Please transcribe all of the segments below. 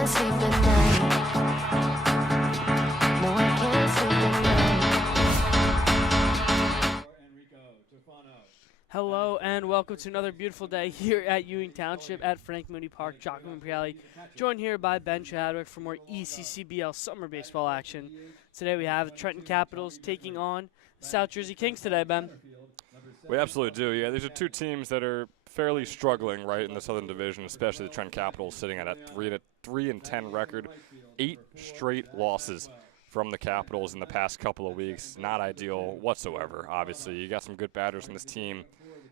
can't sleep at night. No, I can't sleep at night. Hello and welcome to another beautiful day here at Ewing Township at Frank Mooney Park. Giacomo Imbriali, joined here by Ben Chadwick for more ECCBL summer baseball action. Today we have the Trenton Capitals taking on the South Jersey Kings today, Ben. We absolutely do, yeah. These are two teams that are fairly struggling right in the Southern Division, especially the Trenton Capitals sitting at a 3-10 record, 8 straight losses from the Capitals in the past couple of weeks. Not ideal whatsoever, obviously. You got some good batters in this team.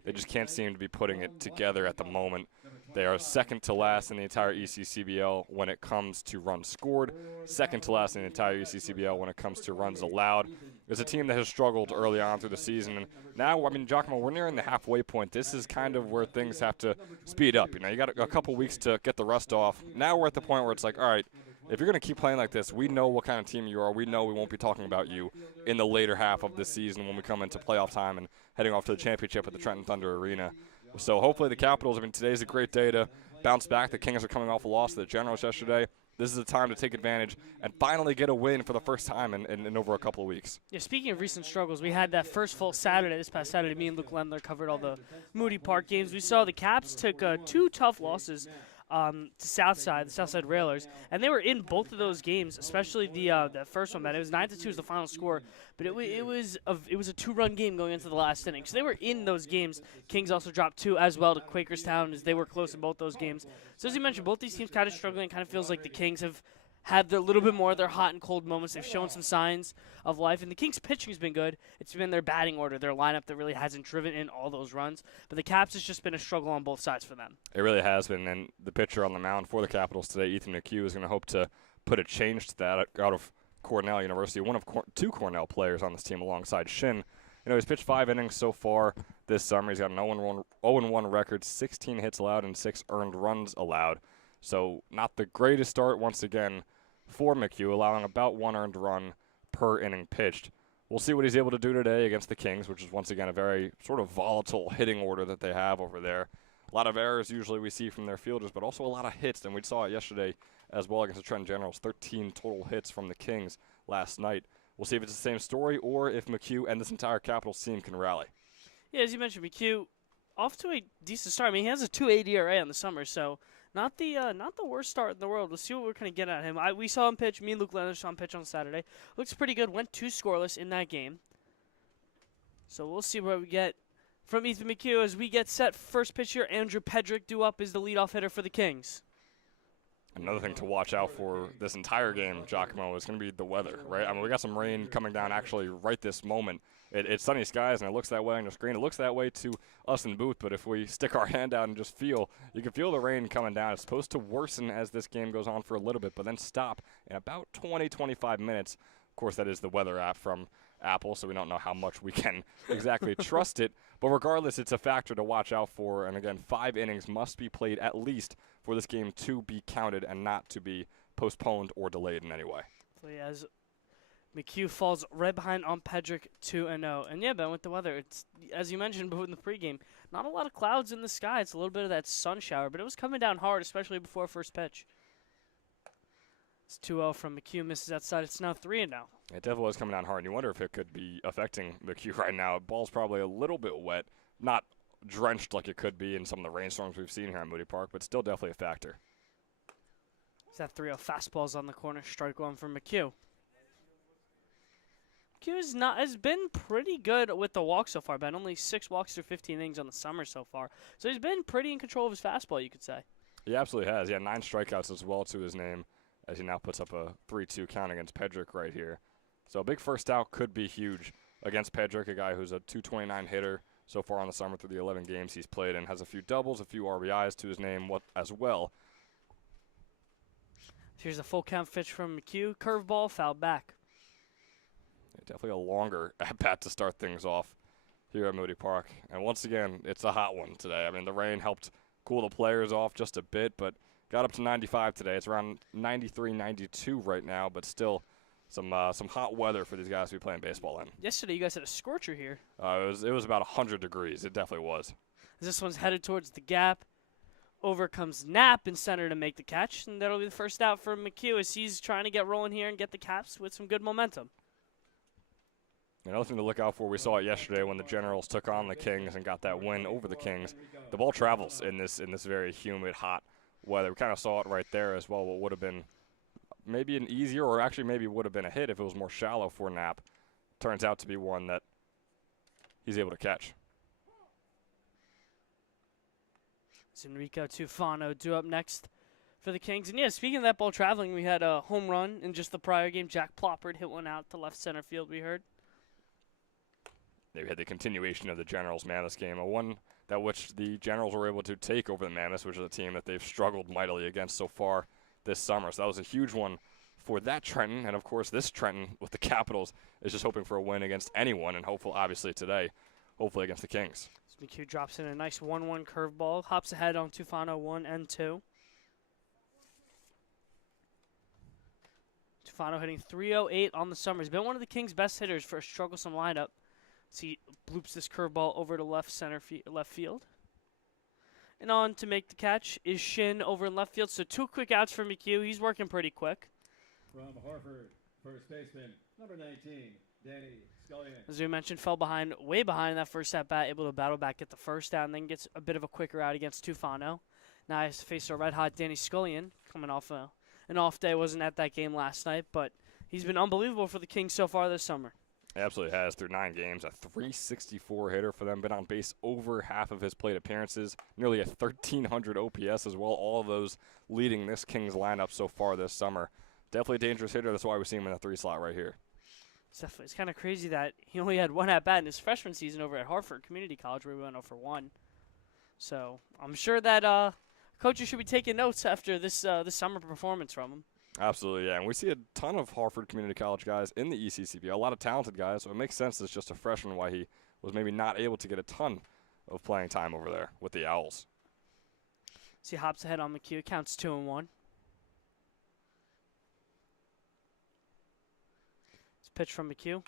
They just can't seem to be putting it together at the moment. They are second to last in the entire ECCBL when it comes to runs scored, second to last in the entire ECCBL when it comes to runs allowed. It's a team that has struggled early on through the season, and now, I mean, Giacomo, we're nearing the halfway point. This is kind of where things have to speed up. You know, you got a couple weeks to get the rust off. Now we're at the point where it's like, all right, if you're going to keep playing like this, we know what kind of team you are. We know we won't be talking about you in the later half of the season when we come into playoff time and heading off to the championship at the Trenton Thunder Arena. So hopefully the Capitals, I mean, today's a great day to bounce back. The Kings are coming off a loss to the Generals yesterday. This is a time to take advantage and finally get a win for the first time in over a couple of weeks. Yeah, speaking of recent struggles, we had that first full Saturday, this past Saturday. Me and Luke Lendler covered all the Moody Park games. We saw the Caps took 2 tough losses to the Southside Railers, and they were in both of those games, especially the first one, man. It was 9-2 was the final score, but it was a 2-run game going into the last inning. So they were in those games. Kings also dropped 2 as well to Quakerstown, as they were close in both those games. So as you mentioned, both these teams kind of struggling. Kind of feels like the Kings have had a little bit more of their hot and cold moments. They've shown some signs of life, and the Kings' pitching has been good. It's been their batting order, their lineup that really hasn't driven in all those runs. But the Caps has just been a struggle on both sides for them. It really has been, and the pitcher on the mound for the Capitals today, Ethan McHugh, is going to hope to put a change to that out of Cornell University, one of 2 Cornell players on this team alongside Shin. You know, he's pitched 5 innings so far this summer. He's got an 0-1 record, 16 hits allowed, and 6 earned runs allowed. So not the greatest start once again for McHugh, allowing about 1 earned run per inning pitched. We'll see what he's able to do today against the Kings, which is once again a very sort of volatile hitting order that they have over there. A lot of errors usually we see from their fielders, but also a lot of hits, and we saw it yesterday as well against the Trenton Generals, 13 total hits from the Kings last night. We'll see if it's the same story or if McHugh and this entire Capitals team can rally. Yeah, as you mentioned, McHugh off to a decent start. I mean, he has a 2.8 ERA on the summer, so not the worst start in the world. Let's see what we're going to get at him. We saw him pitch. Me and Luke Leonard saw him pitch on Saturday. Looks pretty good. Went 2 scoreless in that game. So we'll see what we get from Ethan McHugh as we get set. First pitcher, Andrew Pedrick, due up is the leadoff hitter for the Kings. Another thing to watch out for this entire game, Giacomo, is going to be the weather, right? I mean, we got some rain coming down actually right this moment. It's sunny skies, and it looks that way on your screen. It looks that way to us in booth, but if we stick our hand out and just feel, you can feel the rain coming down. It's supposed to worsen as this game goes on for a little bit, but then stop in about 20-25 minutes. Of course, that is the weather app from Apple, so we don't know how much we can exactly trust it. But regardless, it's a factor to watch out for. And again, 5 innings must be played at least for this game to be counted and not to be postponed or delayed in any way. As McHugh falls right behind on Pedrick 2-0. And yeah, Ben, with the weather, it's, as you mentioned in the pregame, not a lot of clouds in the sky. It's a little bit of that sun shower, but it was coming down hard, especially before first pitch. It's 2-0 from McHugh, misses outside. It's now 3-0. It definitely was coming down hard. You wonder if it could be affecting McHugh right now. Ball's probably a little bit wet, not drenched like it could be in some of the rainstorms we've seen here at Moody Park, but still definitely a factor. It's that 3-0 fastball's on the corner. Strike 1 from McHugh. McHugh has been pretty good with the walk so far, Ben. Only 6 walks through 15 innings on the summer so far. So he's been pretty in control of his fastball, you could say. He absolutely has. Yeah, 9 strikeouts as well to his name as he now puts up a 3-2 count against Pedrick right here. So a big first out could be huge against Pedrick, a guy who's a .229 hitter so far on the summer through the 11 games he's played and has a few doubles, a few RBIs to his name as well. Here's a full count pitch from McHugh. Curveball, fouled back. Definitely a longer at-bat to start things off here at Moody Park. And once again, it's a hot one today. I mean, the rain helped cool the players off just a bit, but got up to 95 today. It's around 93, 92 right now, but still some hot weather for these guys to be playing baseball in. Yesterday, you guys had a scorcher here. It was about 100 degrees. It definitely was. This one's headed towards the gap. Over comes Knapp in center to make the catch, and that'll be the first out for McHugh as he's trying to get rolling here and get the Caps with some good momentum. Another thing to look out for, we saw it yesterday when the Generals took on the Kings and got that win over the Kings. The ball travels in this very humid, hot weather. We kind of saw it right there as well. What would have been maybe an easier, or actually maybe would have been a hit if it was more shallow for Knapp, turns out to be one that he's able to catch. It's Enrico Tufano due up next for the Kings. And yeah, speaking of that ball traveling, we had a home run in just the prior game. Jack Ploppard hit one out to left center field, we heard. They had the continuation of the Generals Mammoths game, a one that which the Generals were able to take over the Mammoths, which is a team that they've struggled mightily against so far this summer. So that was a huge one for that Trenton. And, of course, this Trenton with the Capitals is just hoping for a win against anyone, and hopefully, obviously, today, hopefully against the Kings. McHugh drops in a nice 1-1 curveball, hops ahead on Tufano 1 and 2. Tufano hitting .308 on the summer. He's been one of the Kings' best hitters for a strugglesome lineup. So he bloops this curveball over to left field. And on to make the catch is Shin over in left field. So 2 quick outs for McHugh. He's working pretty quick. From Hartford, first baseman, number 19, Danny Scullion. As we mentioned, fell behind, way behind in that first at-bat, able to battle back, get the first out, and then gets a bit of a quicker out against Tufano. Now he has to face a red-hot Danny Scullion, coming off an off day. Wasn't at that game last night, but he's been unbelievable for the Kings so far this summer. He absolutely has through 9 games, a .364 hitter for them, been on base over half of his plate appearances, nearly a 1,300 OPS as well, all of those leading this Kings lineup so far this summer. Definitely a dangerous hitter. That's why we see him in the 3 slot right here. It's kind of crazy that he only had 1 at-bat in his freshman season over at Hartford Community College where he went 0 for 1. So I'm sure that coaches should be taking notes after this summer performance from him. Absolutely, yeah. And we see a ton of Hartford Community College guys in the ECCBL, a lot of talented guys, so it makes sense as just a freshman why he was maybe not able to get a ton of playing time over there with the Owls. So he hops ahead on McHugh, counts 2-1. Pitch from McHugh.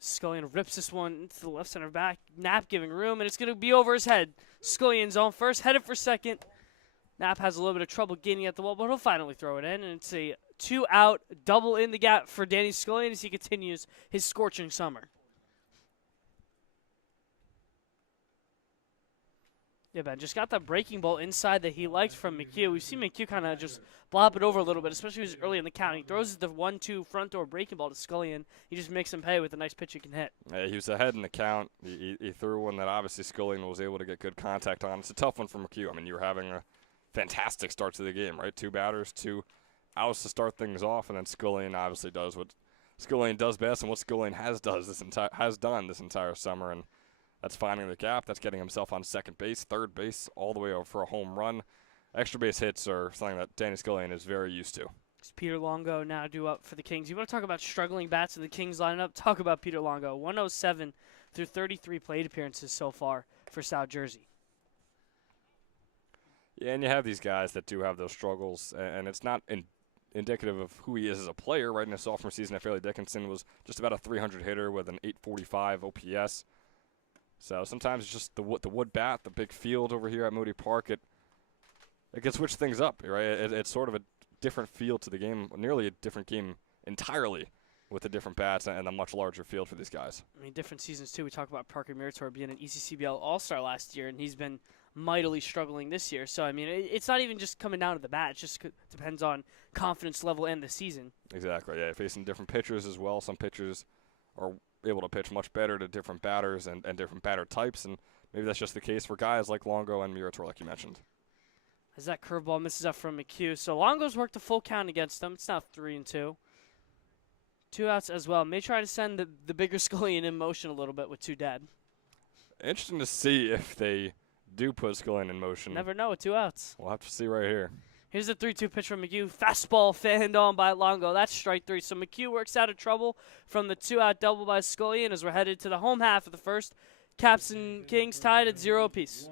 Scullion rips this one into the left center back. Knapp giving room, and it's going to be over his head. Scullion's on first, headed for second. Knapp has a little bit of trouble getting at the wall, but he'll finally throw it in, and it's a 2-out double in the gap for Danny Scullion as he continues his scorching summer. Yeah, Ben, just got that breaking ball inside that he liked from McHugh. We've seen McHugh kind of just blob it over a little bit, especially early in the count. He throws the 1-2 front door breaking ball to Scullion. He just makes him pay with a nice pitch he can hit. Yeah, he was ahead in the count. He threw one that obviously Scullion was able to get good contact on. It's a tough one for McHugh. I mean, you were having a fantastic start to the game, right? 2 batters, 2 outs to start things off, and then Scullion obviously does what Scullion does best and what Scullion has done this entire summer, and that's finding the gap. That's getting himself on second base, third base, all the way over for a home run. Extra base hits are something that Danny Scullion is very used to. It's Peter Longo now due up for the Kings. You want to talk about struggling bats in the Kings lineup? Talk about Peter Longo. 107 through 33 plate appearances so far for South Jersey. Yeah, and you have these guys that do have those struggles, and it's not indicative of who he is as a player. Right in his sophomore season at Fairleigh Dickinson was just about a .300 hitter with an .845 OPS. So sometimes it's just the wood bat, the big field over here at Moody Park. It can switch things up, right? It's sort of a different feel to the game, nearly a different game entirely with the different bats and a much larger field for these guys. I mean, different seasons, too. We talk about Parker Mirator being an ECCBL All-Star last year, and he's been mightily struggling this year. So, I mean, it's not even just coming down to the bat. It just depends on confidence level and the season. Exactly, yeah. Facing different pitchers as well. Some pitchers are able to pitch much better to different batters and different batter types, and maybe that's just the case for guys like Longo and Mirator, like you mentioned. As that curveball misses up from McHugh. So Longo's worked a full count against them. It's now 3-2. 2 outs as well. May try to send the bigger Scullion in motion a little bit with 2 dead. Interesting to see if they do put Scullion in motion. Never know with 2 outs. We'll have to see right here. Here's the 3-2 pitch from McHugh. Fastball fanned on by Longo. That's strike 3. So McHugh works out of trouble from the 2-out double by Scullion as we're headed to the home half of the first. Caps and Kings tied at 0 apiece.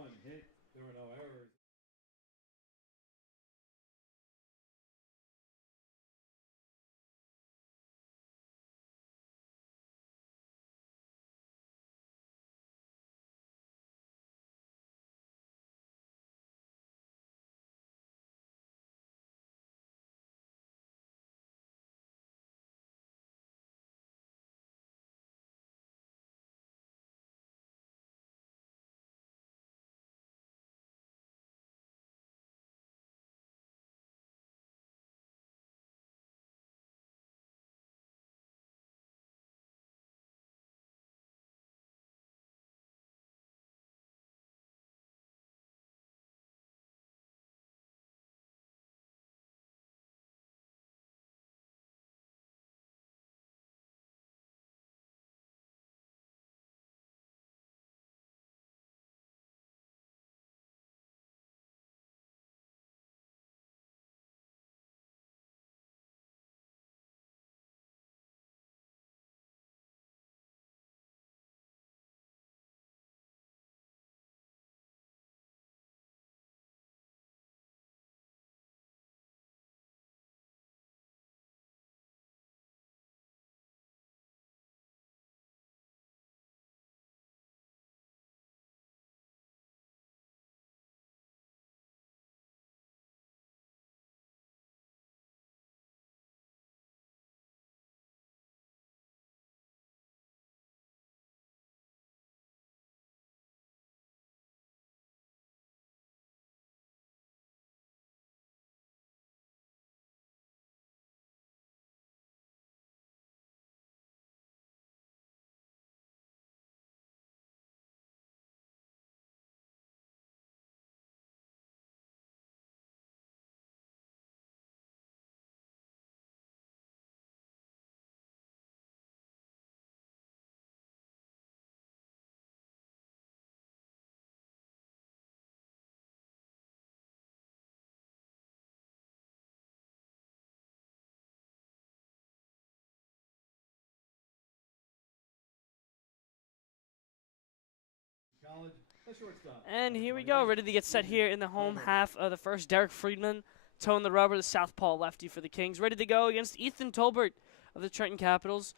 College, a shortstop. And here we go, ready to get set here in the home half of the first. Derek Friedman towing the rubber, the southpaw lefty for the Kings, ready to go against Ethan Tolbert of the Trenton Capitals.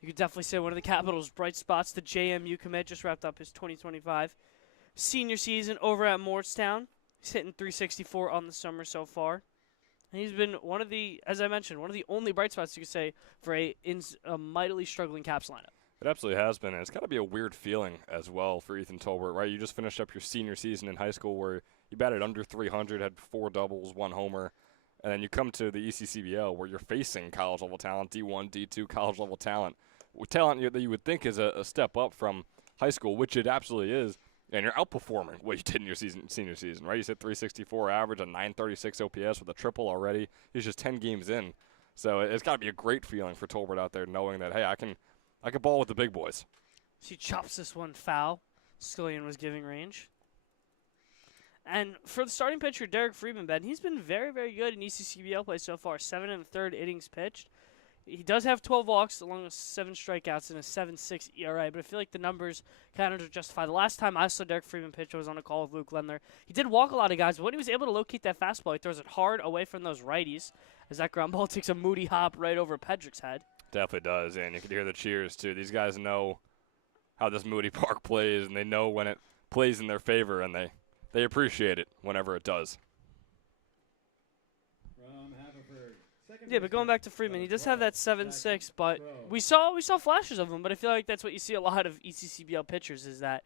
You could definitely say one of the Capitals' bright spots. The JMU commit just wrapped up his 2025 senior season over at Morristown. He's hitting .364 on the summer so far. And he's been one of the, as I mentioned, one of the only bright spots you could say for a mightily struggling Caps lineup. It absolutely has been, and it's got to be a weird feeling as well for Ethan Tolbert, right? You just finished up your senior season in high school where you batted under 300, had 4 doubles, 1 homer, and then you come to the ECCBL where you're facing college-level talent, D1, D2 college-level talent, talent that you would think is a step up from high school, which it absolutely is, and you're outperforming what you did in your senior season, right? You said .364 average, a .936 OPS with a triple already. He's just 10 games in. So it's got to be a great feeling for Tolbert out there knowing that, hey, I can ball with the big boys. She chops this one foul. Scullion was giving range. And for the starting pitcher, Derek Friedman, Ben, he's been very, very good in ECCBL play so far. 7 1/3 innings pitched. He does have 12 walks along with 7 strikeouts and a 7.6 ERA, but I feel like the numbers kind of justify. The last time I saw Derek Friedman pitch was on a call with Luke Lendler. He did walk a lot of guys, but when he was able to locate that fastball, he throws it hard away from those righties as that ground ball takes a moody hop right over Pedrick's head. Definitely does, and you can hear the cheers, too. These guys know how this Moody Park plays, and they know when it plays in their favor, and they appreciate it whenever it does. Yeah, but going back to Friedman, he does have that 7.6, but we saw flashes of him, but I feel like that's what you see a lot of ECCBL pitchers is that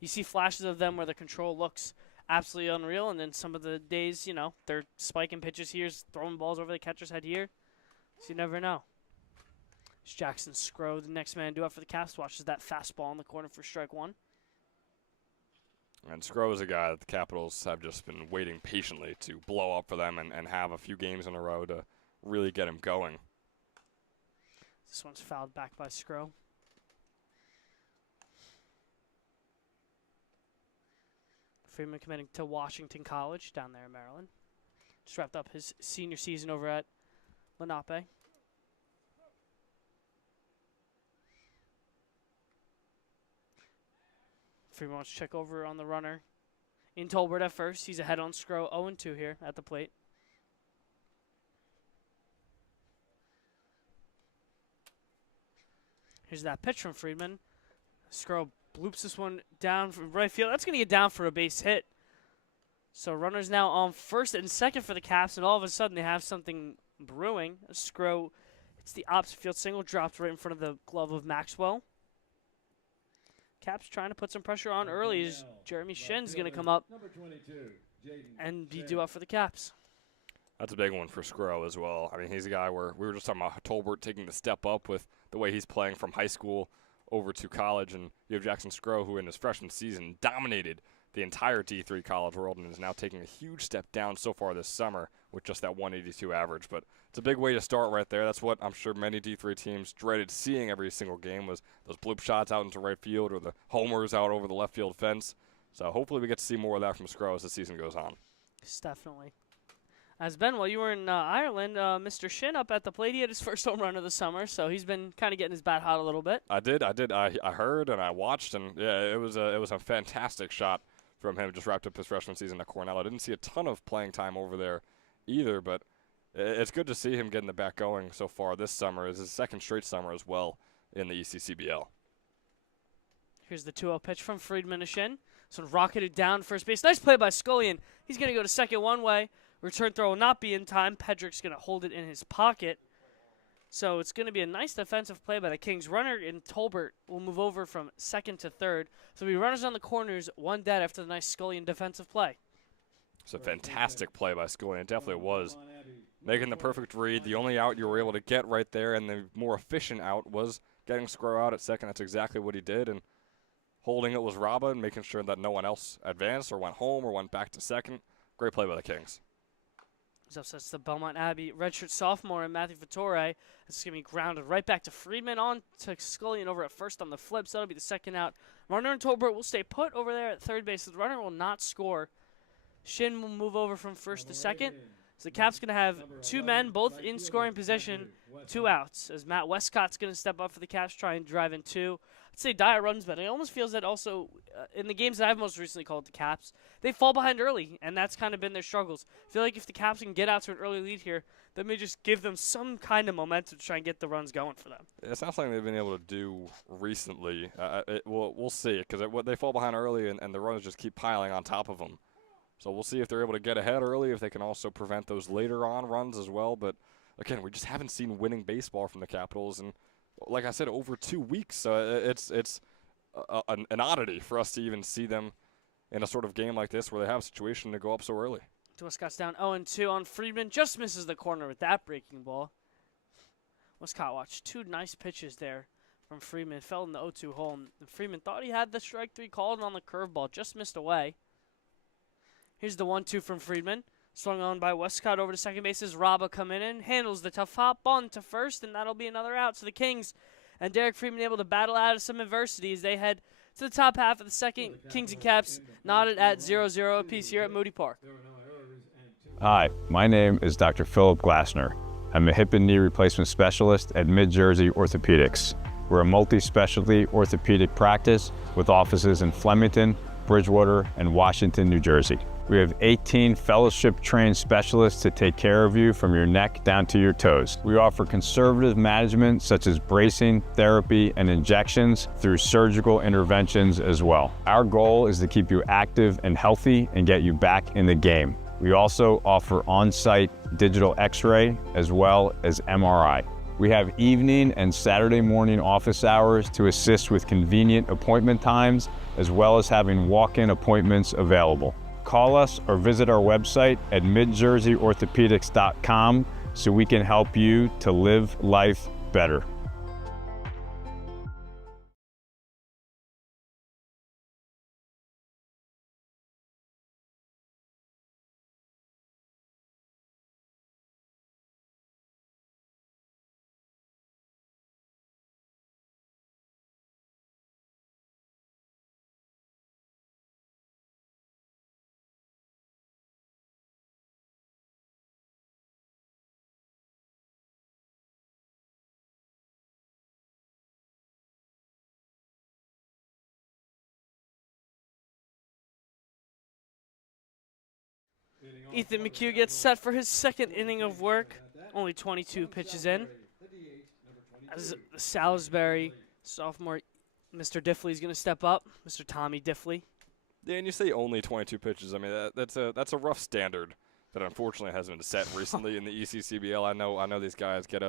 you see flashes of them where the control looks absolutely unreal, and then some of the days, you know, they're spiking pitches here, throwing balls over the catcher's head here, so you never know. It's Jackson Scrow, the next man due out for the Caps, watches that fastball in the corner for strike 1. And Scrow is a guy that the Capitals have just been waiting patiently to blow up for them and have a few games in a row to really get him going. This one's fouled back by Scrow. Friedman committing to Washington College down there in Maryland. Just wrapped up his senior season over at Lenape. Friedman wants to check over on the runner. In Tolbert at first. He's ahead on Scrow. 0-2 here at the plate. Here's that pitch from Friedman. Scrow bloops this one down from right field. That's going to get down for a base hit. So runners now on first and second for the Caps, and all of a sudden they have something brewing. Scrow, it's the opposite field single, dropped right in front of the glove of Maxwell. Caps trying to put some pressure on early as Jeremy Shin's going to come up and be due out for the Caps. That's a big one for Scrow as well. I mean, he's a guy where we were just talking about Tolbert taking the step up with the way he's playing from high school over to college, and you have Jackson Scrow, who in his freshman season dominated the entire D3 college world and is now taking a huge step down so far this summer with just that 182 average. But it's a big way to start right there. That's what I'm sure many D3 teams dreaded seeing every single game was those bloop shots out into right field or the homers out over the left field fence. So hopefully we get to see more of that from Scrow as the season goes on. Yes, definitely. As Ben, while you were in Ireland, Mr. Shin up at the plate, he had his first home run of the summer, so he's been kind of getting his bat hot a little bit. I did. I heard and I watched, and yeah, it was a fantastic shot from him. Just wrapped up his freshman season at Cornell. I didn't see a ton of playing time over there either, but it's good to see him getting the bat going so far this summer. It's his second straight summer as well in the ECCBL. Here's the 2-0 pitch from Friedman to Shin. This one rocketed down first base. Nice play by Scullion. He's going to go to second one way. Return throw will not be in time. Pedrick's going to hold it in his pocket. So it's going to be a nice defensive play by the Kings. Runner in Tolbert will move over from second to third. So we runners on the corners, one dead after the nice Scullion defensive play. It's a fantastic play by Scullion. It definitely was. Making the perfect read. The only out you were able to get right there, and the more efficient out was getting Scrow out at second. That's exactly what he did. And holding it was Raba and making sure that no one else advanced or went home or went back to second. Great play by the Kings. Upsets the Belmont Abbey redshirt sophomore and Matthew Vittore. It's going to be grounded right back to Friedman on to Scullion over at first on the flip. So that'll be the second out. Runner and Tolbert will stay put over there at third base. The runner will not score. Shin will move over from first to second. So the Caps going to have 2 men, both in scoring position, 2 outs. As Matt Westcott's going to step up for the Caps, try and drive in 2. I'd say Dyer runs better. It almost feels that also in the games that I've most recently called the Caps, they fall behind early, and that's kind of been their struggles. I feel like if the Caps can get out to an early lead here, that may just give them some kind of momentum to try and get the runs going for them. It's not something they've been able to do recently. We'll see, because they fall behind early, and the runs just keep piling on top of them. So we'll see if they're able to get ahead early, if they can also prevent those later on runs as well. But, again, we just haven't seen winning baseball from the Capitals. And, like I said, over 2 weeks. So it's an oddity for us to even see them in a sort of game like this where they have a situation to go up so early. Westcott's down 0-2 on Friedman. Just misses the corner with that breaking ball. Westcott watched 2 nice pitches there from Friedman. Fell in the 0-2 hole. And Friedman thought he had the strike 3 called on the curveball. Just missed away. Here's the 1-2 from Friedman. Swung on by Westcott over to second base as Raba coming in. Handles the tough hop on to first, and that'll be another out. So the Kings and Derek Friedman able to battle out of some adversity as they head to the top half of the second. Kings and Caps knotted at 0-0 apiece here at Moody Park. Hi, my name is Dr. Philip Glassner. I'm a hip and knee replacement specialist at Mid-Jersey Orthopedics. We're a multi-specialty orthopedic practice with offices in Flemington, Bridgewater, and Washington, New Jersey. We have 18 fellowship-trained specialists to take care of you from your neck down to your toes. We offer conservative management such as bracing, therapy, and injections through surgical interventions as well. Our goal is to keep you active and healthy and get you back in the game. We also offer on-site digital X-ray as well as MRI. We have evening and Saturday morning office hours to assist with convenient appointment times, as well as having walk-in appointments available. Call us or visit our website at midjerseyorthopedics.com so we can help you to live life better. Ethan McHugh gets set for his second inning of work. Only 22 pitches in. As Salisbury sophomore Mr. Diffley is going to step up. Mr. Tommy Diffley. Yeah, and you say only 22 pitches. I mean, that's a rough standard that unfortunately hasn't been set recently in the ECCBL. I know these guys get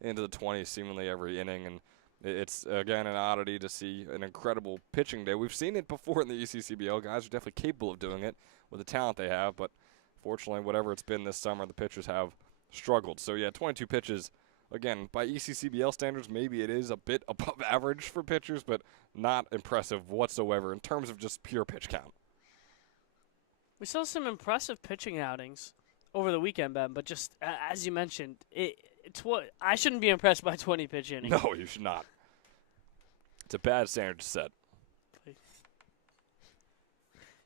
into the 20s seemingly every inning, and it's, again, an oddity to see an incredible pitching day. We've seen it before in the ECCBL. Guys are definitely capable of doing it with the talent they have, but fortunately, whatever it's been this summer, the pitchers have struggled. So, yeah, 22 pitches. Again, by ECCBL standards, maybe it is a bit above average for pitchers, but not impressive whatsoever in terms of just pure pitch count. We saw some impressive pitching outings over the weekend, Ben, but just as you mentioned, it's what I shouldn't be impressed by 20 pitch innings. No, you should not. It's a bad standard to set.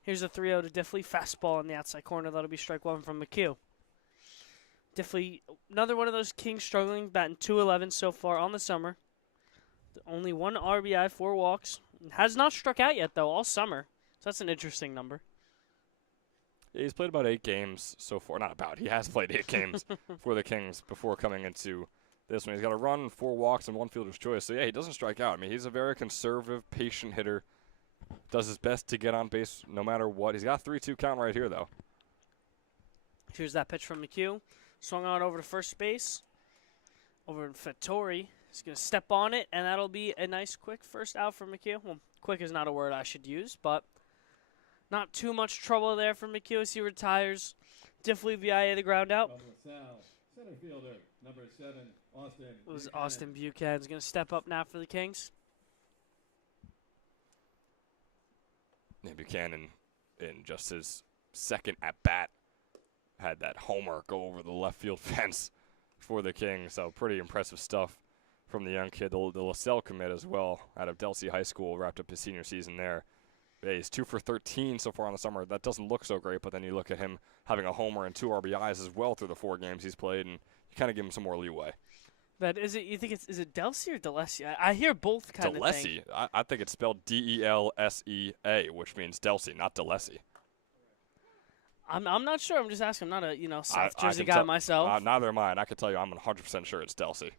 Here's a 3-0 to Diffley. Fastball in the outside corner. That'll be strike 1 from McHugh. Diffley, another one of those Kings struggling, batting .211 so far on the summer. Only 1 RBI, 4 walks. Has not struck out yet, though, all summer. So that's an interesting number. Yeah, he's played about 8 games so far. Not about. He has played 8 games for the Kings before coming into this one. He's got a run, 4 walks, and 1 fielder's choice. So, yeah, he doesn't strike out. I mean, he's a very conservative, patient hitter. Does his best to get on base no matter what. He's got a 3-2 count right here, though. Here's that pitch from McHugh. Swung on over to first base. Over in Fattori. He's going to step on it, and that'll be a nice, quick first out for McHugh. Well, quick is not a word I should use, but not too much trouble there for McHugh as he retires. Diffley via the ground out. Center fielder, number 7, Austin. It was Austin Buchanan's going to step up now for the Kings. Yeah, Buchanan, in just his second at-bat, had that homer go over the left field fence for the Kings. So pretty impressive stuff from the young kid. The LaSalle commit as well out of Delsea High School, wrapped up his senior season there Yeah, he's 2 for 13 so far in the summer. That doesn't look so great, but then you look at him having a homer and 2 RBIs as well through the 4 games he's played, and you kind of give him some more leeway. But is it Delsey or Delessi? I hear both kind of things. Delessi? I think it's spelled D-E-L-S-E-A, which means Delsey, not Delessi. I'm not sure. I'm just asking. I'm not a South I Jersey can guy myself. Neither am I, and I can tell you I'm 100% sure it's Delsey.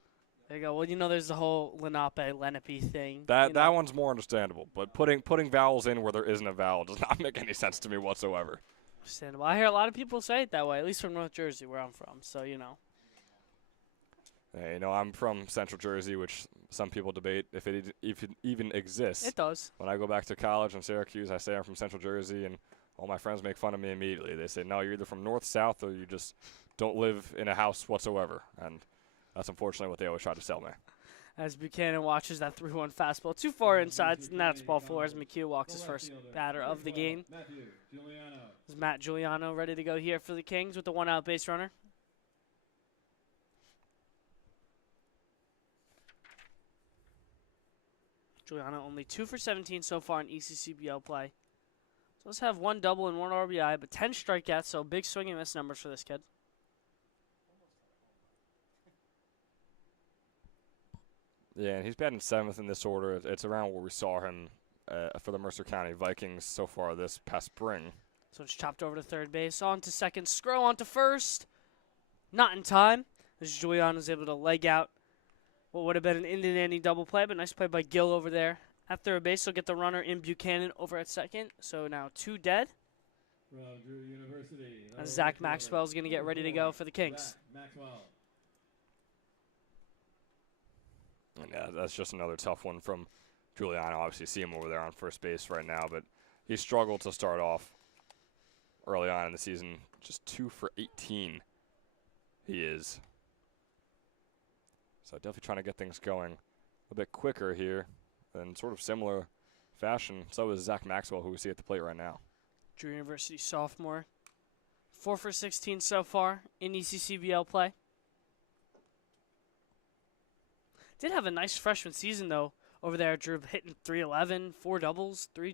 There you go. Well, there's the whole Lenape thing. That one's more understandable, but putting vowels in where there isn't a vowel does not make any sense to me whatsoever. Understandable. I hear a lot of people say it that way, at least from North Jersey, where I'm from. So Hey, I'm from Central Jersey, which some people debate if it even exists. It does. When I go back to college in Syracuse, I say I'm from Central Jersey, and all my friends make fun of me immediately. They say, no, you're either from north, south, or you just don't live in a house whatsoever. And that's unfortunately what they always try to sell me. As Buchanan watches that 3-1 fastball too far inside, and that's ball 4 as McHugh walks his first batter of the game. Is Matt Giuliano ready to go here for the Kings with the 1-out base runner? Giuliano only 2 for 17 so far in ECCBL play. So let's have 1 double and 1 RBI, but 10 strikeouts, so big swing and miss numbers for this kid. Yeah, and he's batting 7th in this order. It's around where we saw him for the Mercer County Vikings so far this past spring. So it's chopped over to third base, on to second, Scrow on to first. Not in time, as Giuliano's able to leg out what would have been an in-and-any double play, but nice play by Gill over there. At third base, he'll get the runner in Buchanan over at second. So now 2 dead. And Zach Maxwell's going to get ready to go for the Kings. Yeah, that's just another tough one from Giuliano. Obviously, see him over there on first base right now, but he struggled to start off early on in the season. Just 2 for 18 he is. So definitely trying to get things going a bit quicker here in sort of similar fashion. So is Zach Maxwell, who we see at the plate right now. Drew University sophomore. 4 for 16 so far in ECCBL play. Did have a nice freshman season, though, over there. Drew hitting 311, 4 doubles, 2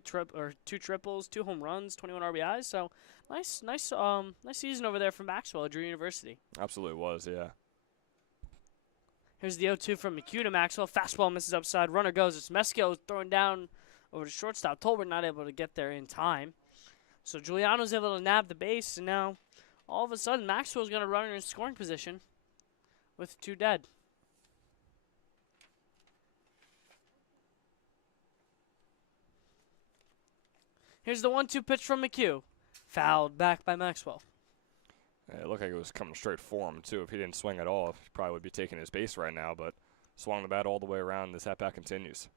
triples, 2 home runs, 21 RBIs. So nice season over there from Maxwell at Drew University. Absolutely was, yeah. Here's the 0-2 from McHugh to Maxwell. Fastball misses upside. Runner goes. It's Mesco throwing down over to shortstop. Tolbert not able to get there in time. So Giuliano's able to nab the base, and now all of a sudden Maxwell's going to run in scoring position with 2 dead. Here's the 1-2 pitch from McHugh. Fouled back by Maxwell. Yeah, it looked like it was coming straight for him, too. If he didn't swing at all, he probably would be taking his base right now, but swung the bat all the way around. This at-bat continues.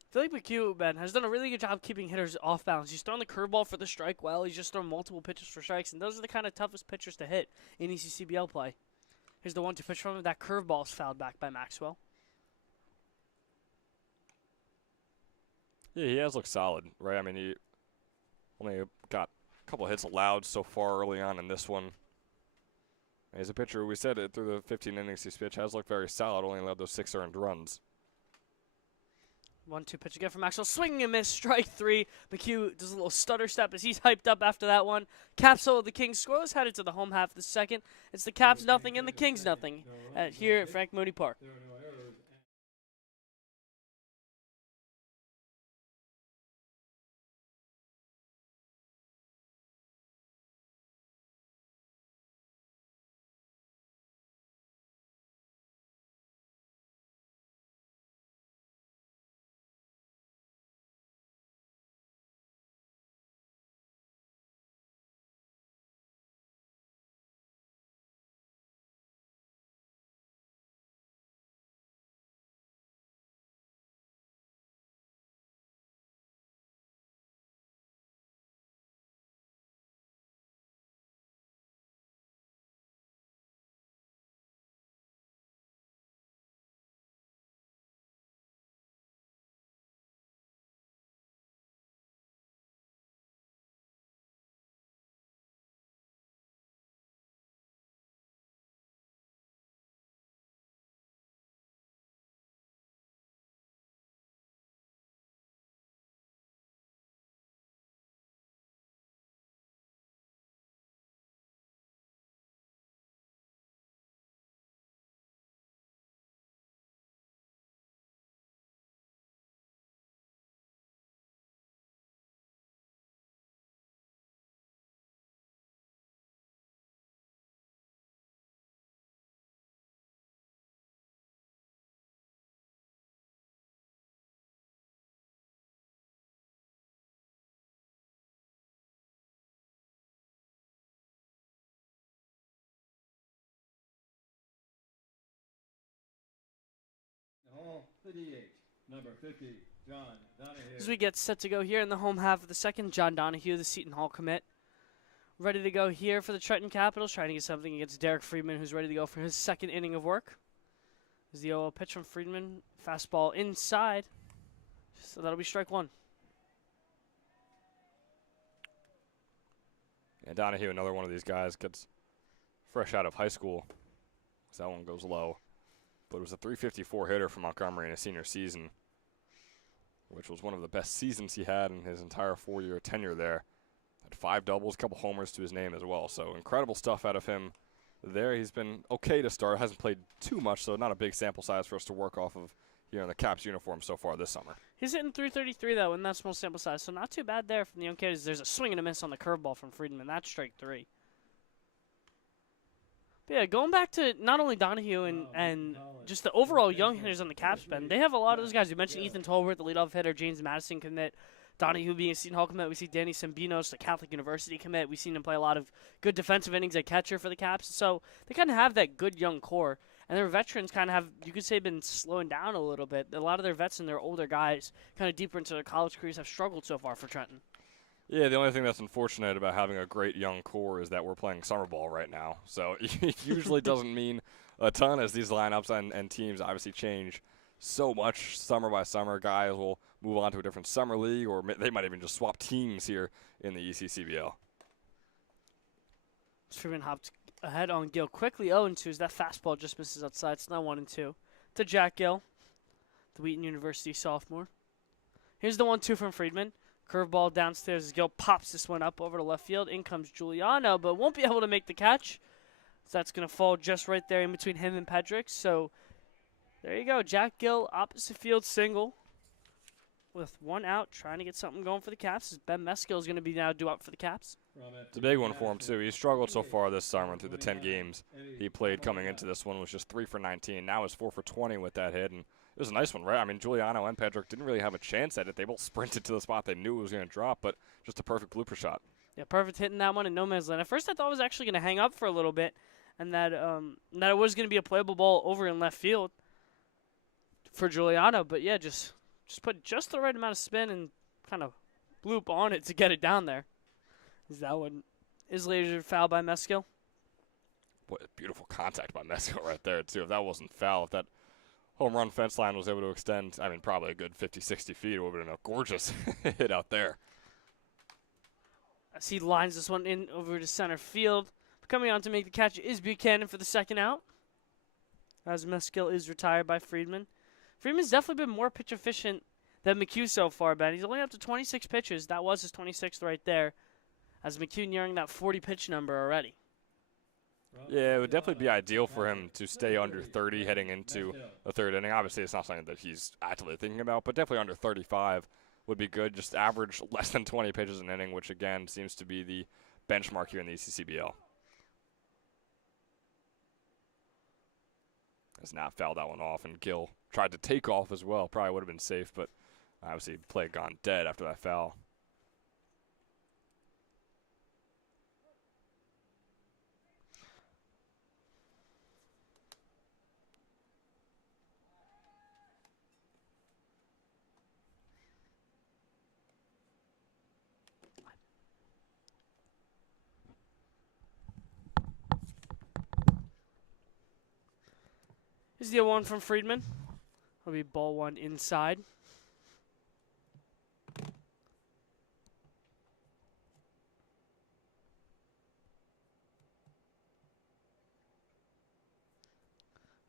I feel like McHugh, Ben, has done a really good job keeping hitters off balance. He's thrown the curveball for the strike well. He's just thrown multiple pitches for strikes, and those are the kind of toughest pitchers to hit in ECCBL play. Here's the 1-2 pitch from him. That curveball is fouled back by Maxwell. Yeah, he has looked solid, right? I mean, he only got a couple hits allowed so far early on in this one. He's a pitcher, we said it, through the 15 innings he's pitched, has looked very solid, only allowed those 6 earned runs. 1-2 pitch again from Maxwell. Swing and miss, strike 3. McHugh does a little stutter step as he's hyped up after that one. Capsule of the Kings scoreless, headed to the home half of the second. It's the Caps nothing and the Kings nothing here at Frank Moody Park. ball, the DH, number 50, John Donahue. As we get set to go here in the home half of the second, John Donahue, the Seton Hall commit, ready to go here for the Trenton Capitals, trying to get something against Derek Friedman, who's ready to go for his second inning of work. As the 0 pitch from Friedman, fastball inside, so that'll be strike one. And Donahue, another one of these guys, gets fresh out of high school. So that one goes low. But it was a .354 hitter for Montgomery in his senior season, which was one of the best seasons he had in his entire 4-year tenure there. Had 5 doubles, a couple homers to his name as well. So incredible stuff out of him there. He's been okay to start. Hasn't played too much, so not a big sample size for us to work off of here in the Caps uniform so far this summer. He's hitting .333, though, in that small sample size, so not too bad there from the young kids. There's a swing and a miss on the curveball from Friedman. That's strike 3. But yeah, going back to not only Donahue and just the overall young hitters on the Caps bench, they have a lot of those guys. You mentioned Ethan Tolbert, the leadoff hitter, James Madison commit, Donahue being a Seton Hall commit. We see Danny Sambinos, the Catholic University commit. We've seen him play a lot of good defensive innings at catcher for the Caps. So they kind of have that good young core. And their veterans kind of have, you could say, been slowing down a little bit. A lot of their vets and their older guys, kind of deeper into their college careers, have struggled so far for Trenton. Yeah, the only thing that's unfortunate about having a great young core is that we're playing summer ball right now. So it usually doesn't mean a ton, as these lineups and teams obviously change so much summer by summer. Guys will move on to a different summer league, or they might even just swap teams here in the ECCBL. Freeman hopped ahead on Gill quickly. 0-2 as that fastball just misses outside. It's now 1-2 to Jack Gill, the Wheaton University sophomore. Here's the 1-2 from Friedman. Curveball downstairs as Gill pops this one up over to left field. In comes Giuliano, but won't be able to make the catch. So that's going to fall just right there in between him and Pedrick. So there you go. Jack Gill, opposite field single with 1 out, trying to get something going for the Caps. As Ben Meskill is going to be now due up for the Caps. It's a big one for him, too. He's struggled so far this summer through the 10 games he played coming into this one. Was just 3 for 19. Now is 4 for 20 with that hit. And it was a nice one, right? I mean, Giuliano and Pedrick didn't really have a chance at it. They both sprinted to the spot they knew it was going to drop, but just a perfect blooper shot. Yeah, perfect hitting that one in no man's land. At first I thought it was actually going to hang up for a little bit, and that it was going to be a playable ball over in left field for Giuliano. But yeah, just put just the right amount of spin and kind of bloop on it to get it down there. Is that one is laser foul by Meskill? What beautiful contact by Meskill right there, too. If that wasn't foul, if that home run fence line was able to extend, I mean, probably a good 50, 60 feet. It would have been a gorgeous hit out there. As he lines this one in over to center field. Coming on to make the catch is Buchanan for the second out, as Meskill is retired by Friedman. Friedman's definitely been more pitch efficient than McHugh so far, Ben. He's only up to 26 pitches. That was his 26th right there, as McHugh nearing that 40 pitch number already. Yeah, it would definitely be ideal for him to stay under 30 heading into the third inning. Obviously, it's not something that he's actively thinking about, but definitely under 35 would be good. Just average less than 20 pitches an inning, which, again, seems to be the benchmark here in the ECCBL. Has not fouled that one off, and Gill tried to take off as well. Probably would have been safe, but obviously play gone dead after that foul. Here's the 0-1 from Friedman. It'll be ball 1 inside.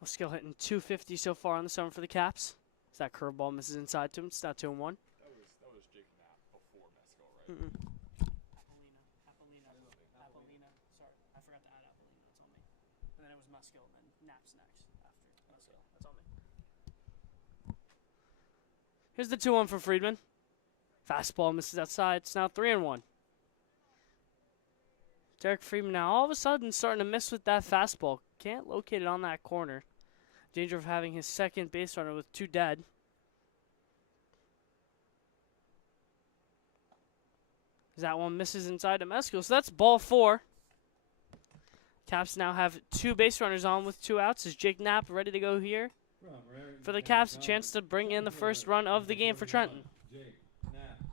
Meskill hitting .250 so far on the summer for the Caps. As that curveball misses inside to him. It's now 2-1. That was Jake Knapp before Meskill, right? Apollina. Sorry, I forgot to add Apollina. That's on me. And then it was Meskill, and then Knapp's next after Meskill. That's on me. Here's the 2-1 from Friedman. Fastball misses outside. It's now 3-1. Derek Friedman now all of a sudden starting to miss with that fastball. Can't locate it on that corner. Danger of having his second base runner with 2 dead. That one misses inside to Meskill. So that's ball 4. Caps now have 2 base runners on with 2 outs. Is Jake Knapp ready to go here? for the Caps, a chance to bring in the first run of the game for Trenton. Jake Knapp.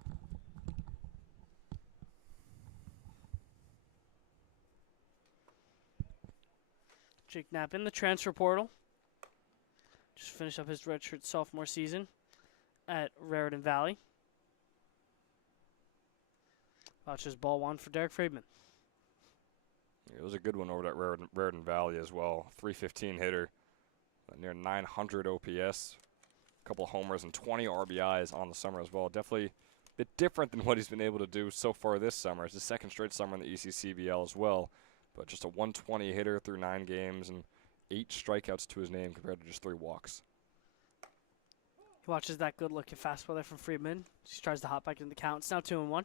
Jake Knapp in the transfer portal. Just finished up his redshirt sophomore season at Raritan Valley. Watch his ball one for Derek Friedman. It was a good one over at Raritan Valley as well. 315 hitter, near 900 OPS, a couple of homers and 20 RBIs on the summer as well. Definitely a bit different than what he's been able to do so far this summer. It's his second straight summer in the ECCBL as well, but just a 120 hitter through 9 games and 8 strikeouts to his name compared to just 3 walks. He watches that good-looking fastball there from Friedman. Just tries to hop back in the count. It's now 2-1.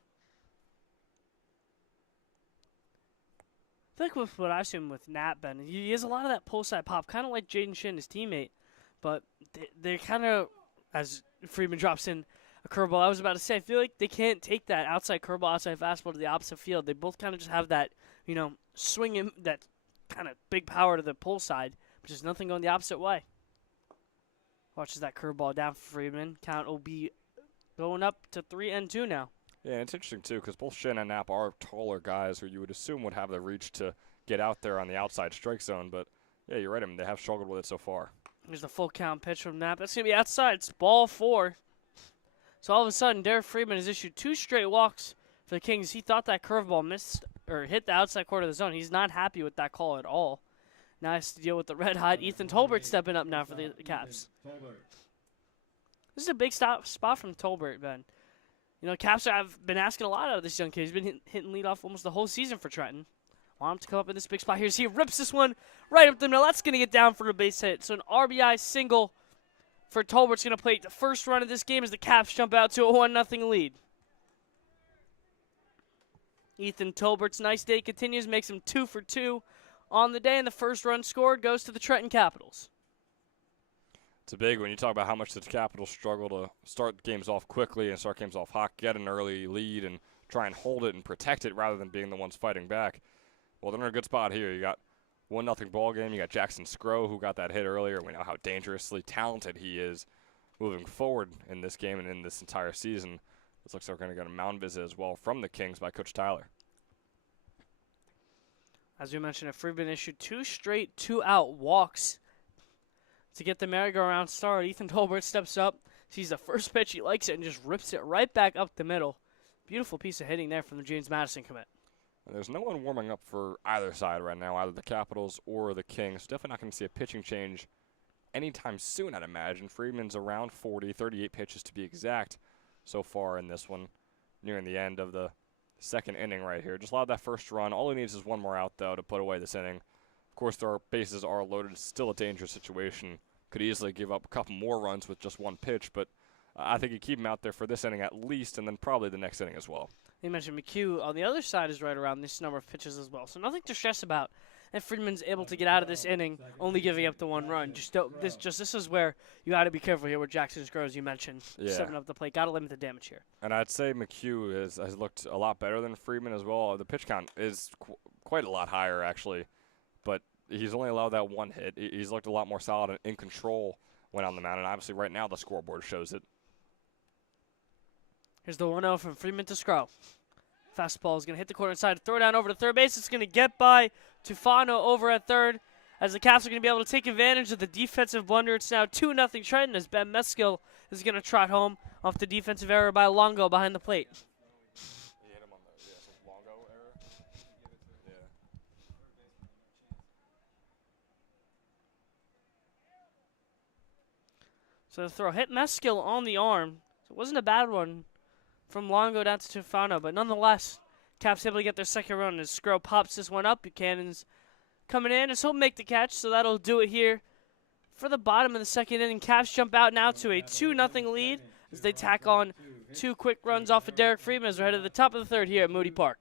I think with what I've seen with Nat, Ben, he has a lot of that pull-side pop, kind of like Jaden Shin, his teammate. But they're kind of, as Friedman drops in a curveball, I was about to say, I feel like they can't take that outside curveball, outside fastball to the opposite field. They both kind of just have that, swinging, that kind of big power to the pull side, but just nothing going the opposite way. Watches that curveball down for Friedman. Count will be going up to 3-2 now. Yeah, it's interesting, too, because both Shin and Knapp are taller guys who you would assume would have the reach to get out there on the outside strike zone. But, yeah, you're right. I mean, they have struggled with it so far. Here's the full count pitch from Knapp. That's going to be outside. It's ball 4. So, all of a sudden, Derek Friedman has issued 2 straight walks for the Kings. He thought that curveball missed or hit the outside corner of the zone. He's not happy with that call at all. Now he has to deal with the red-hot Ethan Tolbert stepping up now for the Caps. This is a big spot from Tolbert, Ben. Caps have been asking a lot out of this young kid. He's been hitting leadoff almost the whole season for Trenton. Want him to come up in this big spot here. So he rips this one right up the middle. That's going to get down for a base hit. So an RBI single for Tolbert's going to play the first run of this game as the Caps jump out to a 1-0 lead. Ethan Tolbert's nice day continues, makes him 2 for 2 on the day, and the first run scored goes to the Trenton Capitals. It's a big one. You talk about how much the Capitals struggle to start games off quickly and start games off hot, get an early lead, and try and hold it and protect it rather than being the ones fighting back. Well, they're in a good spot here. You got 1-0 ball game. You got Jackson Scrow, who got that hit earlier. We know how dangerously talented he is moving forward in this game and in this entire season. It looks like we're going to get a mound visit as well from the Kings by Coach Tyler. As we mentioned, Friedman issued 2 straight 2-out walks to get the merry-go-round started. Ethan Tolbert steps up, sees the first pitch, he likes it, and just rips it right back up the middle. Beautiful piece of hitting there from the James Madison commit. And there's no one warming up for either side right now, either the Capitals or the Kings. Definitely not going to see a pitching change anytime soon, I'd imagine. Friedman's around 40, 38 pitches to be exact so far in this one, nearing the end of the second inning right here. Just allowed that first run. All he needs is one more out, though, to put away this inning. Of course, their bases are loaded. It's still a dangerous situation. Could easily give up a couple more runs with just one pitch, but I think you keep him out there for this inning at least, and then probably the next inning as well. You mentioned McHugh on the other side is right around this number of pitches as well, so nothing to stress about. And Friedman's able to get out of this inning, only giving up the 1 run. This is where you got to be careful here with Jackson Scrow, as you mentioned, stepping up the plate. Got to limit the damage here. And I'd say McHugh has looked a lot better than Friedman as well. The pitch count is quite a lot higher, actually, but he's only allowed that 1 hit. He's looked a lot more solid and in control when on the mound, and obviously right now the scoreboard shows it. Here's the 1-0 from Friedman to Scrow. Fastball is going to hit the corner side, throw down over to third base. It's going to get by Tufano over at third, as the Caps are going to be able to take advantage of the defensive blunder. It's now 2-0 Trenton, as Ben Meskill is going to trot home off the defensive error by Longo behind the plate. He hit him on the Longo error. Yeah. So the throw hit Meskill on the arm. So it wasn't a bad one from Longo down to Tufano, but nonetheless, Caps able to get their second run as Scrow pops this one up. Buchanan's coming in, and he'll make the catch, so that'll do it here for the bottom of the second inning. Caps jump out now to a 2-0 lead as they tack on 2 quick runs off of Derek Friedman as we're headed to the top of the third here at Moody Park.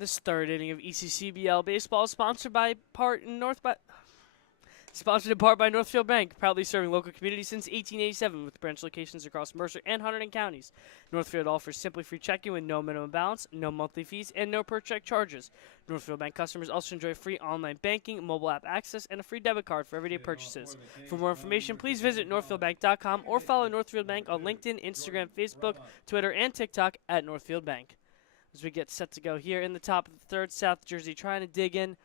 This third inning of ECCBL baseball is sponsored in part by Northfield Bank, proudly serving local communities since 1887 with branch locations across Mercer and Hunterdon counties. Northfield offers simply free checking with no minimum balance, no monthly fees, and no per check charges. Northfield Bank customers also enjoy free online banking, mobile app access, and a free debit card for everyday purchases. For more information, please visit northfieldbank.com or follow Northfield Bank on LinkedIn, Instagram, Facebook, Twitter, and TikTok at Northfield Bank. As we get set to go here in the top of the third, South Jersey trying to dig in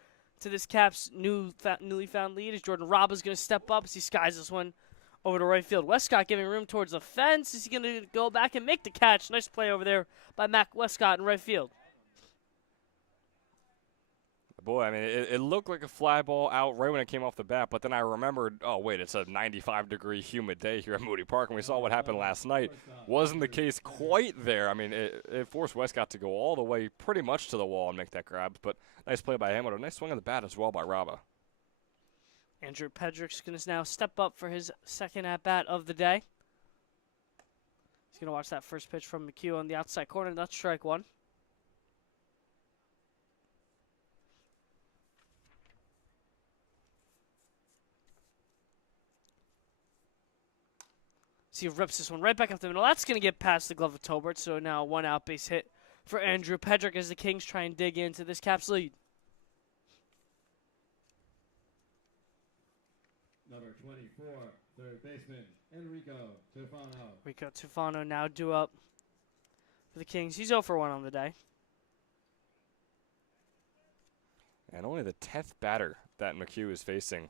to this Caps' newly found lead as Jordan Raba's going to step up as he skies this one over to right field. Westcott giving room towards the fence. Is he going to go back and make the catch? Nice play over there by Mac Westcott in right field. Boy, I mean, it looked like a fly ball out right when it came off the bat, but then I remembered, oh, wait, it's a 95-degree humid day here at Moody Park, and we saw what happened last night. Wasn't the case quite there. I mean, it forced Westcott to go all the way pretty much to the wall and make that grab, but nice play by him. A nice swing on the bat as well by Raba. Andrew Pedrick's going to now step up for his second at-bat of the day. He's going to watch that first pitch from McHugh on the outside corner. That's strike one. See, rips this one right back up the middle. That's going to get past the glove of Tolbert, so now one out base hit for Andrew Pedrick as the Kings try and dig into this Caps lead. Number 24, third baseman, Enrico Tufano. Rico Tufano now due up for the Kings. He's 0 for 1 on the day. And only the 10th batter that McHugh is facing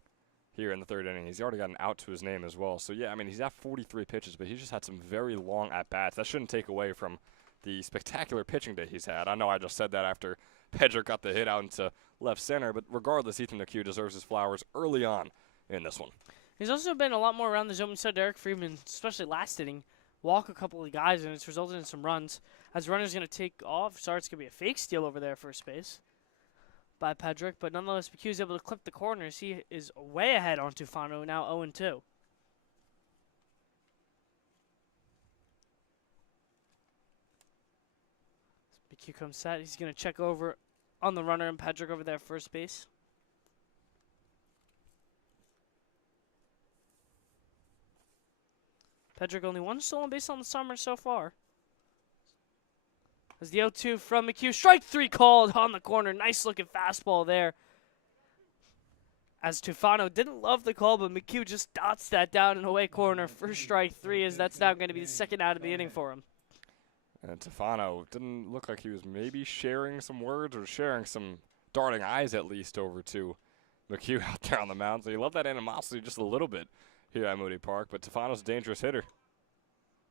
here in the third inning. He's already got an out to his name as well. So, yeah, I mean, he's at 43 pitches, but he's just had some very long at-bats. That shouldn't take away from the spectacular pitching that he's had. I know I just said that after Pedrick got the hit out into left center, but regardless, Ethan McHugh deserves his flowers early on in this one. He's also been a lot more around the zone. So Derek Freeman, especially last inning, walk a couple of guys, and it's resulted in some runs. As runner's going to take off, sorry, it's going to be a fake steal over there first base by Pedrick, but nonetheless, McHugh's able to clip the corners. He is way ahead on Tufano, now 0-2. McHugh comes set. He's going to check over on the runner and Pedrick over there first base. Pedrick only one stolen base on the summer so far. As the 0-2 from McHugh. Strike three called on the corner. Nice looking fastball there. As Tufano didn't love the call, but McHugh just dots that down in the away corner for strike three, as that's now going to be the second out of the inning for him. And Tufano didn't look like he was maybe sharing some words or sharing some darting eyes at least over to McHugh out there on the mound. So you love that animosity just a little bit here at Moody Park, but Tufano's a dangerous hitter.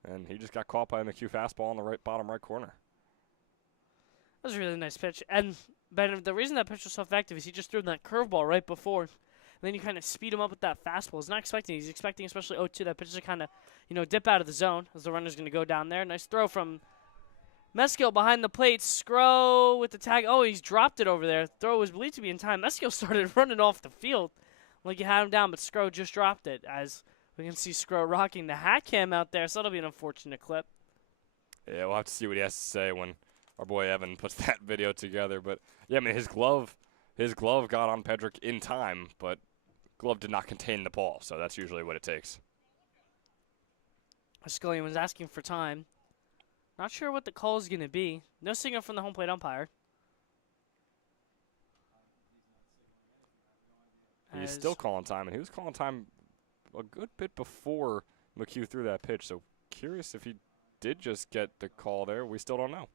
And he just got caught by a McHugh fastball in the right bottom right corner. That was a really nice pitch. And Ben, the reason that pitch was so effective is he just threw that curveball right before. And then you kind of speed him up with that fastball. He's not expecting. He's expecting, especially 0-2, that pitch to kind of, dip out of the zone as the runner's going to go down there. Nice throw from Meskill behind the plate. Skro with the tag. Oh, he's dropped it over there. Throw was believed to be in time. Meskill started running off the field like he had him down, but Skro just dropped it. As we can see Skro rocking the hat cam out there, so that'll be an unfortunate clip. Yeah, we'll have to see what he has to say when our boy Evan puts that video together. But, yeah, I mean, his glove got on Pedrick in time, but glove did not contain the ball, so that's usually what it takes. Scullion was asking for time. Not sure what the call is going to be. No signal from the home plate umpire. He's still calling time, and he was calling time a good bit before McHugh threw that pitch, so curious if he did just get the call there. We still don't know.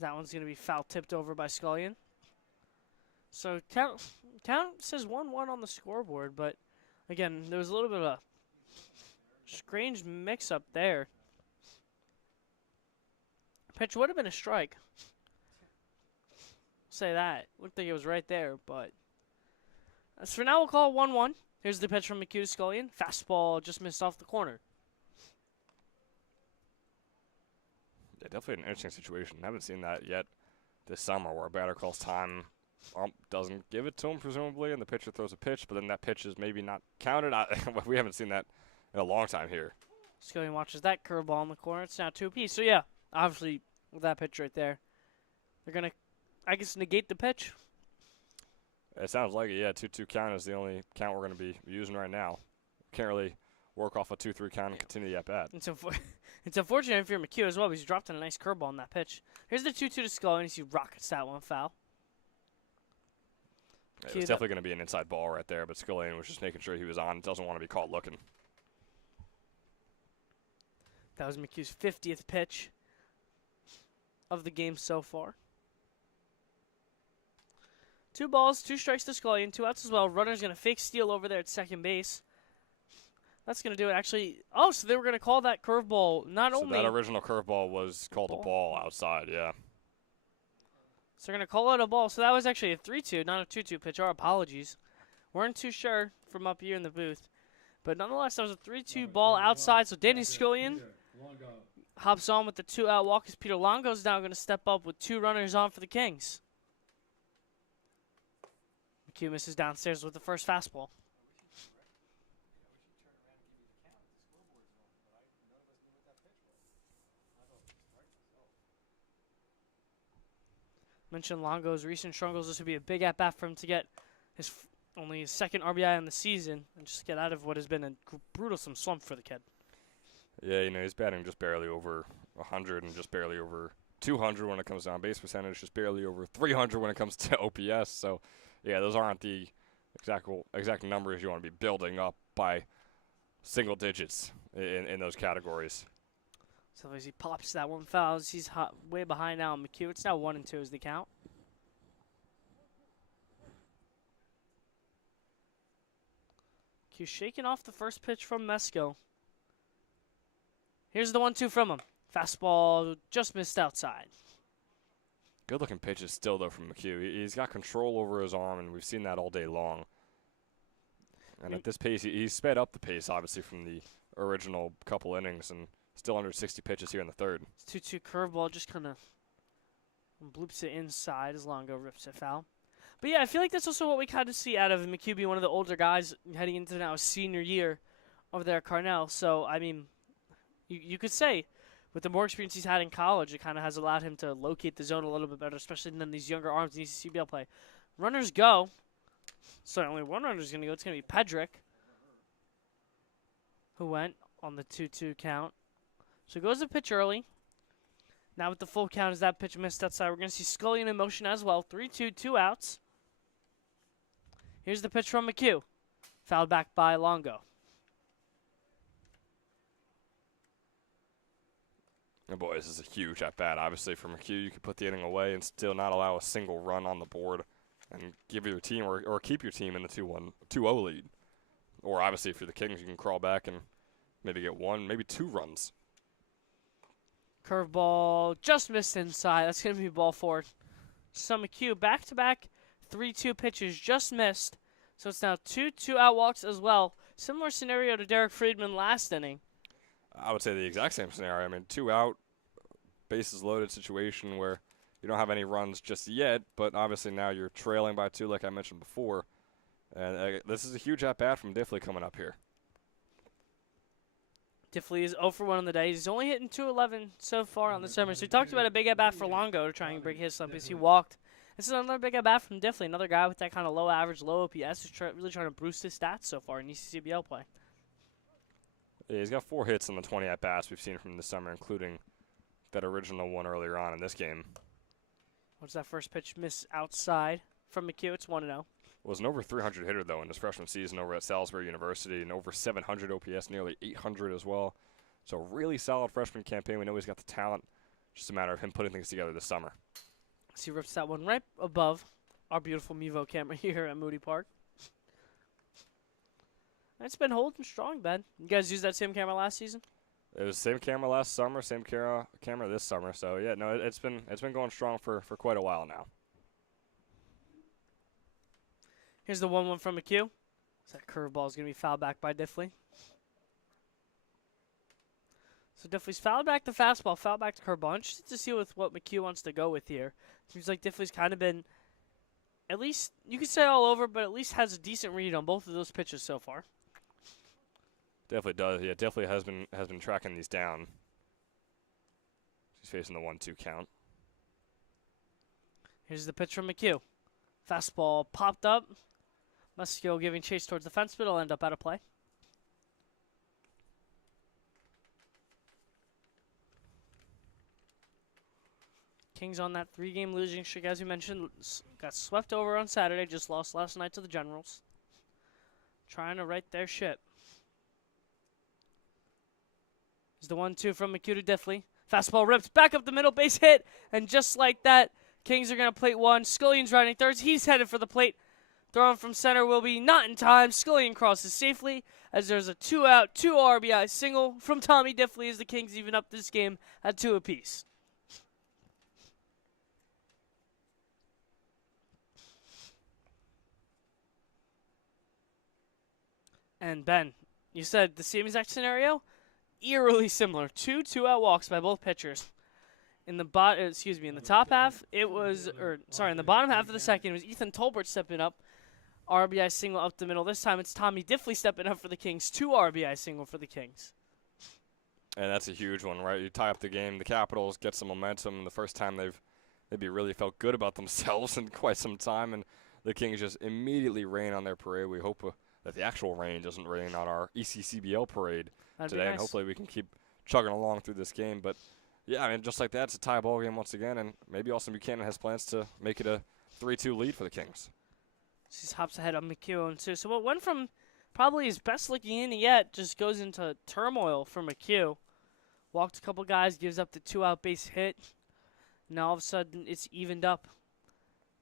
That one's going to be foul tipped over by Scullion. So count says 1-1 on the scoreboard, but again, there was a little bit of a strange mix-up there. Pitch would have been a strike. Say that. Looked like it was right there, but as for now, we'll call it 1-1. Here's the pitch from McHugh to Scullion. Fastball just missed off the corner. Yeah, definitely an interesting situation. Haven't seen that yet this summer where a batter calls time, doesn't give it to him presumably, and the pitcher throws a pitch, but then that pitch is maybe not counted. We haven't seen that in a long time here. Scullion watches that curveball in the corner. It's now 2 apiece. So, yeah, obviously with that pitch right there, They're going to, I guess, negate the pitch. It sounds like it, yeah. 2-2 count is the only count we're going to be using right now. Can't really work off a 2-3 count and continue the at-bat. It's unfortunate if you're McHugh as well, because he dropped in a nice curveball on that pitch. Here's the 2-2 to Scully, and he rockets that one foul. It was definitely going to be an inside ball right there, but Scullion was just making sure he was on. Doesn't want to be caught looking. That was McHugh's 50th pitch of the game so far. 2 balls, 2 strikes to Scullion, 2 outs as well. Runner's going to fake steal over there at second base. That's going to do it, actually. Oh, so they were going to call that curveball not only. So that original curveball was called a ball outside, yeah. So they're going to call it a ball. So that was actually a 3-2, not a 2-2 pitch. Our apologies. Weren't too sure from up here in the booth. But nonetheless, that was a 3-2 ball outside. So Danny Scullion hops on with the 2-out walk as Peter Longo's now going to step up with 2 runners on for the Kings. McHugh misses downstairs with the first fastball. Mentioned Longo's recent struggles. This would be a big at-bat for him to get only his second RBI in the season and just get out of what has been a brutal slump for the kid. Yeah, he's batting just barely over 100 and just barely over 200 when it comes to on-base percentage, just barely over 300 when it comes to OPS. So, yeah, those aren't the exact numbers you want to be building up by single digits in those categories. So as he pops that one foul, he's way behind now on McHugh. It's now 1-2 is the count. McHugh shaking off the first pitch from Mesco. Here's the 1-2 from him. Fastball just missed outside. Good-looking pitches still, though, from McHugh. He's got control over his arm, and we've seen that all day long. And at this pace, he's sped up the pace, obviously, from the original couple innings, and still under 60 pitches here in the third. 2-2 curveball just kind of bloops it inside as Longo rips it foul. But yeah, I feel like that's also what we kind of see out of McHugh being one of the older guys heading into now his senior year over there at Cornell. So, I mean, you could say with the more experience he's had in college, it kind of has allowed him to locate the zone a little bit better, especially than these younger arms in ECCBL play. Runners go. So only one runner is going to go. It's going to be Pedrick, who went on the 2-2 count. So goes the pitch early. Now with the full count, as that pitch missed outside, we're going to see Scullion in motion as well. 3-2, 2 outs. Here's the pitch from McHugh. Fouled back by Longo. Oh boy, this is a huge at-bat. Obviously, for McHugh, you could put the inning away and still not allow a single run on the board and give your team or keep your team in the 2-0 lead. Or obviously, for the Kings, you can crawl back and maybe get 1, maybe 2 runs. Curveball just missed inside. That's going to be ball 4. So McHugh back-to-back 3-2 pitches just missed. So it's now 2 2-out walks as well. Similar scenario to Derek Friedman last inning. I would say the exact same scenario. I mean, 2 out, bases loaded situation where you don't have any runs just yet, but obviously now you're trailing by 2 like I mentioned before. And this is a huge at-bat from Diffley coming up here. Diffley is 0 for 1 on the day. He's only hitting .211 so far on the summer. So we talked about a big at-bat for Longo to try and break his slump as he walked. This is another big at-bat from Diffley, another guy with that kind of low average, low OPS who's really trying to boost his stats so far in ECCBL play. Yeah, he's got 4 hits in the 20 at-bats we've seen from this summer, including that original one earlier on in this game. What's that first pitch miss outside from McHugh? It's 1-0. Was an over 300 hitter, though, in his freshman season over at Salisbury University, and over 700 OPS, nearly 800 as well. So really solid freshman campaign. We know he's got the talent. Just a matter of him putting things together this summer. So he rips that one right above our beautiful Mevo camera here at Moody Park. It's been holding strong, Ben. You guys used that same camera last season? It was the same camera last summer, same camera this summer. So yeah, no, it's been going strong for quite a while now. Here's the 1-1 from McHugh. So that curveball is going to be fouled back by Diffley. So Diffley's fouled back the fastball, fouled back the curveball. Interested to see with what McHugh wants to go with here. Seems like Diffley's kind of been, at least, you could say all over, but at least has a decent read on both of those pitches so far. Definitely does. Yeah, definitely has been tracking these down. He's facing the 1-2 count. Here's the pitch from McHugh. Fastball popped up. Muskio giving chase towards the fence, but it'll end up out of play. Kings on that 3-game losing streak, as we mentioned, got swept over on Saturday, just lost last night to the Generals. Trying to right their ship. Here's the 1-2 from McHugh to Diffley. Fastball ripped back up the middle, base hit, and just like that, Kings are going to plate one. Scullion's riding thirds. He's headed for the plate. Throwing from center will be not in time. Scullion crosses safely as there's a 2-out, 2 RBI single from Tommy Diffley as the Kings even up this game at 2 apiece. And Ben, you said the same exact scenario? Eerily similar. 2-out walks by both pitchers. In the in the top half, in the bottom half of the second, it was Ethan Tolbert stepping up. RBI single up the middle. This time it's Tommy Diffley stepping up for the Kings. 2 RBI single for the Kings. And that's a huge one, right? You tie up the game. The Capitals get some momentum. The first time they've maybe really felt good about themselves in quite some time, and the Kings just immediately rain on their parade. We hope that the actual rain doesn't rain on our ECCBL parade today, and hopefully we can keep chugging along through this game. But yeah, I mean, just like that, it's a tie ball game once again, and maybe Austin Buchanan has plans to make it a 3-2 lead for the Kings. He hops ahead on McHugh and 2. So what went from probably his best looking inning yet just goes into turmoil for McHugh. Walked a couple guys, gives up the 2-out base hit. Now all of a sudden it's evened up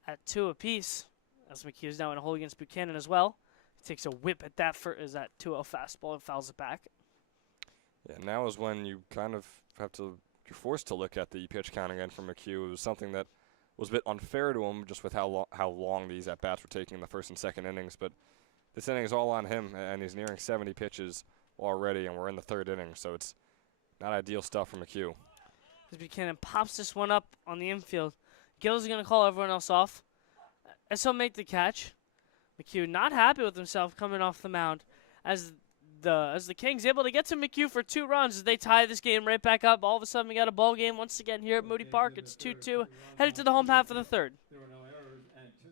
at 2 apiece as McHugh's now in a hole against Buchanan as well. He takes a whip at that 2-0 fastball and fouls it back. Yeah, now is when you kind of you're forced to look at the pitch count again from McHugh. It was something that was a bit unfair to him just with how long these at-bats were taking in the first and second innings. But this inning is all on him, and he's nearing 70 pitches already, and we're in the 3rd inning. So it's not ideal stuff from McHugh. As Buchanan pops this one up on the infield. Gill's going to call everyone else off as he'll make the catch. McHugh not happy with himself coming off the mound as the Kings able to get to McHugh for 2 runs as they tie this game right back up. All of a sudden we got a ball game once again here at Moody Park. It's 2-2, headed to the home half of the 3rd. There were no errors and 2.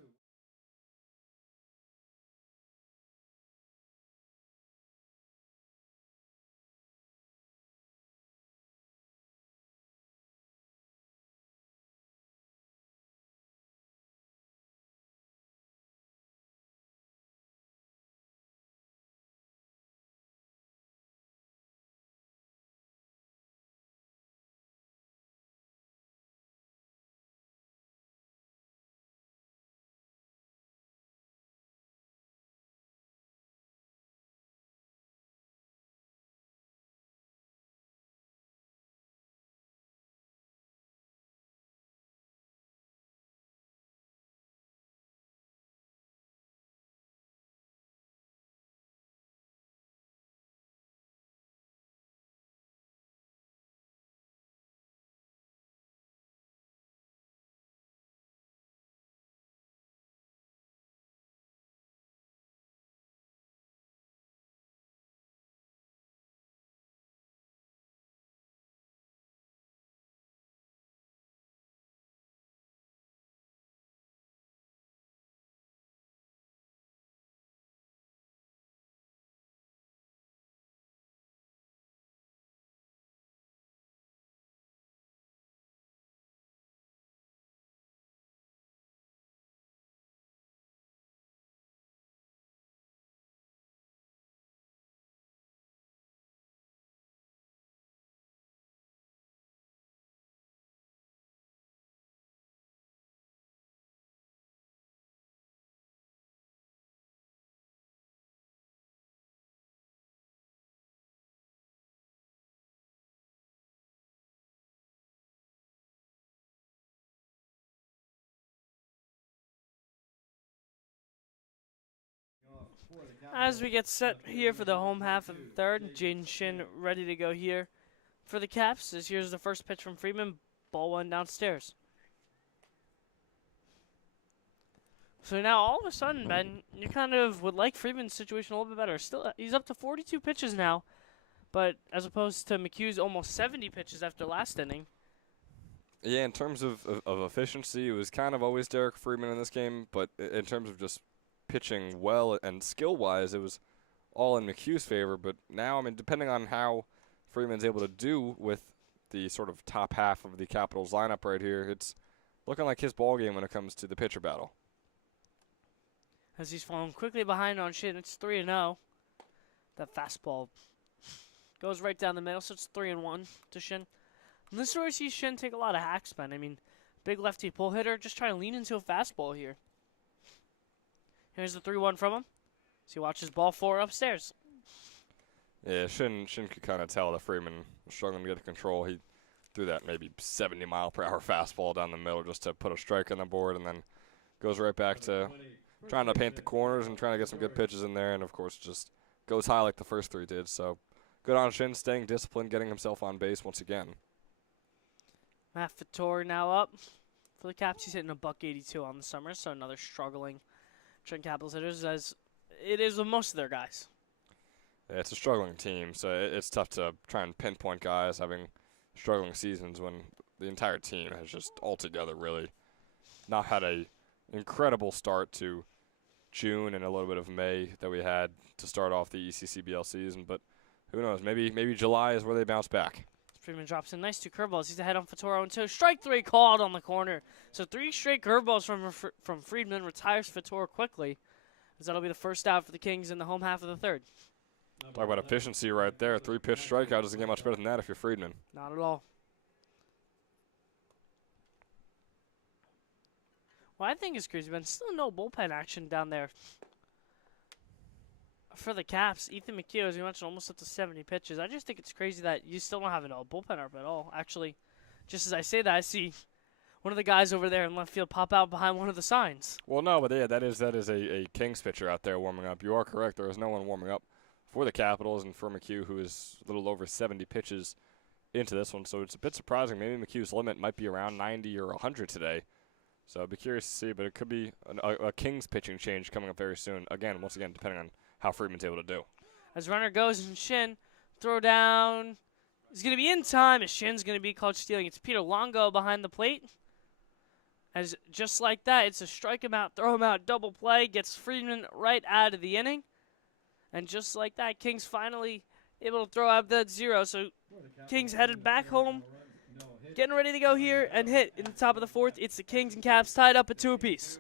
As we get set here for the home half of the 3rd, Jaden Shin ready to go here for the Caps. As here's the first pitch from Freeman, ball 1 downstairs. So now all of a sudden, Ben, you kind of would like Freeman's situation a little bit better. Still, he's up to 42 pitches now, but as opposed to McHugh's almost 70 pitches after last inning, Yeah, in terms of efficiency, it was kind of always Derek Freeman in this game, but in terms of just pitching well and skill-wise, it was all in McHugh's favor. But now, I mean, depending on how Freeman's able to do with the sort of top half of the Capitals lineup right here, it's looking like his ball game when it comes to the pitcher battle. As he's falling quickly behind on Shin, it's 3-0. That fastball goes right down the middle, so it's 3-1 to Shin. And this is where we see Shin take a lot of hack spin. I mean, big lefty pull hitter, just trying to lean into a fastball here. Here's the 3-1 from him. So he watches ball 4 upstairs. Yeah, Shin could kind of tell that Freeman was struggling to get to control. He threw that maybe 70-mile-per-hour fastball down the middle just to put a strike on the board, and then goes right back to trying to paint the corners and trying to get some good pitches in there, and of course just goes high like the first 3 did. So good on Shin, staying disciplined, getting himself on base once again. Matt Fattori now up for the Caps. He's hitting a .182 on the summer, so another struggling Trenton Capitals hitters, as it is with most of their guys. Yeah, it's a struggling team, so it's tough to try and pinpoint guys having struggling seasons when the entire team has just altogether really not had a incredible start to June and a little bit of May that we had to start off the ECCBL season. But who knows? Maybe July is where they bounce back. Freeman drops in nice 2 curveballs. He's ahead on Fattori 0-2. Strike 3 called on the corner. So 3 straight curveballs from Friedman. Retires Fattori quickly, as that'll be the first out for the Kings in the home half of the 3rd. Talk about efficiency right there. 3-pitch strikeout doesn't get much better than that if you're Friedman. Not at all. What I think is crazy, Ben, still no bullpen action down there for the Caps. Ethan McHugh, as you mentioned, almost up to 70 pitches. I just think it's crazy that you still don't have a bullpen up at all. Actually, just as I say that, I see one of the guys over there in left field pop out behind one of the signs. Well, no, but yeah, that is a Kings pitcher out there warming up. You are correct. There is no one warming up for the Capitals and for McHugh, who is a little over 70 pitches into this one. So it's a bit surprising. Maybe McHugh's limit might be around 90 or 100 today. So I'd be curious to see, but it could be a Kings pitching change coming up very soon. Again, once again, depending on how Freeman's able to do. As runner goes and Shin, throw down. He's going to be in time as Shin's going to be called stealing. It's Peter Longo behind the plate. As just like that, it's a strike him out, throw him out, double play, gets Friedman right out of the inning. And just like that, Kings finally able to throw out that 0. So Kings headed back home, getting ready to go here and hit in the top of the 4th. It's the Kings and Caps tied up at 2 apiece.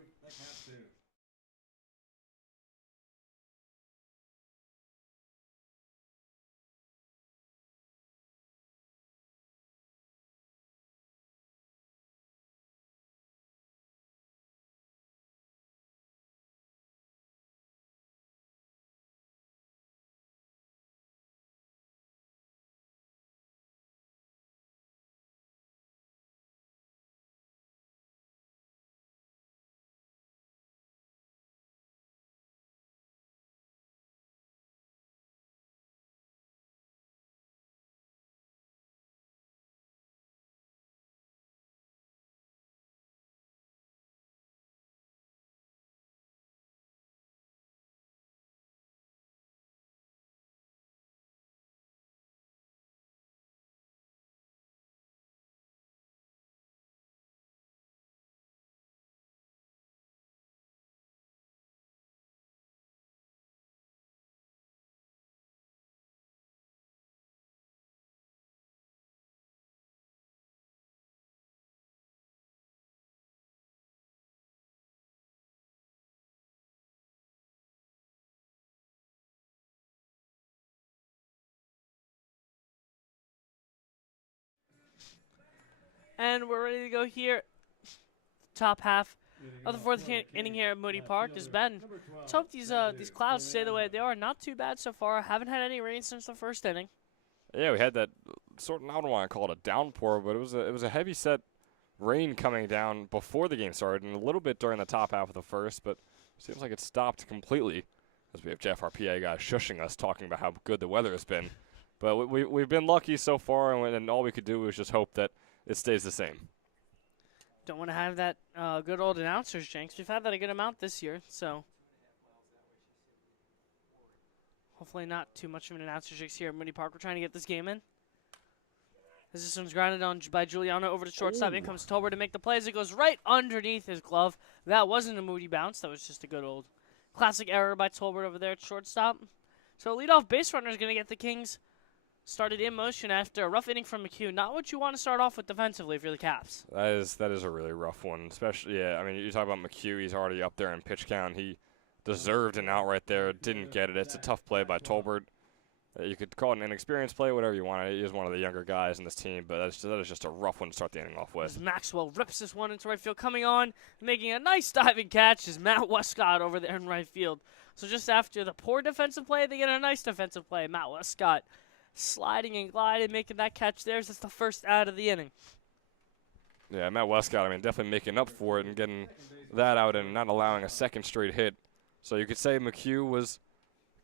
And we're ready to go here. Top half of the 4th inning here at Moody Park is Ben. Let's hope these clouds stay the way they are. Not too bad so far. Haven't had any rain since the 1st inning. Yeah, we had that sort of, I don't want to call it a downpour, but it was a heavy set rain coming down before the game started and a little bit during the top half of the 1st, but it seems like it stopped completely as we have Jeff, our PA guy, shushing us, talking about how good the weather has been. But we've been lucky so far, and all we could do was just hope that it stays the same. Don't want to have that good old announcer's jinx. We've had that a good amount this year, so hopefully not too much of an announcer's jinx here at Moody Park. We're trying to get this game in. As this one's grounded on by Giuliano over to shortstop. In comes Tolbert to make the plays. It goes right underneath his glove. That wasn't a Moody bounce. That was just a good old classic error by Tolbert over there at shortstop. So leadoff base runner is going to get the Kings started in motion after a rough inning from McHugh. Not what you want to start off with defensively if you're the Caps. That is a really rough one, especially, yeah, I mean, you talk about McHugh, he's already up there in pitch count. He deserved an out right there, didn't get it. It's a tough play by Tolbert. You could call it an inexperienced play, whatever you want. He is one of the younger guys in this team, but that is just a rough one to start the inning off with. As Maxwell rips this one into right field, coming on, making a nice diving catch is Matt Westcott over there in right field. So just after the poor defensive play, they get a nice defensive play. Matt Westcott sliding and gliding, making that catch there. That's the first out of the inning. Yeah, Matt Westcott, I mean, definitely making up for it and getting that out and not allowing a second straight hit. So you could say McHugh was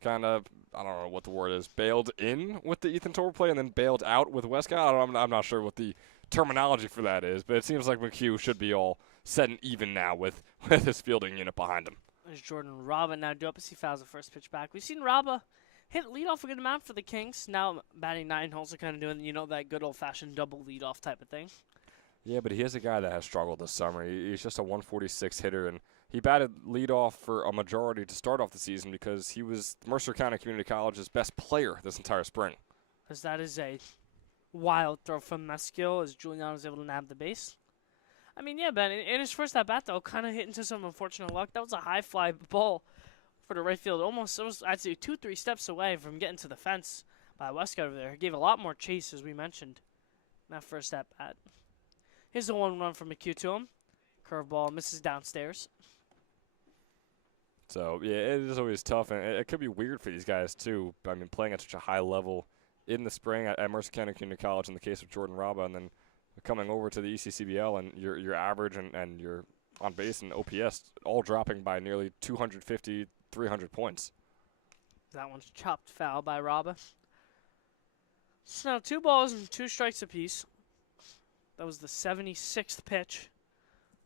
kind of, I don't know what the word is, bailed in with the Ethan Tolbert play and then bailed out with Westcott. I'm not sure what the terminology for that is, but it seems like McHugh should be all set and even now with his fielding unit behind him. There's Jordan Raba now due up as he fouls the first pitch back. We've seen Raba hit leadoff a good amount for the Kings. Now batting 9 holes are kind of doing, that good old-fashioned double leadoff type of thing. Yeah, but he is a guy that has struggled this summer. He's just a 146 hitter, and he batted leadoff for a majority to start off the season because he was Mercer County Community College's best player this entire spring. As that is a wild throw from Meskill as Giuliano's able to nab the base. I mean, yeah, Ben, in his first at-bat, though, kind of hit into some unfortunate luck. That was a high fly ball for the right field. Almost, it was, I'd say, 2-3 steps away from getting to the fence by Westcott over there. He gave a lot more chase, as we mentioned, in that first at-bat. Here's the 1-run from McHugh to him. Curveball misses downstairs. So, yeah, it is always tough, and it could be weird for these guys, too. I mean, playing at such a high level in the spring at Mercer County Community College in the case of Jordan Raba, and then coming over to the ECCBL and your average and your on base and OPS all dropping by nearly 250, 300 points. That one's chopped foul by Raba. So now 2 balls and 2 strikes apiece. That was the 76th pitch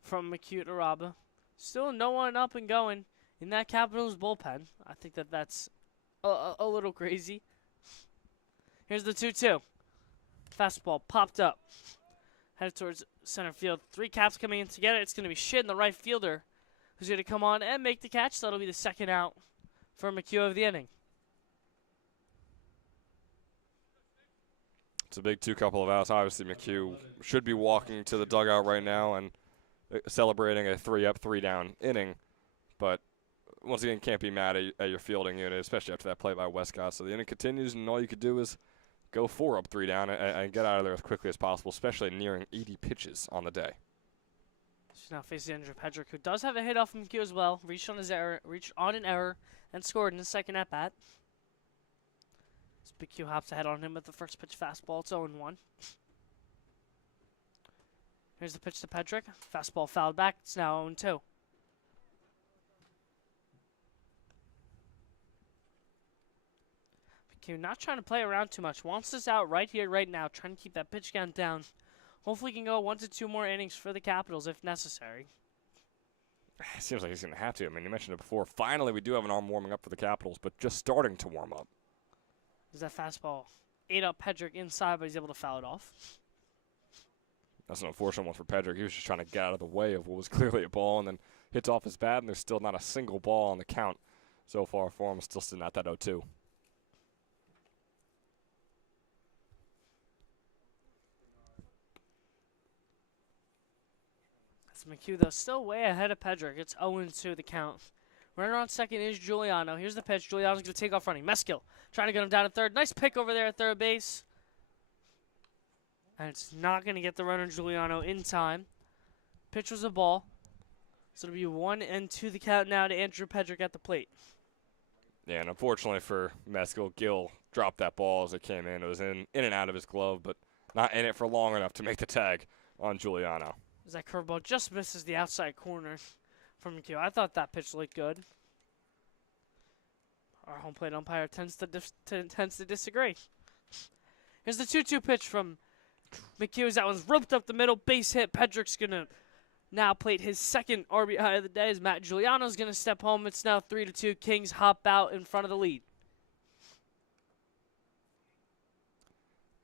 from McHugh to Raba. Still no one up and going in that Capitals bullpen. I think that's a little crazy. Here's the 2-2. Fastball popped up. Headed towards center field. 3 Caps coming in together. It's going to be Shinn, the right fielder, who's going to come on and make the catch. So that'll be the second out for McHugh of the inning. It's a big couple of outs. Obviously, McHugh should be walking to the dugout right now and celebrating a 3-up, 3-down inning. But once again, can't be mad at your fielding unit, especially after that play by Westcott. So the inning continues, and all you could do is go 4-up, 3-down, and get out of there as quickly as possible, especially nearing 80 pitches on the day. She's now facing Andrew Pedrick, who does have a hit off from McHugh as well. Reached on an error, and scored in his second at-bat. McHugh hops ahead on him with the first pitch fastball. It's 0-1. Here's the pitch to Pedrick. Fastball fouled back. It's now 0-2. McHugh not trying to play around too much. Wants this out right here, right now. Trying to keep that pitch count down. Hopefully he can go 1 to 2 more innings for the Capitals if necessary. It seems like he's going to have to. I mean, you mentioned it before. Finally, we do have an arm warming up for the Capitals, but just starting to warm up. There's that fastball. Ate up Pedrick inside, but he's able to foul it off. That's an unfortunate one for Pedrick. He was just trying to get out of the way of what was clearly a ball and then hits off his bat, and there's still not a single ball on the count so far for him. Still sitting at that 0-2. That's McHugh, though, still way ahead of Pedrick. It's 0-2 the count. Runner on second is Giuliano. Here's the pitch. Giuliano's going to take off running. Meskill trying to get him down at third. Nice pick over there at third base. And it's not going to get the runner Giuliano in time. Pitch was a ball. So it'll be 1-2 the count now to Andrew Pedrick at the plate. Yeah, and unfortunately for Meskill, Gill dropped that ball as it came in. It was in and out of his glove, but not in it for long enough to make the tag on Giuliano. As that curveball just misses the outside corner from McHugh. I thought that pitch looked good. Our home plate umpire tends to disagree. Here's the 2-2 pitch from McHugh. That one's roped up the middle. Base hit. Pedrick's going to now plate his second RBI of the day as Matt Giuliano's going to step home. It's now 3-2. Kings hop out in front of the lead.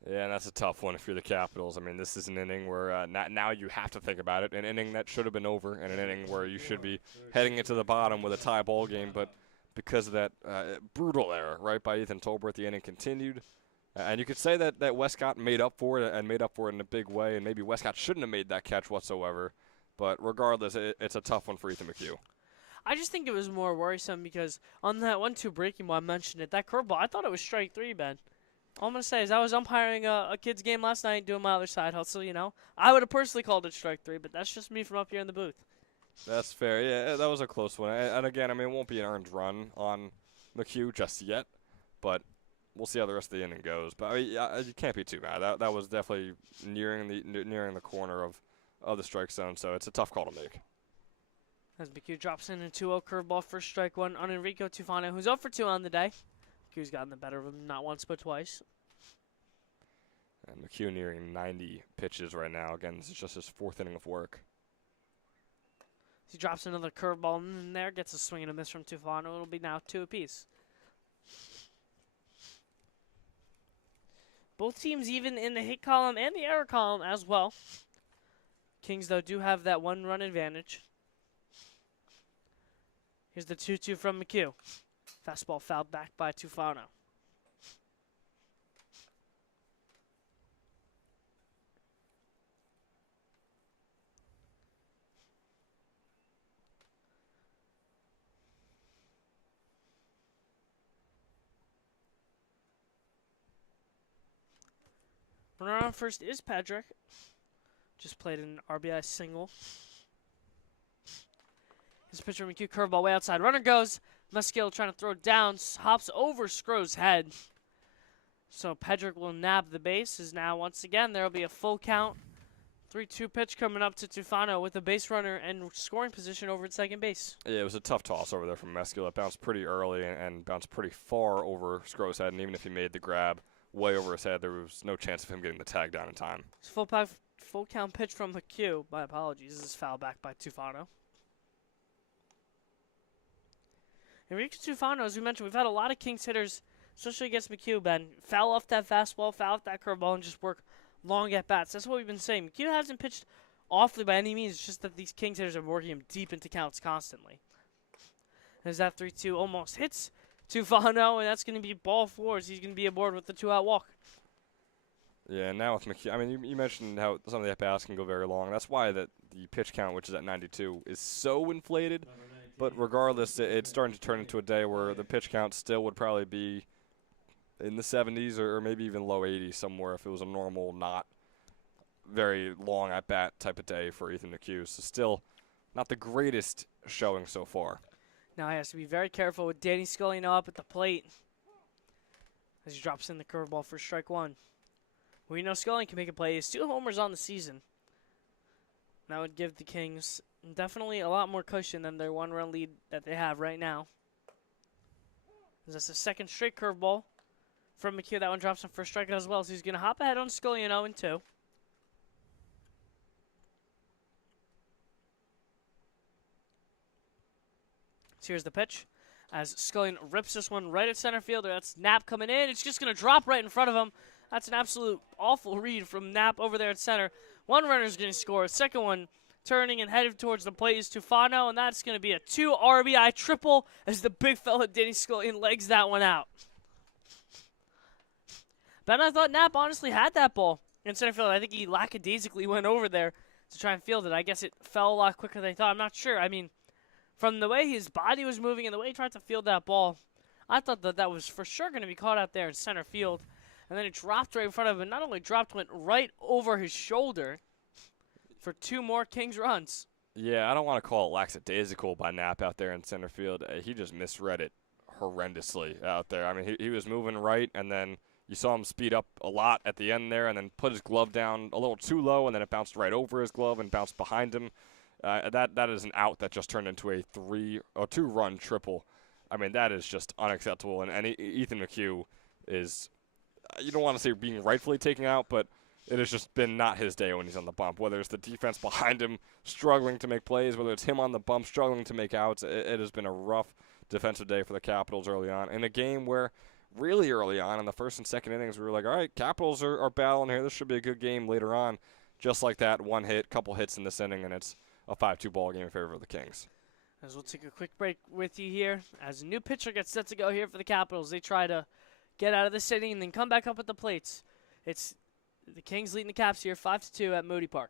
Yeah, and that's a tough one if you're the Capitals. I mean, this is an inning where now you have to think about it. An inning that should have been over, and an inning where you should be heading into the bottom with a tie ball game. But because of that brutal error, right, by Ethan Tolbert, the inning continued. And you could say that Westcott made up for it and made up for it in a big way, and maybe Westcott shouldn't have made that catch whatsoever. But regardless, it's a tough one for Ethan McHugh. I just think it was more worrisome because on that 1-2 breaking ball, I mentioned it, that curveball, I thought it was strike 3, Ben. All I'm going to say is I was umpiring a kid's game last night doing my other side hustle, you know. I would have personally called it strike 3, but that's just me from up here in the booth. That's fair. Yeah, that was a close one. And again, I mean, it won't be an earned run on McHugh just yet, but we'll see how the rest of the inning goes. But I mean, you can't be too bad. That was definitely nearing the corner of the strike zone, so it's a tough call to make. As McHugh drops in a 2-0 curveball for strike 1 on Enrico Tufano, who's 0 for 2 on the day. McHugh's gotten the better of him not once but twice. And McHugh nearing 90 pitches right now. Again, this is just his 4th inning of work. He drops another curveball in there, gets a swing and a miss from Tufano. It'll be now 2 apiece. Both teams even in the hit column and the error column as well. Kings, though, do have that 1-run advantage. Here's the 2-2 from McHugh. Fastball fouled back by Tufano. Runner on first is Patrick. Just played an RBI single. His pitcher McHugh curveball way outside. Runner goes. Meskill trying to throw it down. Hops over Scro's head. So Pedrick will nab the base. Is now once again there will be a full count. 3-2 pitch coming up to Tufano with a base runner and scoring position over at second base. Yeah, it was a tough toss over there from Meskill. It bounced pretty early and bounced pretty far over Scro's head. And even if he made the grab way over his head, there was no chance of him getting the tag down in time. Full count pitch from McHugh. My apologies. This is foul back by Tufano. Enrique Tufano, as we mentioned, we've had a lot of Kings hitters, especially against McHugh, Ben, foul off that fastball, foul off that curveball, and just work long at-bats. That's what we've been saying. McHugh hasn't pitched awfully by any means. It's just that these Kings hitters are working him deep into counts constantly. As that 3-2 almost hits Tufano, and that's going to be ball 4 as he's going to be aboard with the 2-out walk. Yeah, and now with McHugh, I mean, you mentioned how some of the at-bats can go very long. That's why the pitch count, which is at 92, is so inflated. But regardless, it's starting to turn into a day where the pitch count still would probably be in the 70s or maybe even low 80s somewhere if it was a normal, not very long at-bat type of day for Ethan McHugh. So still not the greatest showing so far. Now he has to be very careful with Danny Sculliano up at the plate as he drops in the curveball for strike 1. We know Scullion can make a play. He has 2 homers on the season. That would give the Kings definitely a lot more cushion than their 1-run lead that they have right now. That's a second straight curveball from McHugh. That one drops him for a strikeout as well. So he's going to hop ahead on Scullion 0-2. So here's the pitch as Scullion rips this one right at center fielder. That's Knapp coming in. It's just going to drop right in front of him. That's an absolute awful read from Knapp over there at center. One runner's going to score. Second one turning and headed towards the plate is Tufano, and that's going to be a 2 RBI triple as the big fella Danny Scullion legs that one out. Ben, I thought Knapp honestly had that ball in center field. I think he lackadaisically went over there to try and field it. I guess it fell a lot quicker than I thought. I'm not sure. I mean, from the way his body was moving and the way he tried to field that ball, I thought that was for sure going to be caught out there in center field. And then it dropped right in front of him. Not only dropped, went right over his shoulder for 2 more Kings runs. Yeah, I don't want to call it lackadaisical by Knapp out there in center field. He just misread it horrendously out there. I mean, he was moving right, and then you saw him speed up a lot at the end there and then put his glove down a little too low, and then it bounced right over his glove and bounced behind him. That is an out that just turned into a 2-run triple. I mean, that is just unacceptable. And Ethan McHugh is, you don't want to say being rightfully taken out, but it has just been not his day when he's on the bump. Whether it's the defense behind him struggling to make plays, whether it's him on the bump struggling to make outs, it has been a rough defensive day for the Capitals early on in a game where really early on in the first and second innings. We were like, all right, Capitals are battling here. This should be a good game later on. Just like that, one hit, couple hits in this inning, and it's a 5-2 ball game in favor of the Kings. As we'll take a quick break with you here, as a new pitcher gets set to go here for the Capitals. They try to get out of this inning and then come back up at the plates. It's the Kings leading the Caps here 5-2 at Moody Park.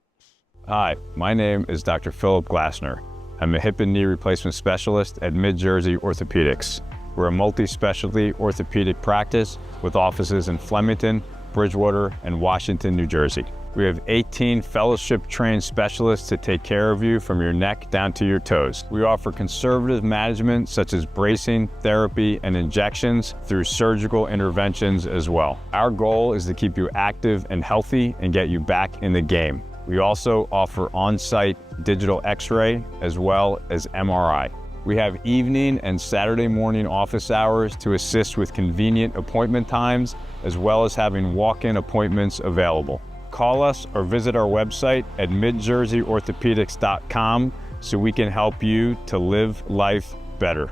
Hi, my name is Dr. Philip Glassner. I'm a hip and knee replacement specialist at Mid-Jersey Orthopedics. We're a multi-specialty orthopedic practice with offices in Flemington, Bridgewater, and Washington, New Jersey. We have 18 fellowship-trained specialists to take care of you from your neck down to your toes. We offer conservative management such as bracing, therapy, and injections through surgical interventions as well. Our goal is to keep you active and healthy and get you back in the game. We also offer on-site digital x-ray as well as MRI. We have evening and Saturday morning office hours to assist with convenient appointment times, as well as having walk-in appointments available. Call us or visit our website at midjerseyorthopedics.com so we can help you to live life better.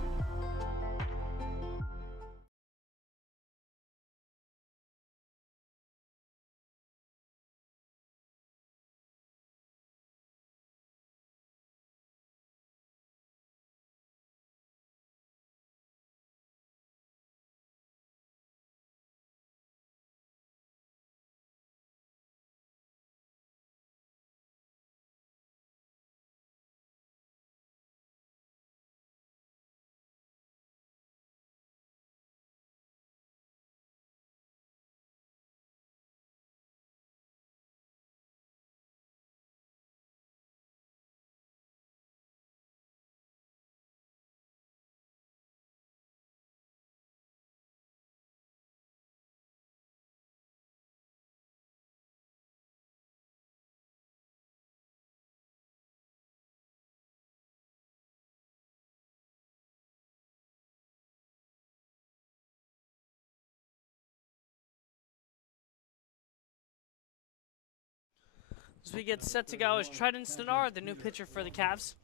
As we get set to go is Trenton, the new pitcher for the Caps,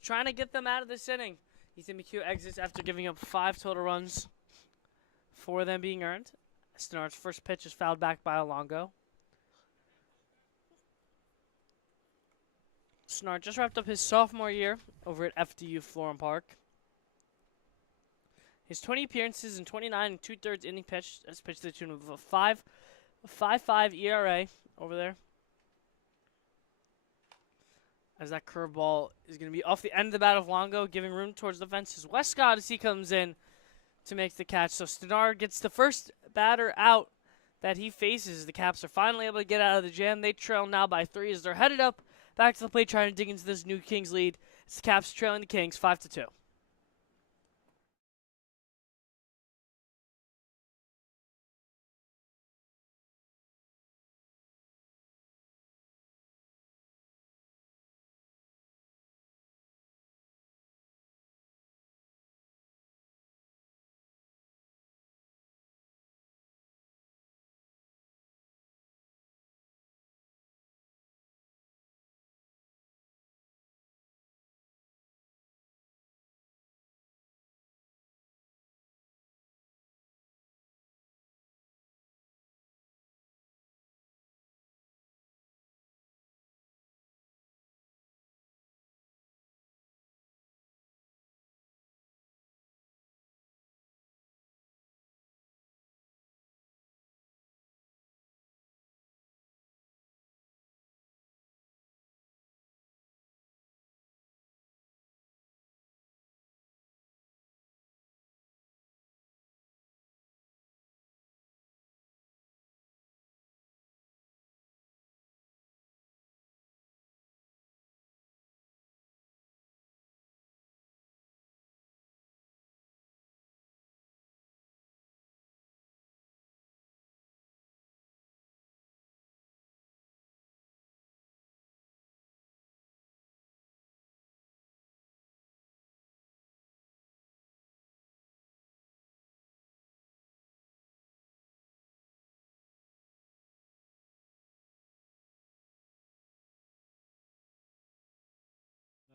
trying to get them out of this inning. Ethan McHugh exits after giving up 5 total runs, 4 of them being earned. Stenard's first pitch is fouled back by Alongo. Stenard just wrapped up his sophomore year over at FDU Florham Park. His 20 appearances and 29 and 2/3 inning pitch has pitched to the tune of a 5.55 ERA over there. As that curveball is going to be off the end of the bat of Longo, giving room towards the fences. Westcott, as he comes in to make the catch. So Stenard gets the first batter out that he faces. The Caps are finally able to get out of the jam. They trail now by 3 as they're headed up back to the plate trying to dig into this new Kings lead. It's the Caps trailing the Kings 5-2.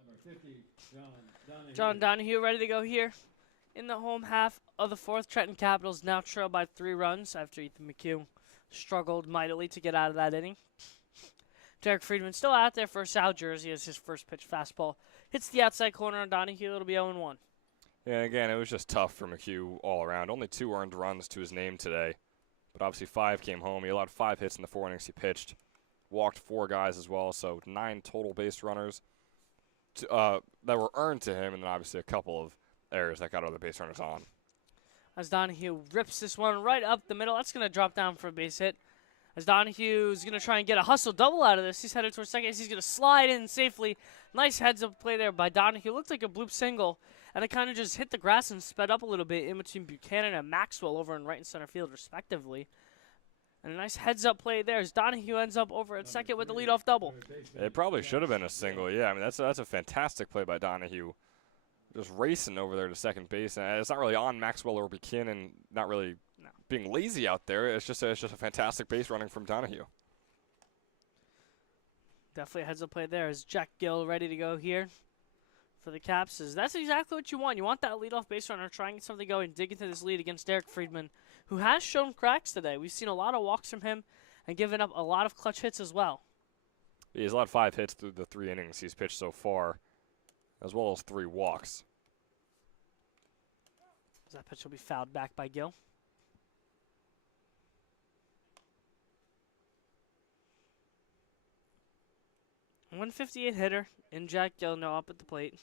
Number 50, John Donahue. John Donahue ready to go here. In the home half of the fourth, Trenton Capitals now trail by 3 runs after Ethan McHugh struggled mightily to get out of that inning. Derek Friedman still out there for South Jersey as his first pitch fastball hits the outside corner on Donahue. It'll be 0-1. Yeah, again, it was just tough for McHugh all around. Only 2 earned runs to his name today, but obviously 5 came home. He allowed 5 hits in the 4 innings he pitched, walked 4 guys as well, so 9 total base runners that were earned to him, and then obviously a couple of errors that got other base runners on. As Donahue rips this one right up the middle, that's going to drop down for a base hit. As Donahue's going to try and get a hustle double out of this. He's headed towards second. He's going to slide in safely. Nice heads-up play there by Donahue. Looked like a bloop single, and it kind of just hit the grass and sped up a little bit in between Buchanan and Maxwell over in right and center field, respectively. And a nice heads-up play there as Donahue ends up over at second with the leadoff double. It probably should have been a single. Yeah, I mean, that's a fantastic play by Donahue. Just racing over there to second base. And it's not really on Maxwell or Buchanan, not really being lazy out there. It's just a fantastic base running from Donahue. Definitely a heads-up play there. Is Jack Gill ready to go here for the Caps? That's exactly what you want. You want that leadoff base runner trying to get something going, dig into this lead against Derek Friedman, who has shown cracks today. We've seen a lot of walks from him and given up a lot of clutch hits as well. He's allowed 5 hits through the 3 innings he's pitched so far, as well as 3 walks. That pitch will be fouled back by Gill. .158 hitter in Jack Gill now up at the plate.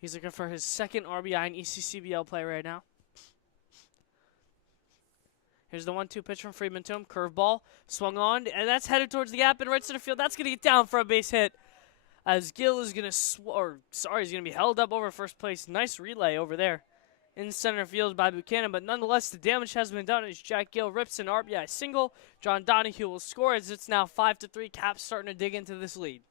He's looking for his second RBI in ECCBL play right now. Here's the 1-2 pitch from Friedman to him. Curveball swung on, and that's headed towards the gap in right center field. That's going to get down for a base hit. As Gill is going to, he's going to be held up over first place. Nice relay over there in center field by Buchanan, but nonetheless, the damage has been done as Jack Gill rips an RBI single. John Donahue will score as it's now 5-3. Caps starting to dig into this lead.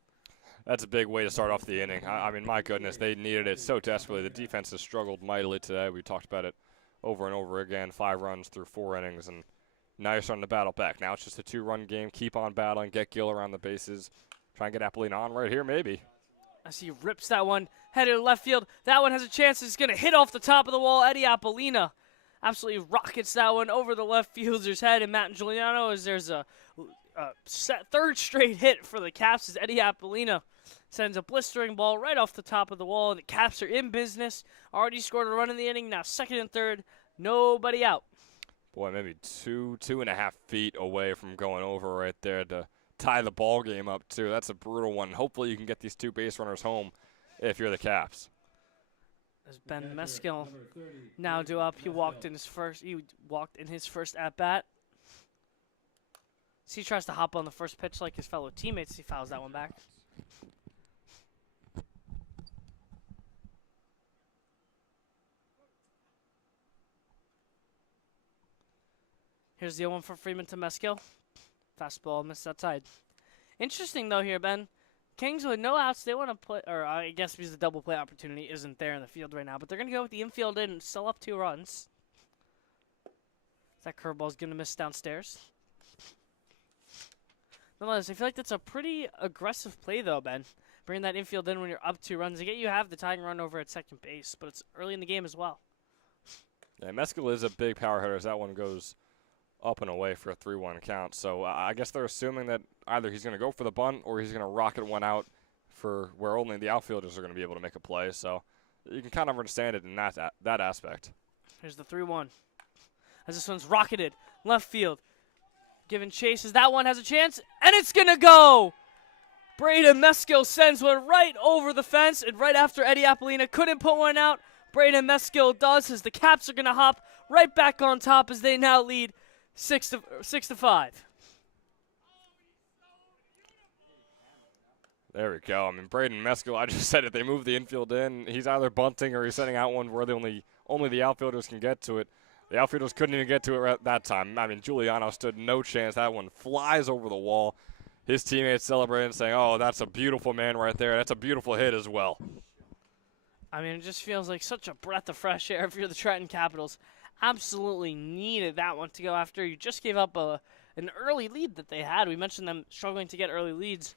That's a big way to start off the inning. I mean, my goodness, they needed it so desperately. The defense has struggled mightily today. We talked about it over and over again. 5 runs through 4 innings, and now you're starting to battle back. Now it's just a 2-run game. Keep on battling. Get Gill around the bases. Try and get Appolina on right here, maybe. As he rips that one, headed to left field. That one has a chance. It's going to hit off the top of the wall. Eddie Appolina absolutely rockets that one over the left fielder's head. And Matt Giuliano, as there's a third straight hit for the Caps, as Eddie Appolina sends a blistering ball right off the top of the wall. And the Caps are in business. Already scored a run in the inning. Now second and third. Nobody out. Boy, maybe 2.5 feet away from going over right there to tie the ball game up too. That's a brutal one. Hopefully you can get these 2 base runners home if you're the Caps. As Ben Meskel now due up, he walked in his first at bat. So he tries to hop on the first pitch like his fellow teammates. He fouls that one back. Here's the 0-1 for Freeman to Meskel. Fastball missed outside. Interesting, though, here, Ben. Kings with no outs, they want to play, or I guess because the double play opportunity isn't there in the field right now, but they're going to go with the infield in and still up 2 runs. That curveball's going to miss downstairs. Nonetheless, I feel like that's a pretty aggressive play, though, Ben. Bringing that infield in when you're up 2 runs. Again, you have the tying run over at second base, but it's early in the game as well. Yeah, Meskel is a big power hitter as that one goes up and away for a 3-1 count. So I guess they're assuming that either he's going to go for the bunt or he's going to rocket one out for where only the outfielders are going to be able to make a play. So you can kind of understand it in that aspect. Here's the 3-1. As this one's rocketed left field. Giving chase as that one has a chance, and it's going to go! Braden Meskel sends one right over the fence, and right after Eddie Appolina couldn't put one out, Braden Meskel does, as the Caps are going to hop right back on top as they now lead 6-5. There we go. I mean, Braden Meskel, I just said it. They move the infield in. He's either bunting or he's sending out one where only the outfielders can get to it. The outfielders couldn't even get to it at that time. I mean, Giuliano stood no chance. That one flies over the wall. His teammates celebrating, saying, oh, that's a beautiful man right there. That's a beautiful hit as well. I mean, it just feels like such a breath of fresh air if you're the Trenton Capitals. Absolutely needed that one to go after. You just gave up an early lead that they had. We mentioned them struggling to get early leads.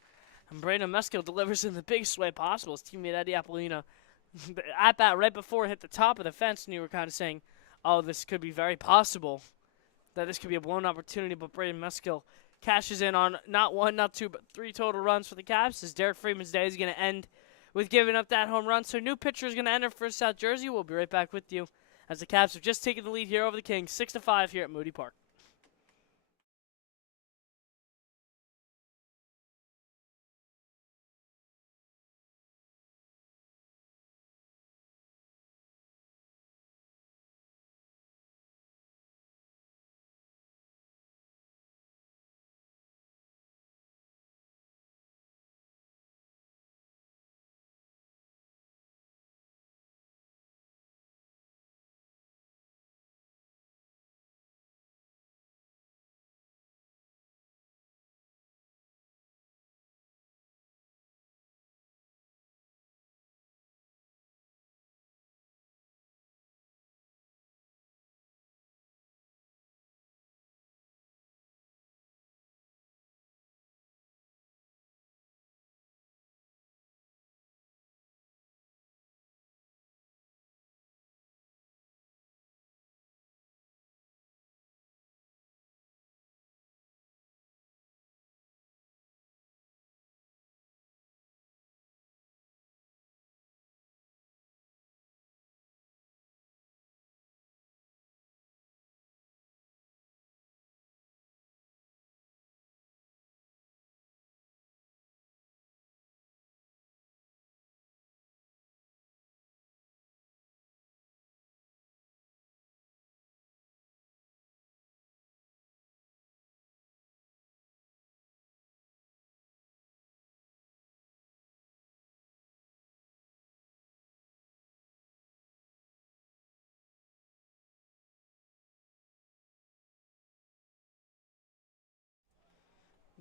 And Braden Meskel delivers in the biggest way possible. His teammate Eddie Appolina at bat right before it hit the top of the fence, and you were kind of saying, oh, this could be very possible, that this could be a blown opportunity, but Braden Meskill cashes in on not one, not two, but 3 total runs for the Caps, as Derek Freeman's day is going to end with giving up that home run. So new pitcher is going to enter for South Jersey. We'll be right back with you as the Caps have just taken the lead here over the Kings, 6-5 here at Moody Park.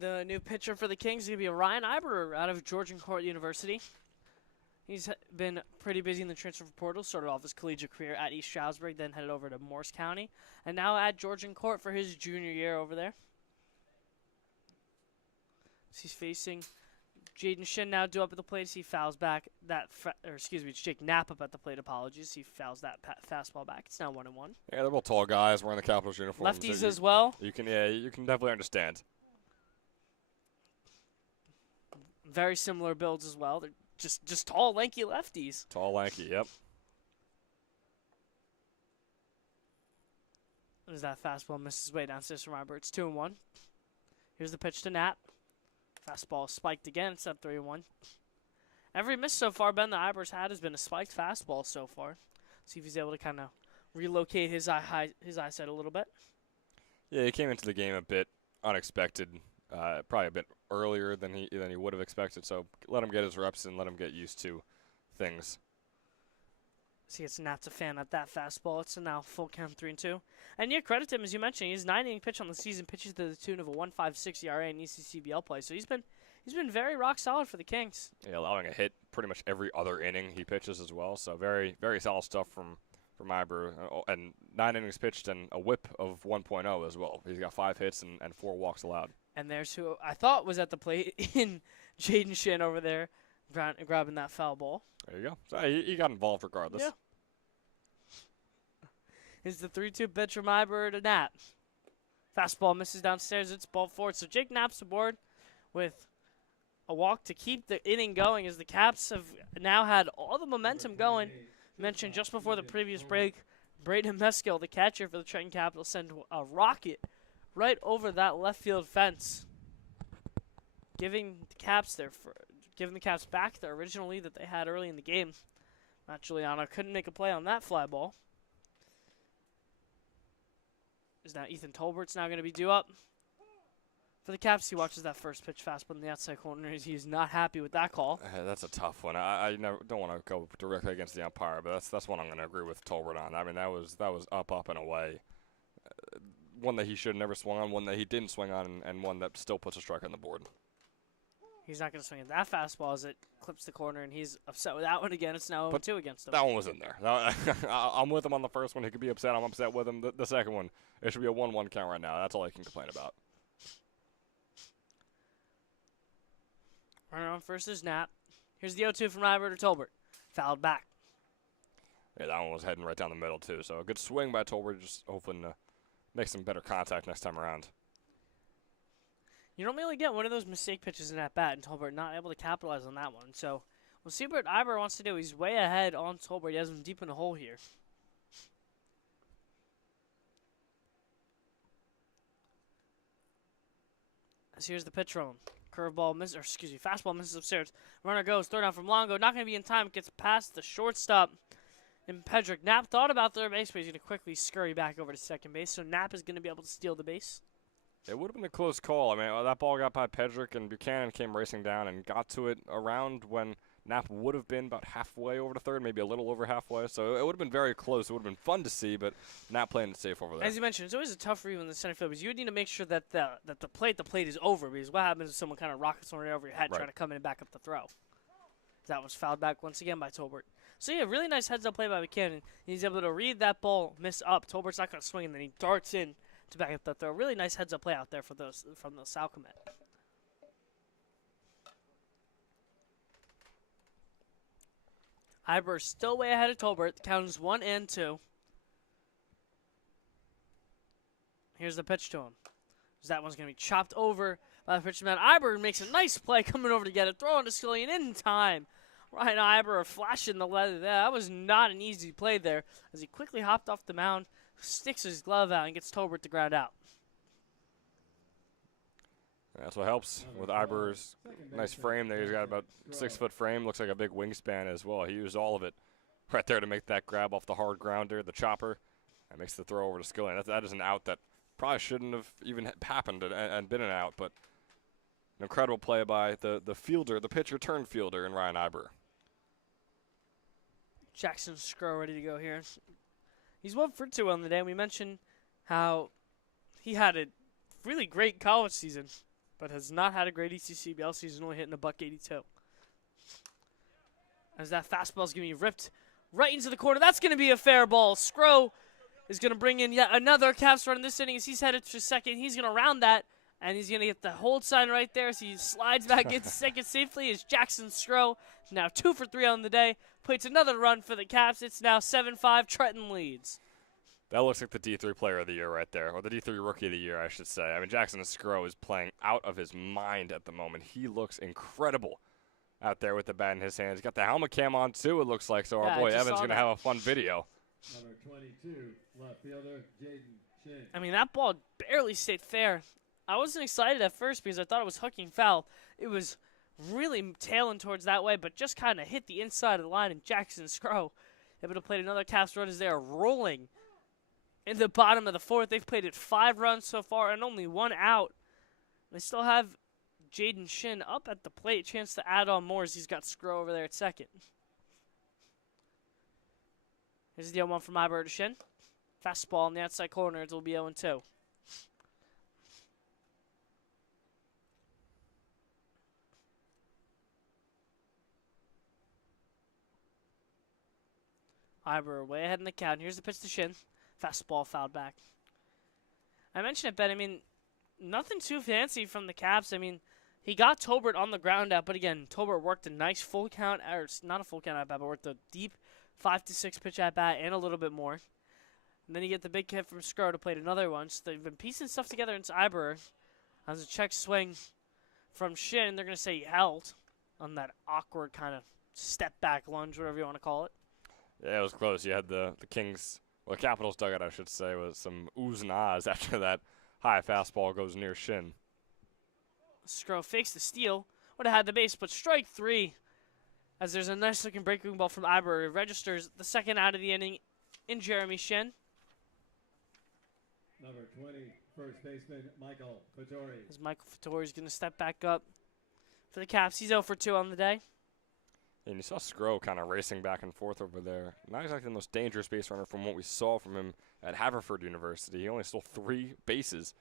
The new pitcher for the Kings is going to be Ryan Iberer out of Georgian Court University. He's been pretty busy in the transfer portal, started off his collegiate career at East Stroudsburg, then headed over to Morris County, and now at Georgian Court for his junior year over there. So he's facing Jaden Shin now due up at the plate as he fouls back that, it's Jake Knapp up at the plate, apologies. He fouls that fastball back. It's now 1-1. Yeah, they're both tall guys wearing the Capitals uniforms. Lefties so as well. You can definitely understand. Very similar builds as well. They're just tall, lanky lefties. Tall, lanky, yep. As that fastball misses way downstairs from Robert. It's 2-1. Here's the pitch to Knapp. Fastball spiked again. It's up 3-1. Every miss so far, Ben, that Iber's had has been a spiked fastball so far. See if he's able to kind of relocate his eyesight a little bit. Yeah, he came into the game a bit unexpected. Probably a bit earlier than he would have expected. So let him get his reps and let him get used to things. See, it's Nat's a fan at that fastball. It's a now full count 3-2. And yeah, credit to him, as you mentioned, he's 9-inning pitch on the season, pitches to the tune of a 1.56 ERA in ECCBL play. So he's been very rock solid for the Kings. Yeah, allowing a hit pretty much every other inning he pitches as well. So very, very solid stuff from Iber. And 9 innings pitched and a whip of 1.0 as well. He's got 5 hits and 4 walks allowed. And there's who I thought was at the plate in Jaden Shin over there, grabbing that foul ball. There you go. So he got involved regardless. Yeah. It's the 3-2 pitch from Iber to Knapp. Fastball misses downstairs. It's ball 4. So Jake Knapp's aboard with a walk to keep the inning going as the Caps have now had all the momentum going. Mentioned just before the previous break, Braden Meskill, the catcher for the Trenton Capitals, sent a rocket right over that left field fence, giving the Caps back their original lead that they had early in the game. Matt Giuliano couldn't make a play on that fly ball. Is now Ethan Tolbert's now going to be due up for the Caps. He watches that first pitch fastball in the outside corner. He's not happy with that call. That's a tough one. I don't want to go directly against the umpire, but that's one I'm going to agree with Tolbert on. I mean, that was up and away. One that he should have never swung on, one that he didn't swing on, and one that still puts a strike on the board. He's not going to swing at that fastball as it clips the corner, and he's upset with that one again. It's now 0-2 against him. That one was in there. I'm with him on the first one. He could be upset. I'm upset with him. The second one, it should be a 1-1 count right now. That's all I can complain about. Runner on first is Knapp. Here's the 0-2 from Robert to Tolbert. Fouled back. Yeah, that one was heading right down the middle, too. So a good swing by Tolbert, just hoping to make some better contact next time around. You don't really get one of those mistake pitches in that bat, and Tolbert not able to capitalize on that one. So we'll see what Iber wants to do. He's way ahead on Tolbert. He has him deep in the hole here. As here's the pitch from him. Curveball misses, or excuse me, fastball misses upstairs. Runner goes, throw down from Longo. Not going to be in time. Gets past the shortstop. And Pedrick. Knapp thought about third base, but he's going to quickly scurry back over to second base. So Knapp is going to be able to steal the base. It would have been a close call. I mean, that ball got by Pedrick, and Buchanan came racing down and got to it around when Knapp would have been about halfway over to third, maybe a little over halfway. So it would have been very close. It would have been fun to see, but Knapp playing it safe over there. As you mentioned, it's always a tough read in the center field because you would need to make sure that the plate is over, because what happens if someone kind of rockets one right over your head trying to come in and back up the throw? That was fouled back once again by Tolbert. So yeah, really nice heads-up play by Buchanan. He's able to read that ball, miss up. Tolbert's not going to swing, and then he darts in to back up the throw. Really nice heads-up play out there for those from the Salcomet. Iber still way ahead of Tolbert. The count is 1-2. Here's the pitch to him. That one's going to be chopped over by the pitchman. Iber makes a nice play coming over to get it. Throwing to Skillian in time. Ryan Iber flashing the leather there. That was not an easy play there as he quickly hopped off the mound, sticks his glove out, and gets Tolbert to ground out. That's what helps with Iber's nice frame there. He's got about 6-foot frame. Looks like a big wingspan as well. He used all of it right there to make that grab off the hard grounder, the chopper. That makes the throw over to Skillian. That is an out that probably shouldn't have even happened and been an out, but an incredible play by the fielder, the pitcher turned fielder in Ryan Iber. Jackson Skro ready to go here. He's 1 for 2 on the day. We mentioned how he had a really great college season, but has not had a great ECCBL season, only hitting $182. As that fastball's going to be ripped right into the corner. That's going to be a fair ball. Skro is going to bring in yet another Caps run in this inning as he's headed to second. He's going to round that, and he's going to get the hold sign right there as he slides back into second safely as Jackson Skro, now 2 for 3 on the day, plates another run for the Caps. It's now 7-5. Trenton leads. That looks like the D3 player of the year right there, or the D3 rookie of the year, I should say. I mean, Jackson Skro is playing out of his mind at the moment. He looks incredible out there with the bat in his hands. He's got the helmet cam on, too, it looks like, so our boy Evan's going to have a fun video. Number 22, left fielder, Jaden Shin. I mean, that ball barely stayed fair. I wasn't excited at first because I thought it was hooking foul. It was really tailing towards that way, but just kind of hit the inside of the line, and Jackson Skro able to play another Caps run as they are rolling in the bottom of the fourth. They've played it 5 runs so far and only 1 out. They still have Jaden Shin up at the plate. Chance to add on more as he's got Skro over there at second. Here's the 0-1 from Iber to Shin. Fastball on the outside corner. It will be 0-2. Iber way ahead in the count. Here's the pitch to Shin. Fastball fouled back. I mentioned it, Ben. I mean, nothing too fancy from the Caps. I mean, he got Tolbert on the ground out, but again, Tolbert worked a nice full count, or not a full count at bat, but worked a deep 5 to 6 pitch at bat and a little bit more. And then you get the big hit from Skro to play another one. So they've been piecing stuff together into Iber. As a check swing from Shin, they're going to say he held on that awkward kind of step back lunge, whatever you want to call it. Yeah, it was close. You had the Kings, well, the Capitals dugout, I should say, with some oohs and ahs after that high fastball goes near Shin. Skro fakes the steal. Would have had the base, but strike 3. As there's a nice looking breaking ball from Iber. It registers the second out of the inning in Jeremy Shin. Number 20, first baseman, Michael Fattori. As Michael Fattori is going to step back up for the Caps. He's 0 for 2 on the day. And you saw Skro kind of racing back and forth over there. Not exactly the most dangerous base runner from what we saw from him at Haverford University. He only stole 3 bases.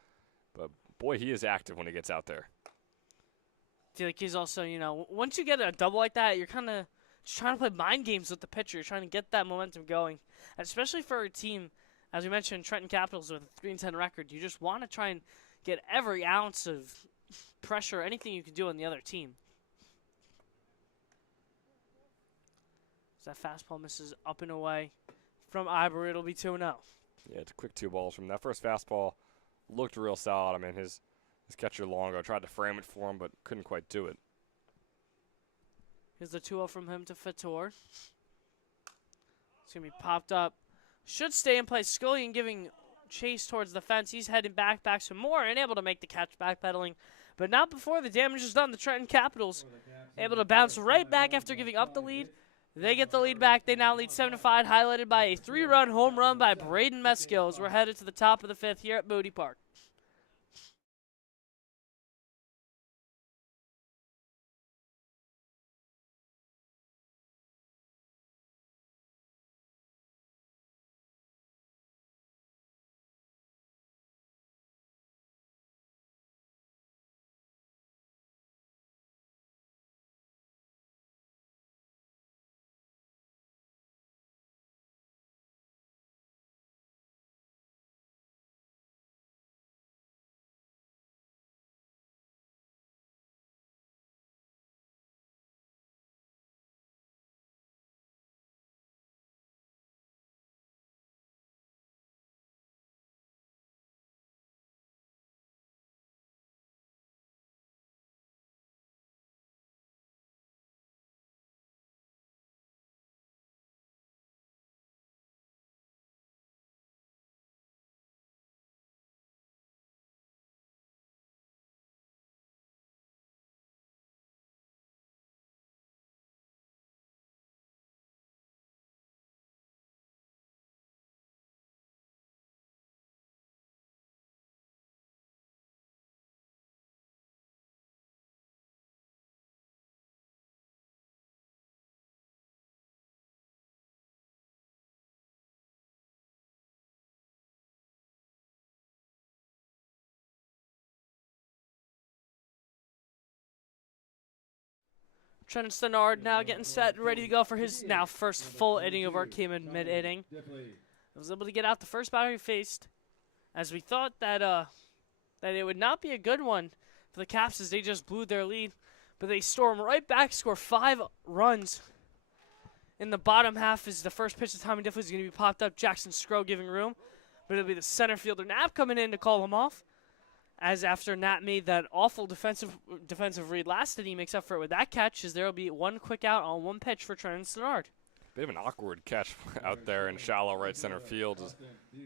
But, boy, he is active when he gets out there. I feel like he's also, you know, once you get a double like that, you're kind of just trying to play mind games with the pitcher. You're trying to get that momentum going. And especially for a team, as we mentioned, Trenton Capitals with a 3-10 record, you just want to try and get every ounce of pressure, anything you can do on the other team. that fastball misses up and away from Iber. It'll be 2-0. Yeah, it's a quick 2 balls from him. That first fastball looked real solid. I mean, his catcher Longo tried to frame it for him, but couldn't quite do it. Here's the 2-0 from him to Fator. It's going to be popped up. Should stay in place. Scullion giving chase towards the fence. He's heading back some more and able to make the catch, backpedaling. But not before the damage is done. The Trenton Capitals able to bounce right back after giving up the lead. They get the lead back. They now lead 7-5, highlighted by a 3-run home run by Braden Meskill as we're headed to the top of the 5th here at Moody Park. Trenton Stenard now getting set and ready to go for his now first full inning of work. Came in mid-inning. Was able to get out the first batter he faced, as we thought that that it would not be a good one for the Caps as they just blew their lead. But they storm right back, score 5 runs in the bottom half as the first pitch of Tommy Diffley is going to be popped up. Jackson Scrow giving room, but it'll be the center fielder Knapp coming in to call him off. As after Nat made that awful defensive read last inning, he makes up for it with that catch, as there will be one quick out on one pitch for Trenton Stenard. Bit of an awkward catch out there in shallow right center field.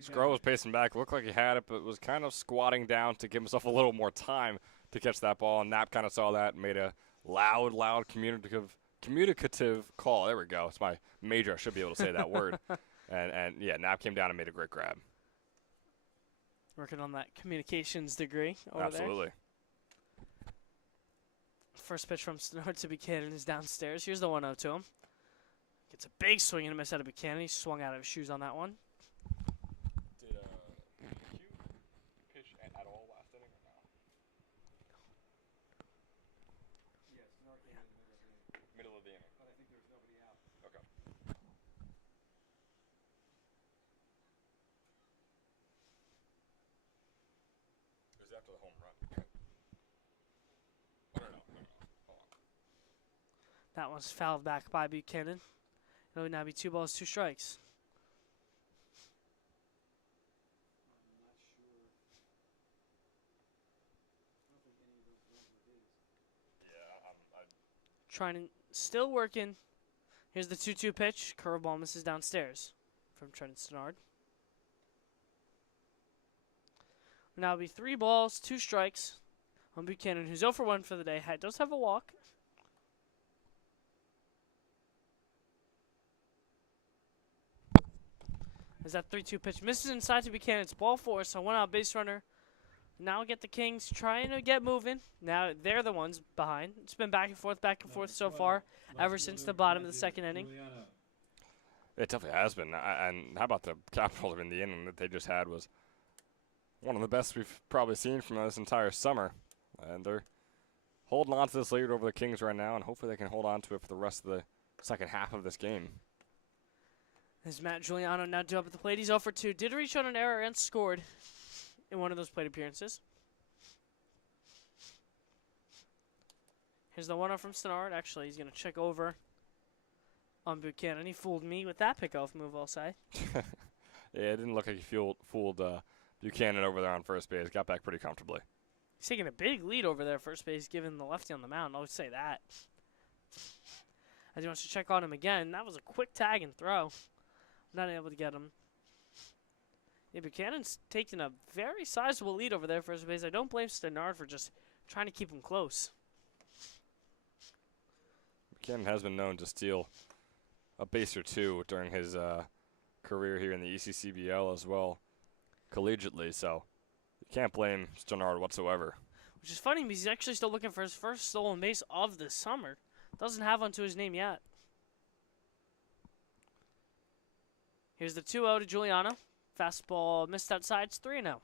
Scrow was pacing back, looked like he had it, but was kind of squatting down to give himself a little more time to catch that ball. And Knapp kind of saw that and made a loud communicative call. There we go. It's my major. I should be able to say that word. And yeah, Knapp came down and made a great grab. Working on that communications degree over Absolutely. there. First pitch from Stenard to Buchanan is downstairs. Here's the 1-0 to him. Gets a big swing and a miss out of Buchanan. He swung out of his shoes on that one. Did Q pitch at all last inning or no? Yes, Stenard came in the Middle of the inning. but I think there was nobody out. Okay. It was after the home run. No. Hold on. That one's fouled back by Buchanan. It'll now be 2 balls, 2 strikes. I'm not sure. I don't think any of those runs were his. Yeah, Trying to, still working. Here's the 2-2 pitch. Curveball misses downstairs from Trenton Stenard. Now it'll be 3 balls, 2 strikes on Buchanan, who's 0 for 1 for the day. Does have a walk. As that 3-2 pitch misses inside to Buchanan. It's ball 4, so 1 out base runner. Now get the Kings trying to get moving. Now they're the ones behind. It's been back and forth so far ever since the bottom of the 2nd inning. It definitely has been. And how about the Capitals in the inning that they just had was one of the best we've probably seen from this entire summer. And they're holding on to this lead over the Kings right now, and hopefully they can hold on to it for the rest of the second half of this game. As Matt Giuliano now due up at the plate. He's 0 for 2. Did reach on an error and scored in one of those plate appearances. Here's the 1-0 from Stenard. Actually, he's going to check over on Buchanan. He fooled me with that pickoff move, I'll say. Yeah, it didn't look like he fooled Buchanan over there on first base. Got back pretty comfortably. He's taking a big lead over there at first base, given the lefty on the mound. I'll say that. As he wants to check on him again. That was a quick tag and throw. Not able to get him. Yeah, Buchanan's taking a very sizable lead over there at first base. I don't blame Stenard for just trying to keep him close. Buchanan has been known to steal a base or two during his career here in the ECCBL as well, collegiately, so you can't blame Stenard whatsoever. Which is funny because he's actually still looking for his first stolen base of the summer. Doesn't have one to his name yet. Here's the 2-0 to Giuliano. Fastball missed outside. It's 3-0.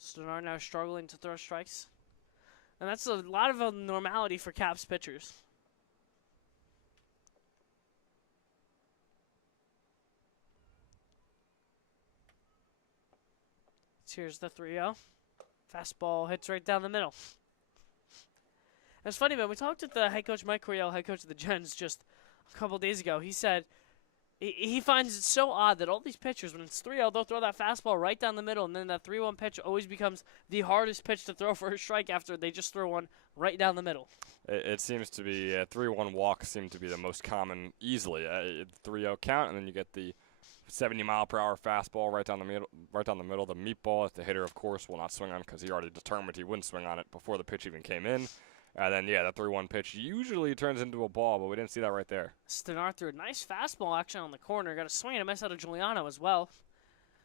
Stenard now struggling to throw strikes. And that's a lot of normality for Caps pitchers. Here's the 3-0. Fastball hits right down the middle. It's funny, man. We talked with the head coach, Mike Coryell, head coach of the Gens, just a couple days ago. He said he finds it so odd that all these pitchers, when it's 3-0, they'll throw that fastball right down the middle, and then that 3-1 pitch always becomes the hardest pitch to throw for a strike after they just throw one right down the middle. It seems to be 3-1 walks seem to be the most common easily. 3-0 count, and then you get the 70-mile-per-hour fastball right down the middle. The meatball that the hitter, of course, will not swing on because he already determined he wouldn't swing on it before the pitch even came in. And then, yeah, that 3-1 pitch usually turns into a ball, but we didn't see that right there. Stenard threw a nice fastball action on the corner. Got a swing and a miss out of Giuliano as well.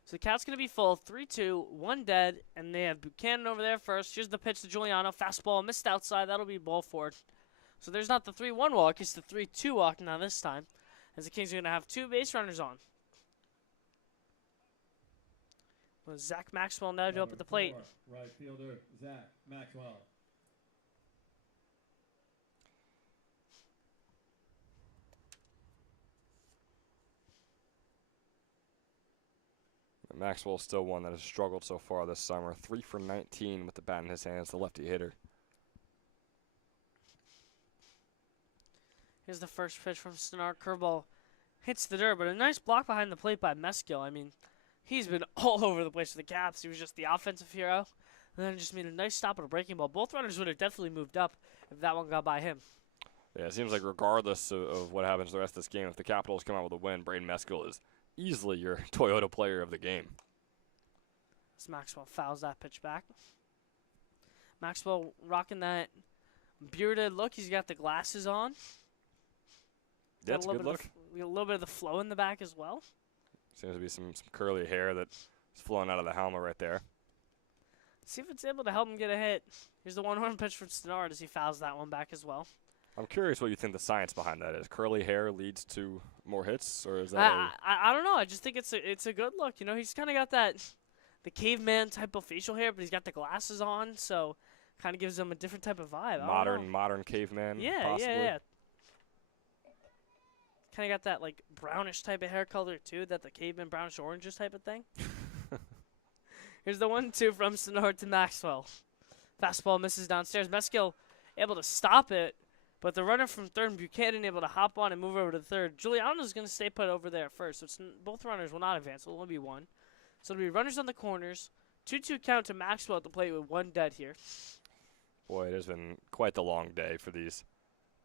So the count's going to be full. 3-2, 1 dead, and they have Buchanan over there first. Here's the pitch to Giuliano. Fastball missed outside. That'll be ball forward. So there's not the 3-1 walk. It's the 3-2 walk now this time, as the Kings are going to have 2 base runners on. With Zach Maxwell now up at the plate. Right fielder, Zach Maxwell. Maxwell's still one that has struggled so far this summer. 3 for 19 with the bat in his hands, the lefty hitter. Here's the first pitch from Stenard. Curveball hits the dirt, but a nice block behind the plate by Meskill. I mean, he's been all over the place with the Caps. He was just the offensive hero, and then just made a nice stop at a breaking ball. Both runners would have definitely moved up if that one got by him. Yeah, it seems like regardless of what happens the rest of this game, if the Capitals come out with a win, Braden Meskill is easily your Toyota player of the game. As Maxwell fouls that pitch back. Maxwell rocking that bearded look. He's got the glasses on. That's a good look. A little bit of the flow in the back as well. Seems to be some curly hair that's flowing out of the helmet right there. See if it's able to help him get a hit. Here's the 1-1 pitch from Stenard as he fouls that one back as well. I'm curious what you think the science behind that is. Curly hair leads to more hits, or is that? I don't know. I just think it's a good look. You know, he's kind of got the caveman type of facial hair, but he's got the glasses on, so kind of gives him a different type of vibe. Modern caveman. Yeah, possibly. yeah. Kind of got that like brownish type of hair color too, that the caveman brownish oranges type of thing. Here's the 1-2 from Stenard to Maxwell. Fastball misses downstairs. Meskill able to stop it. But the runner from third, Buchanan, able to hop on and move over to third. Giuliano's going to stay put over there first. So both runners will not advance. It'll only be one. So it'll be runners on the corners. 2-2 count to Maxwell at the plate with 1 dead here. Boy, it has been quite the long day for these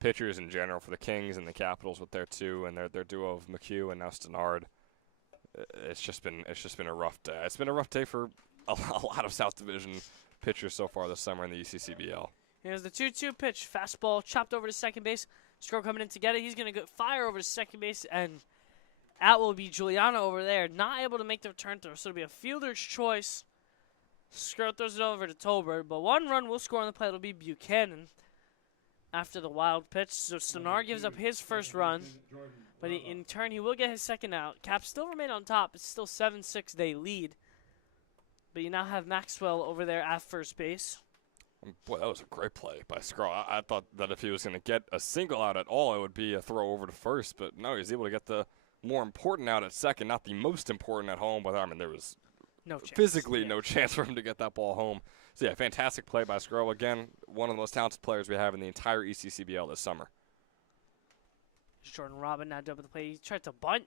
pitchers in general, for the Kings and the Capitals with their 2 and their duo of McHugh and now Stenard. It's just been a rough day. It's been a rough day for a lot of South Division pitchers so far this summer in the ECCBL. Here's the 2-2 pitch. Fastball chopped over to second base. Stroh coming in to get it. He's going to fire over to second base, and out will be Giuliano over there. Not able to make the return throw, so it'll be a fielder's choice. Stroh throws it over to Tolbert, but 1 run will score on the plate. It'll be Buchanan after the wild pitch. So Stenard gives up his first run, but in turn he will get his second out. Caps still remain on top. It's still 7-6 they lead, but you now have Maxwell over there at first base. Boy, that was a great play by Stroh. I thought that if he was going to get a single out at all, it would be a throw over to first. But no, he's able to get the more important out at second, not the most important at home. But I mean, there was no chance. Physically no chance for him to get that ball home. So yeah, fantastic play by Stroh. Again, one of the most talented players we have in the entire ECCBL this summer. Jordan Robin now done with the play. He tried to bunt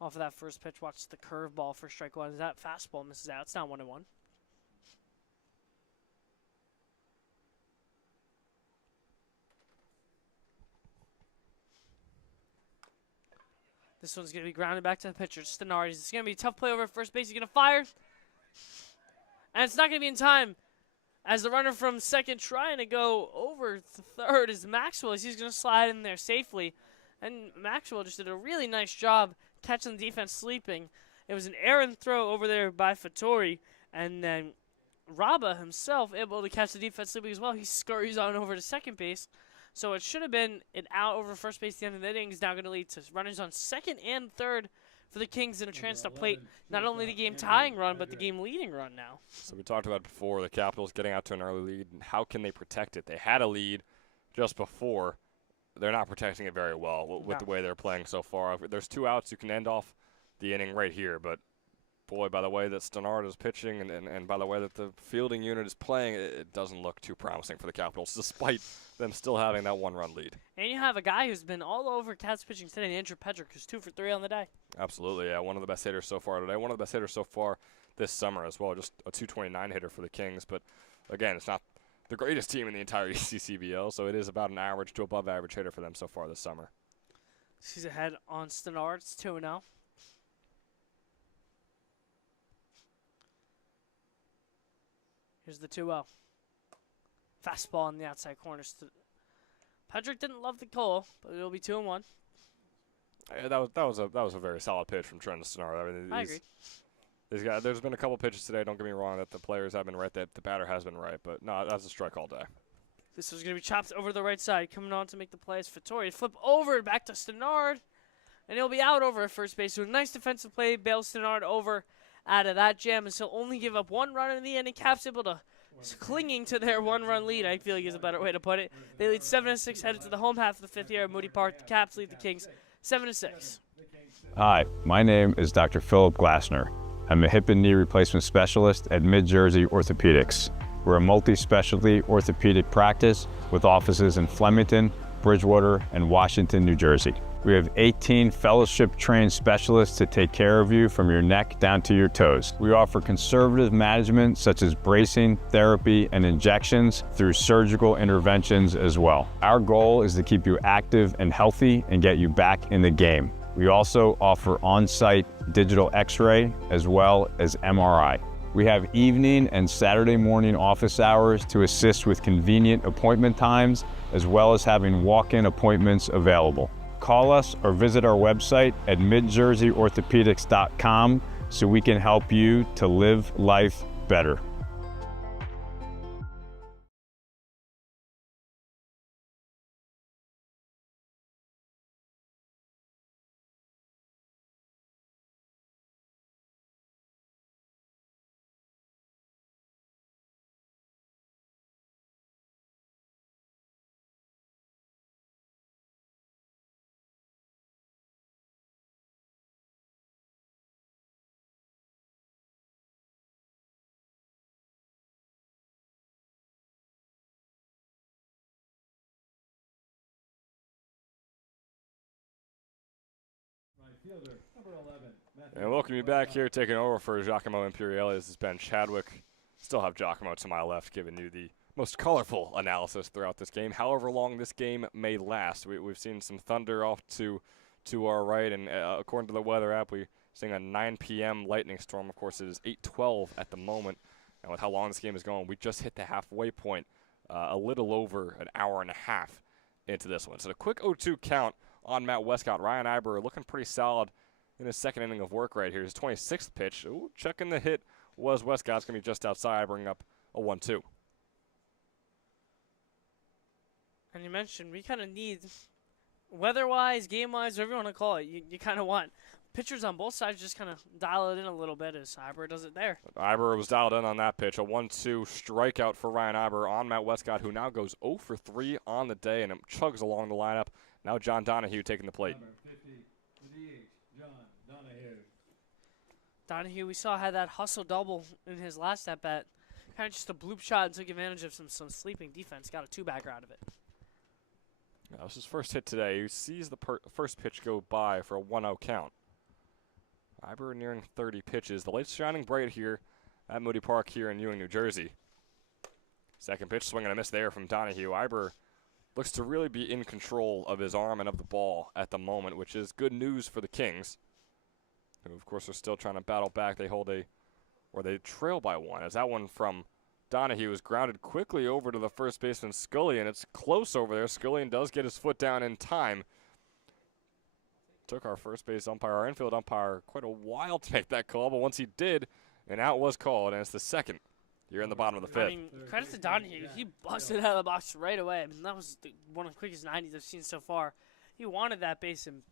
off of that first pitch. Watch the curveball for strike one. That fastball misses out. It's now 1-1. This one's going to be grounded back to the pitcher, Stenard. It's going to be a tough play over at first base. He's going to fire. And it's not going to be in time, as the runner from second trying to go over to third is Maxwell. He's going to slide in there safely. And Maxwell just did a really nice job catching the defense sleeping. It was an errant throw over there by Fattori. And then Raba himself able to catch the defense sleeping as well. He scurries on over to second base. So it should have been an out over first base at the end of the inning. Is now going to lead to runners on second and third for the Kings and a chance to plate not only the game tying run, but the game leading run now. So we talked about it before, the Capitals getting out to an early lead. And how can they protect it? They had a lead just before. They're not protecting it very well with the way they're playing so far. If there's 2 outs, you can end off the inning right here. But, boy, by the way that Stenard is pitching and by the way that the fielding unit is playing, it doesn't look too promising for the Capitals, despite them still having that 1-run lead. And you have a guy who's been all over Cats pitching today, Andrew Pedrick, who's 2 for 3 on the day. Absolutely, yeah. One of the best hitters so far today. One of the best hitters so far this summer as well. Just a .229 hitter for the Kings. But, again, it's not the greatest team in the entire ECCBL, so it is about an average to above average hitter for them so far this summer. She's ahead on Stenard. It's 2-0. Here's the 2-0. Fastball in the outside corner. Pedrick didn't love the call, but it'll be 2-1. Yeah, that was a very solid pitch from Trenton Stenard. I mean, I agree. There's been a couple pitches today, don't get me wrong, that the players have been right, that the batter has been right, but no, that's a strike all day. This was going to be chopped over the right side. Coming on to make the play is Fattori. Flip over back to Stenard, and he'll be out over at first base. So a nice defensive play, bails Stenard over out of that jam, and he'll only give up 1 run in the inning. Caps able to clinging to their 1-run lead, I feel like is a better way to put it. They lead 7-6 headed to the home half of the 5th year at Moody Park. The Caps lead the Kings 7-6. Hi, my name is Dr. Philip Glassner. I'm a hip and knee replacement specialist at Mid-Jersey Orthopedics. We're a multi-specialty orthopedic practice with offices in Flemington, Bridgewater, and Washington, New Jersey. We have 18 fellowship-trained specialists to take care of you from your neck down to your toes. We offer conservative management such as bracing, therapy, and injections through surgical interventions as well. Our goal is to keep you active and healthy and get you back in the game. We also offer on-site digital x-ray as well as MRI. We have evening and Saturday morning office hours to assist with convenient appointment times, as well as having walk-in appointments available. Call us or visit our website at midjerseyorthopedics.com so we can help you to live life better. Fielder, number 11, Matthew. And welcome you back here, taking over for Giacomo Imperiale as Ben Chadwick. Still have Giacomo to my left, giving you the most colorful analysis throughout this game. However long this game may last, we've seen some thunder off to our right, and according to the weather app, we're seeing a 9 p.m. lightning storm. Of course, it is 8:12 at the moment, and with how long this game is going, we just hit the halfway point, a little over an hour and a half into this one. So the quick 0-2 count on Matt Westcott. Ryan Iber looking pretty solid in his second inning of work right here. His 26th pitch. Ooh, checking the hit was Westcott's going to be just outside, bringing up a 1-2. And you mentioned we kind of need, weather-wise, game-wise, whatever you want to call it, you kind of want pitchers on both sides just kind of dial it in a little bit as Iber does it there. Iber was dialed in on that pitch. A 1-2 strikeout for Ryan Iber on Matt Westcott, who now goes 0 for 3 on the day and chugs along the lineup. Now John Donahue taking the plate. Number 50, the DH, John Donahue. Donahue, we saw, had that hustle double in his last at-bat. Kind of just a bloop shot and took advantage of some sleeping defense. Got a 2-bagger out of it. Now, this is his first hit today. He sees the first pitch go by for a 1-0 count. Iber nearing 30 pitches. The light's shining bright here at Moody Park here in Ewing, New Jersey. Second pitch, swing and a miss there from Donahue. Iber looks to really be in control of his arm and of the ball at the moment, which is good news for the Kings, who, of course, are still trying to battle back. They they trail by one, as that one from Donahue is grounded quickly over to the first baseman, Scully, and it's close over there. Scullion does get his foot down in time. Took our first base umpire, our infield umpire, quite a while to make that call, but once he did, an out was called, and it's the second here in the bottom of the fifth. I mean, credit to Donahue. He busted out of the box right away. I mean, that was one of the quickest 90s I've seen so far. He wanted that base and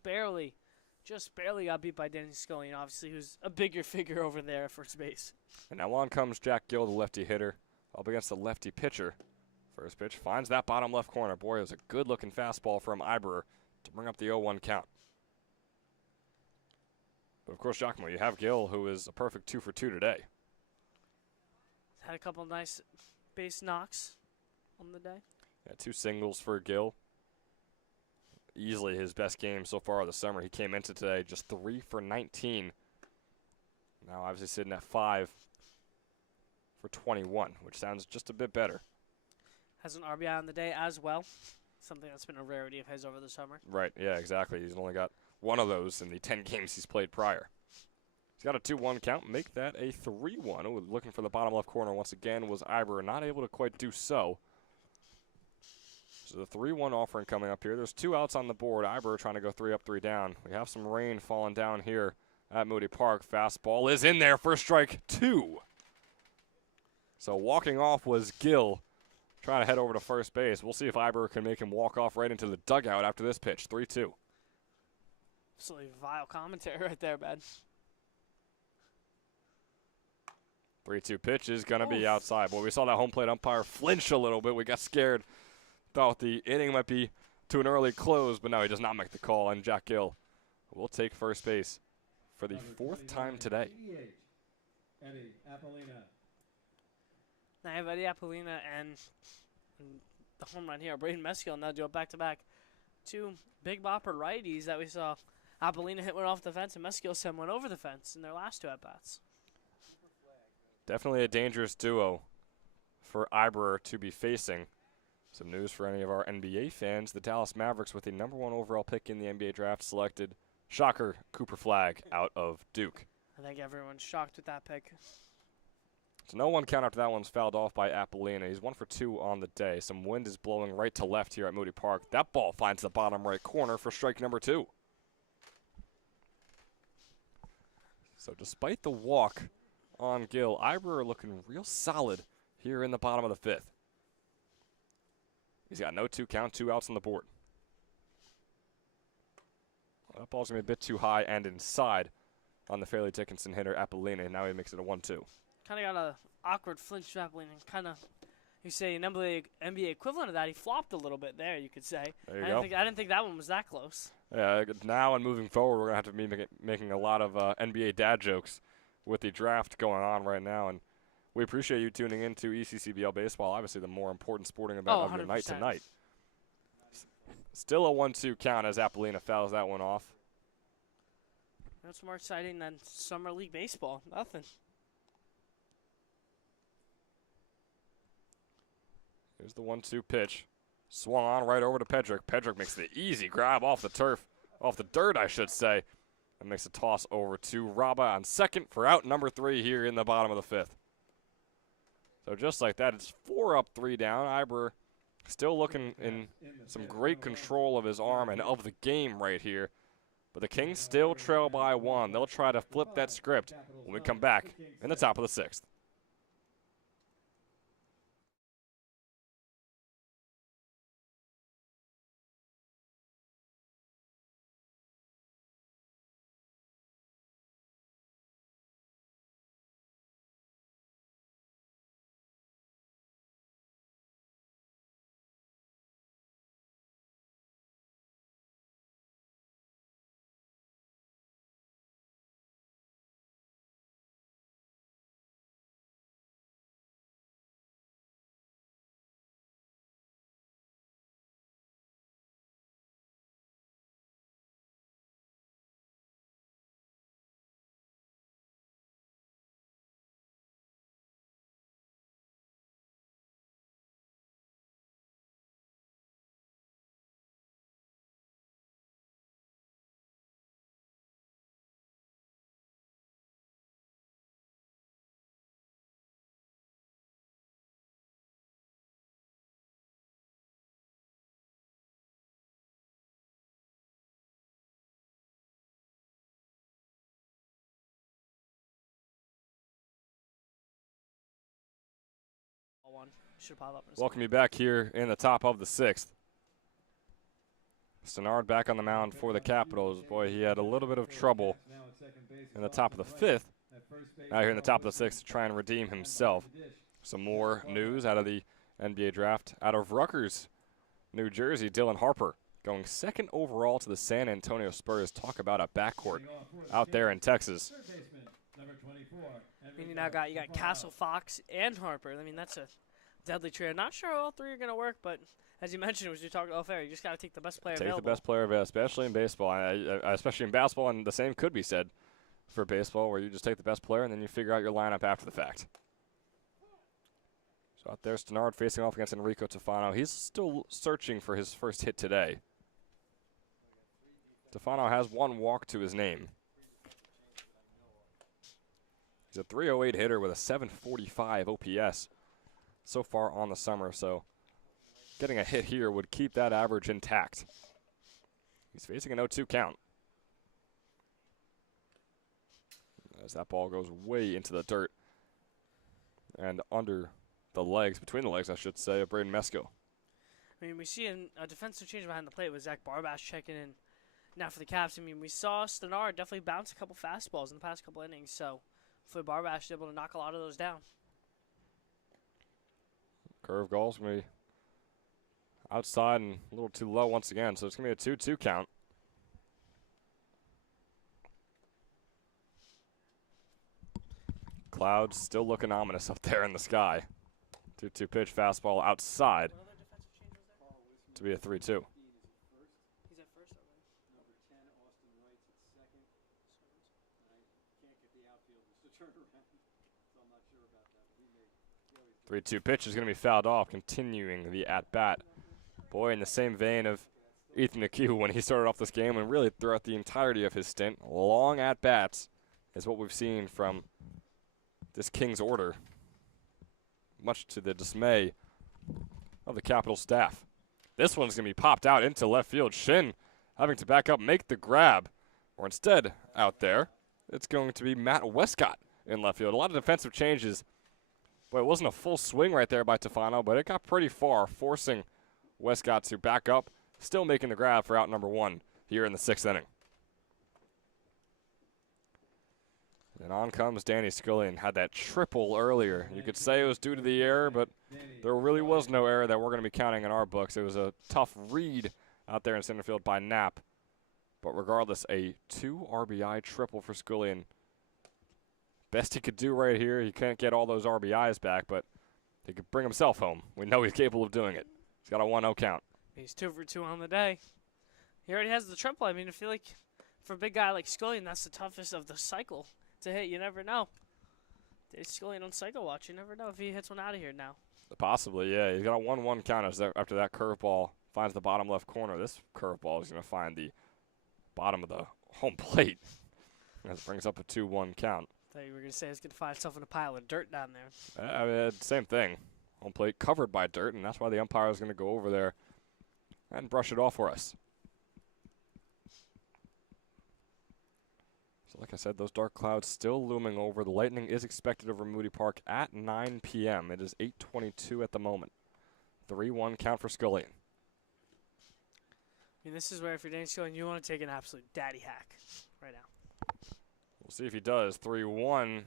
just barely got beat by Danny Scullion, obviously, who's a bigger figure over there at first base. And now on comes Jack Gill, the lefty hitter, up against the lefty pitcher. First pitch finds that bottom left corner. Boy, it was a good-looking fastball from Iberer to bring up the 0-1 count. But, of course, Giacomo, you have Gill, who is a perfect 2 for 2 today. Had a couple nice base knocks on the day. Yeah, 2 singles for Gill. Easily his best game so far of the summer. He came into today just 3 for 19. Now obviously sitting at 5 for 21, which sounds just a bit better. Has an RBI on the day as well. Something that's been a rarity of his over the summer. Right, yeah, exactly. He's only got one of those in the 10 games he's played prior. He's got a 2-1 count. Make that a 3-1. Ooh, looking for the bottom left corner once again was Iber, not able to quite do so. So the 3-1 offering coming up here. There's 2 outs on the board. Iber trying to go 3 up, 3 down. We have some rain falling down here at Moody Park. Fastball is in there for strike 2. So walking off was Gill, trying to head over to first base. We'll see if Iber can make him walk off right into the dugout after this pitch. 3-2. Absolutely vile commentary right there, man. 3-2 pitch is going to be outside. Boy, we saw that home plate umpire flinch a little bit. We got scared. Thought the inning might be to an early close, but no, he does not make the call. And Jack Gill will take first base for the 4th time today. Eddie Apolina. Now I have Eddie Apolina and the home run here. Braden Mescal now do a back-to-back. 2 big bopper righties that we saw. Apolina hit one off the fence, and Mescal sent one over the fence in their last 2 at-bats. Definitely a dangerous duo for Iberer to be facing. Some news for any of our NBA fans. The Dallas Mavericks, with the #1 overall pick in the NBA draft, selected, shocker, Cooper Flagg out of Duke. I think everyone's shocked with that pick. So no 1 count after that one's fouled off by Apolina. He's 1 for 2 on the day. Some wind is blowing right to left here at Moody Park. That ball finds the bottom right corner for strike number 2. So despite the walk on Gill, Iberer looking real solid here in the bottom of the 5th. He's got no 2 count, 2 outs on the board. Well, that ball's going to be a bit too high and inside on the Fairleigh Dickinson hitter, Apolina. Now he makes it a 1-2. Kind of got a awkward flinch to Apolina. Kind of, you say, an NBA equivalent of that. He flopped a little bit there, you could say. There you go. I didn't think that one was that close. Yeah, now and moving forward, we're going to have to be making a lot of NBA dad jokes with the draft going on right now. And we appreciate you tuning in to ECCBL Baseball, obviously the more important sporting event of your night tonight. Still a 1-2 count as Apolina fouls that one off. That's more exciting than Summer League Baseball. Nothing. Here's the 1-2 pitch. Swung on right over to Pedrick. Pedrick makes the easy grab off the turf, off the dirt, I should say, and makes a toss over to Raba on second for out number 3 here in the bottom of the 5th. So just like that, it's 4 up, 3 down. Iberer still looking in some great control of his arm and of the game right here. But the Kings still trail by 1. They'll try to flip that script when we come back in the top of the 6th. Should pop up in a Welcome you back here in the top of the 6th. Stenard back on the mound for the Capitals. Boy, he had a little bit of trouble in the top of the 5th. Now here in the top of the 6th to try and redeem himself. Some more news out of the NBA draft. Out of Rutgers, New Jersey, Dylan Harper going 2nd overall to the San Antonio Spurs. Talk about a backcourt out there in Texas. I mean, you got Castle, Fox, and Harper. I mean, that's a deadly trio. Not sure all three are going to work, but as you mentioned, as you talked off air, you just got to take the best player available. Take the best player available, especially in baseball, especially in basketball, and the same could be said for baseball, where you just take the best player and then you figure out your lineup after the fact. So out there, Stenard facing off against Enrico Tufano. He's still searching for his first hit today. Tufano has 1 walk to his name. He's a .308 hitter with a .745 OPS so far on the summer, so getting a hit here would keep that average intact. He's facing an 0-2 count. As that ball goes way into the dirt and under the legs, between the legs, I should say, of Braden Mesko. I mean, we see a defensive change behind the plate with Zach Barbash checking in now for the Caps. I mean, we saw Stenard definitely bounce a couple fastballs in the past couple innings, so hopefully Barbash is able to knock a lot of those down. Curve goal's going to be outside and a little too low once again, so it's going to be a 2-2 count. Clouds still looking ominous up there in the sky. 2-2 pitch, fastball outside to be a 3-2. He's at first already. 3-2 pitch is going to be fouled off, continuing the at-bat. Boy, in the same vein of Ethan McHugh when he started off this game and really throughout the entirety of his stint, long at-bats is what we've seen from this King's order, much to the dismay of the Capital staff. This one's going to be popped out into left field. Shin having to back up, make the grab, or instead out there, it's going to be Matt Westcott in left field. A lot of defensive changes. Boy, it wasn't a full swing right there by Tufano, but it got pretty far, forcing Westcott to back up, still making the grab for out number 1 here in the 6th inning. And on comes Danny Scullion. Had that triple earlier. You could say it was due to the error, but there really was no error that we're going to be counting in our books. It was a tough read out there in center field by Knapp. But regardless, a 2 RBI triple for Scullion. Best he could do right here. He can't get all those RBIs back, but he could bring himself home. We know he's capable of doing it. He's got a 1-0 count. He's 2 for 2 on the day. He already has the triple. I mean, I feel like for a big guy like Scullion, that's the toughest of the cycle to hit. You never know. Dave Scullion on cycle watch. You never know if he hits one out of here now. Possibly, yeah. He's got a 1-1 count after that curveball finds the bottom left corner. This curveball is going to find the bottom of the home plate. That brings up a 2-1 count. I thought you were going to say it's going to find itself in a pile of dirt down there. I mean, same thing. Home plate covered by dirt, and that's why the umpire is going to go over there and brush it off for us. So like I said, those dark clouds still looming over. The lightning is expected over Moody Park at 9 p.m. It is 8:22 at the moment. 3-1 count for Scullion. I mean, this is where if you're Danny Scullion, you want to take an absolute daddy hack right now. We'll see if he does. 3-1.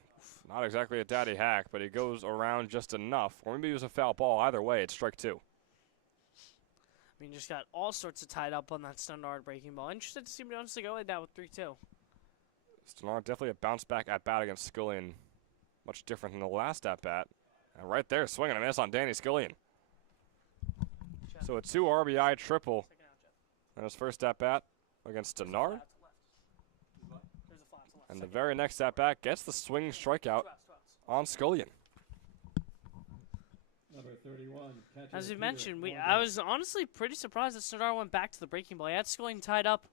Not exactly a daddy hack, but he goes around just enough. Or maybe it was a foul ball. Either way, it's strike 2. I mean, you just got all sorts of tied up on that Stenard breaking ball. Interested to see what he wants to go with that with 3-2. Stenard definitely a bounce back at bat against Scullion. Much different than the last at bat. And right there, swinging a miss on Danny Scullion. So a 2 RBI triple. And his first at bat against Stenard. And the very next at bat gets the swing strikeout on Scullion. Number 31, as we mentioned, I was honestly pretty surprised that Stenard went back to the breaking ball. He had Scullion tied up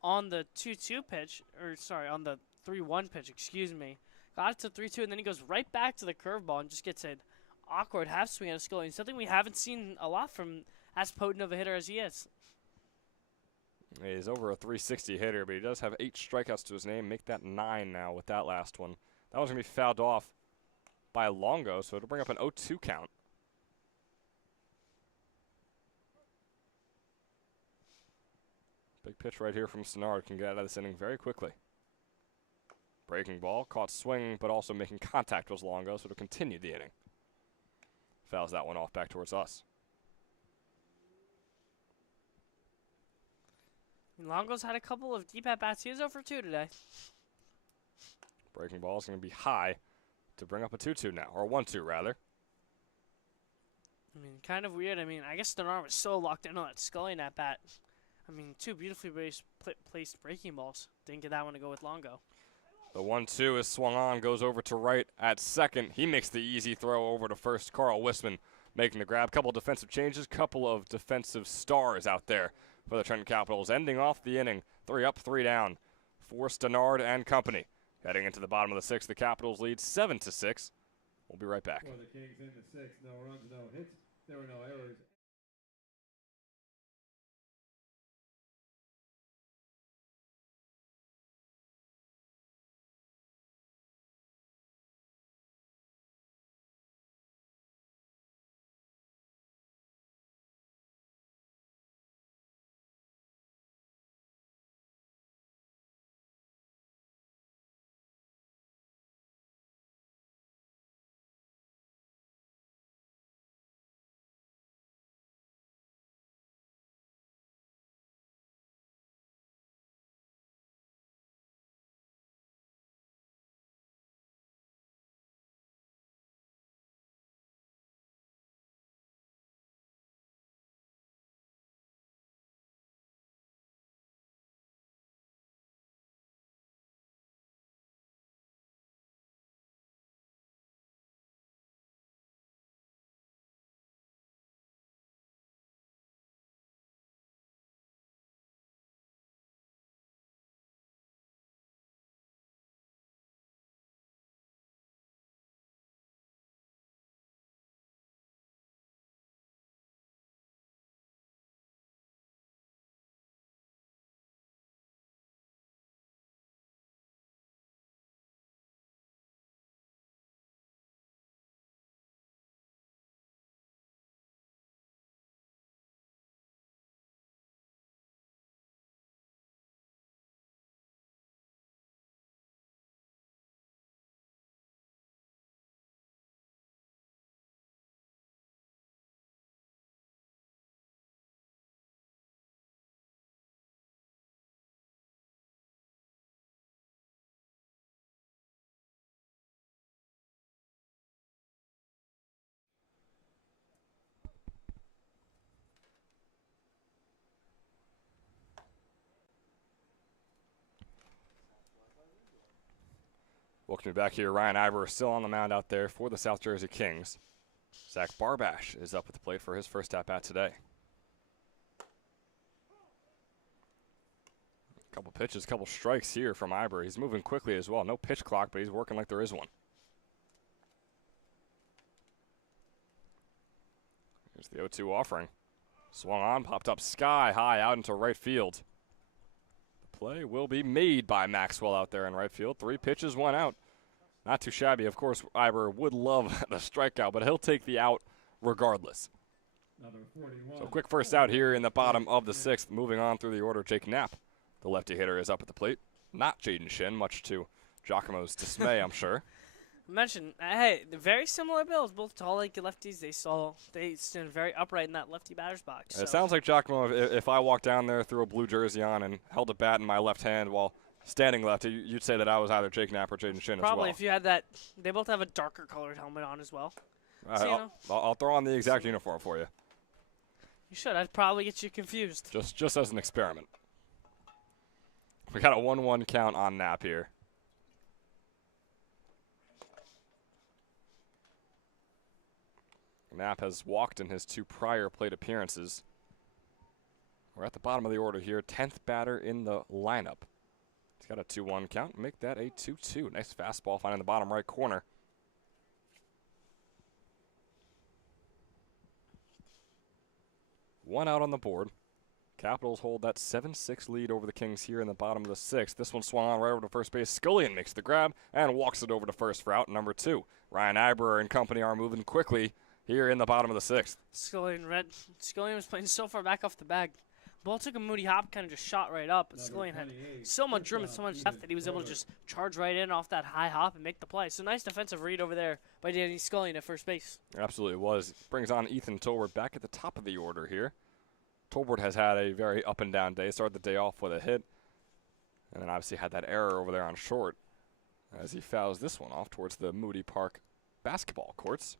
on the 2-2 pitch, or sorry, on the 3-1 pitch, excuse me. Got it to 3-2, and then he goes right back to the curveball and just gets an awkward half swing at a Scullion. Something we haven't seen a lot from as potent of a hitter as he is. He's over a 360 hitter, but he does have 8 strikeouts to his name. Make that 9 now with that last one. That one's going to be fouled off by Longo, so it'll bring up an 0-2 count. Big pitch right here from Stannard can get out of this inning very quickly. Breaking ball, caught swinging, but also making contact was Longo, so it'll continue the inning. Fouls that one off back towards us. Longo's had a couple of deep at-bats. He was 0 for 2 today. Breaking ball is going to be high to bring up a 2-2 now, or 1-2 rather. I mean, kind of weird. I mean, I guess Stannard was so locked in on that Scully at-bat. I mean, 2 beautifully placed breaking balls. Didn't get that one to go with Longo. The 1-2 is swung on, goes over to right at second. He makes the easy throw over to first. Carl Wisman making the grab. Couple defensive changes, couple of defensive stars out there for the Trenton Capitals. Ending off the inning, 3 up, 3 down for Stannard and company. Heading into the bottom of the 6th, the Capitals lead 7-6. We'll be right back. For the Kings in the 6th, no runs, no hits. There were no errors. Welcome back here. Ryan Iber still on the mound out there for the South Jersey Kings. Zach Barbash is up at the plate for his first at-bat today. Couple pitches, couple strikes here from Iber. He's moving quickly as well. No pitch clock, but he's working like there is one. Here's the 0-2 offering. Swung on, popped up sky high out into right field. The play will be made by Maxwell out there in right field. 3 pitches, 1 out. Not too shabby. Of course, Iber would love the strikeout, but he'll take the out regardless. So quick first out here in the bottom of the 6th. Moving on through the order, Jake Knapp, the lefty hitter, is up at the plate. Not Jaden Shin, much to Giacomo's dismay, I'm sure. Mentioned, hey, they're very similar builds, both tall like lefties. They stand very upright in that lefty batter's box. It sounds like Giacomo, if I walked down there, threw a blue jersey on, and held a bat in my left hand while standing lefty, you'd say that I was either Jake Knapp or Jaden Shin as well. Probably if you had that. They both have a darker colored helmet on as well. So, I'll throw on the exact uniform for you. You should. I'd probably get you confused. Just as an experiment. We got a 1-1 count on Knapp here. Knapp has walked in his 2 prior plate appearances. We're at the bottom of the order here. 10th batter in the lineup. He's got a 2-1 count. Make that a 2-2. Nice fastball finding the bottom right corner. One out on the board. Capitals hold that 7-6 lead over the Kings here in the bottom of the 6th. This one swung on right over to first base. Scullion makes the grab and walks it over to first for out number 2. Ryan Iber and company are moving quickly here in the bottom of the 6th. Scullion was playing so far back off the bag. Ball took a Moody hop, kind of just shot right up. But Scullion had so much room and so much depth that he was able to just charge right in off that high hop and make the play. So nice defensive read over there by Danny Scullion at first base. Absolutely was. Brings on Ethan Tolbert back at the top of the order here. Tolbert has had a very up and down day. Started the day off with a hit, and then obviously had that error over there on short as he fouls this one off towards the Moody Park basketball courts.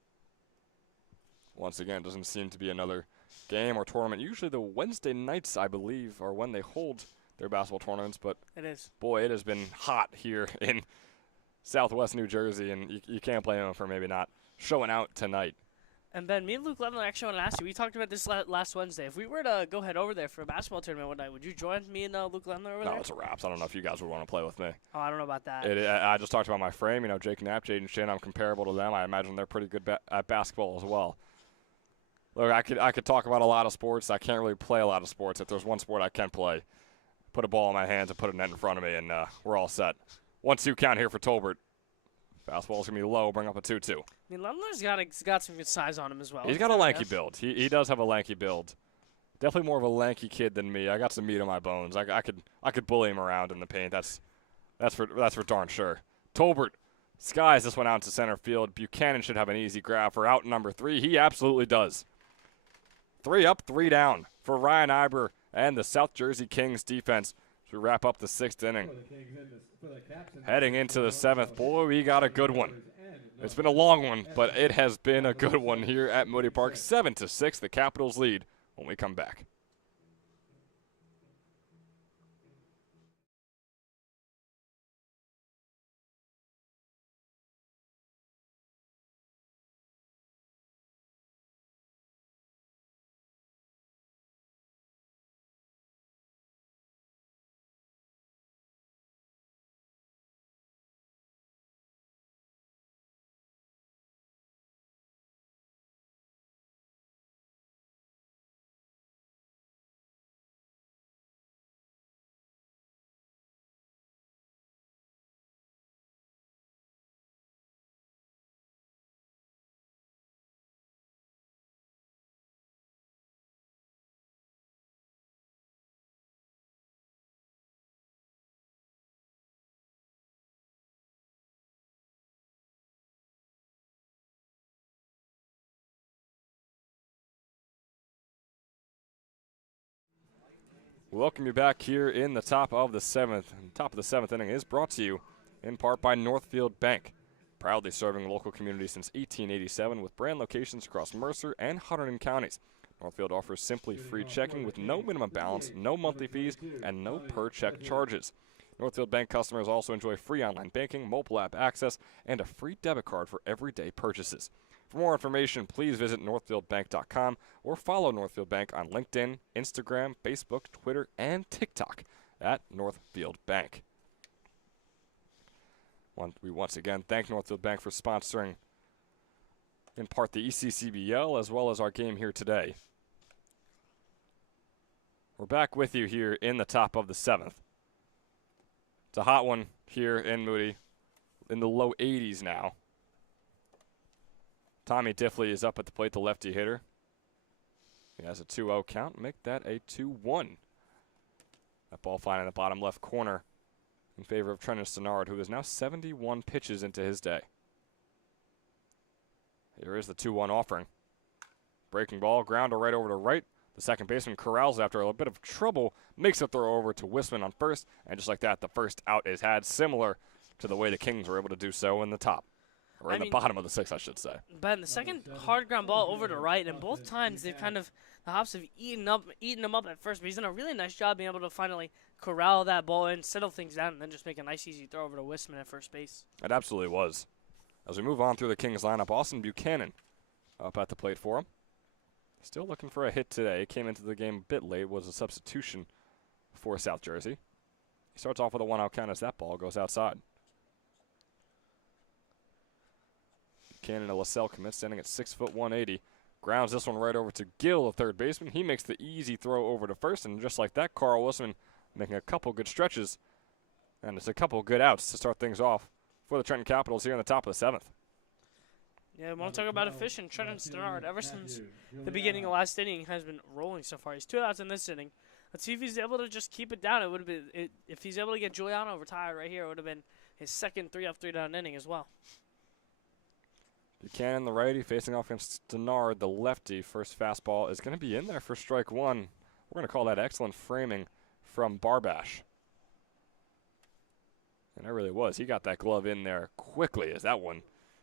Once again, doesn't seem to be another game or tournament. Usually the Wednesday nights, I believe, are when they hold their basketball tournaments, but it is. Boy, it has been hot here in Southwest New Jersey, and you can't blame them for maybe not showing out tonight. And Ben, me and Luke Lemler actually want to ask you, we talked about this last Wednesday. If we were to go head over there for a basketball tournament one night, would you join me and Luke Lemler over there? No, it's a wraps. I don't know if you guys would want to play with me. Oh, I don't know about that. I just talked about my frame. You know, Jake Knapp, Jaden Shane, I'm comparable to them. I imagine they're pretty good at basketball as well. Look, I could talk about a lot of sports. I can't really play a lot of sports. If there's one sport I can play, put a ball in my hands and put a net in front of me, and we're all set. 1-2 count here for Tolbert. Fastball's going to be low, bring up a 2-2. I mean, Lemler's got some good size on him as well. He's got a lanky build. He does have a lanky build. Definitely more of a lanky kid than me. I got some meat on my bones. I could bully him around in the paint. That's for darn sure. Tolbert skies this one out to center field. Buchanan should have an easy grab for out number 3. He absolutely does. 3 up, 3 down for Ryan Iber and the South Jersey Kings defense as we wrap up the 6th inning. Heading into the 7th, boy, we got a good one. It's been a long one, but it has been a good one here at Moody Park. 7-6, the Capitals lead when we come back. Welcome you back here in the top of the 7th. Top of the 7th inning is brought to you in part by Northfield Bank, proudly serving the local community since 1887 with brand locations across Mercer and Hunterdon counties. Northfield offers simply free checking with no minimum balance, no monthly fees, and no per-check charges. Northfield Bank customers also enjoy free online banking, mobile app access, and a free debit card for everyday purchases. For more information, please visit northfieldbank.com or follow Northfield Bank on LinkedIn, Instagram, Facebook, Twitter, and TikTok at Northfield Bank. We once again thank Northfield Bank for sponsoring in part the ECCBL as well as our game here today. We're back with you here in the top of the 7th. It's a hot one here in Moody, in the low 80s now. Tommy Diffley is up at the plate, the lefty hitter. He has a 2-0 count. Make that a 2-1. That ball flying in the bottom left corner in favor of Trenton Stannard, who is now 71 pitches into his day. Here is the 2-1 offering. Breaking ball, grounder right over to right. The second baseman corrals after a bit of trouble, makes a throw over to Wisman on first, and just like that, the first out is had, similar to the way the Kings were able to do so in the top. Or in the bottom of the 6th, I should say. Ben, the second hard ground ball over to right, and both times they've the Hops have eaten him up at first, but he's done a really nice job being able to finally corral that ball in, settle things down, and then just make a nice easy throw over to Wisman at first base. It absolutely was. As we move on through the Kings lineup, Austin Buchanan up at the plate for him. Still looking for a hit today. Came into the game a bit late, was a substitution for South Jersey. He starts off with a 1-out count as that ball goes outside. Buchanan, a LaSalle commit, standing at 6'1", 180. Grounds this one right over to Gill, the third baseman. He makes the easy throw over to first, and just like that, Carl Wilson making a couple good stretches. And it's a couple good outs to start things off for the Trenton Capitals here in the top of the 7th. Yeah, we want to talk about efficient. Trenton Stannard, ever since the beginning of last inning, has been rolling so far. He's 2 outs in this inning. Let's see if he's able to just keep it down. It would have been if he's able to get Giuliano retired right here. It would have been his second 3-off-3 down inning as well. Buchanan, the righty, facing off against Denard, the lefty. First fastball is going to be in there for strike one. We're going to call that excellent framing from Barbash. And it really was. He got that glove in there quickly as that one.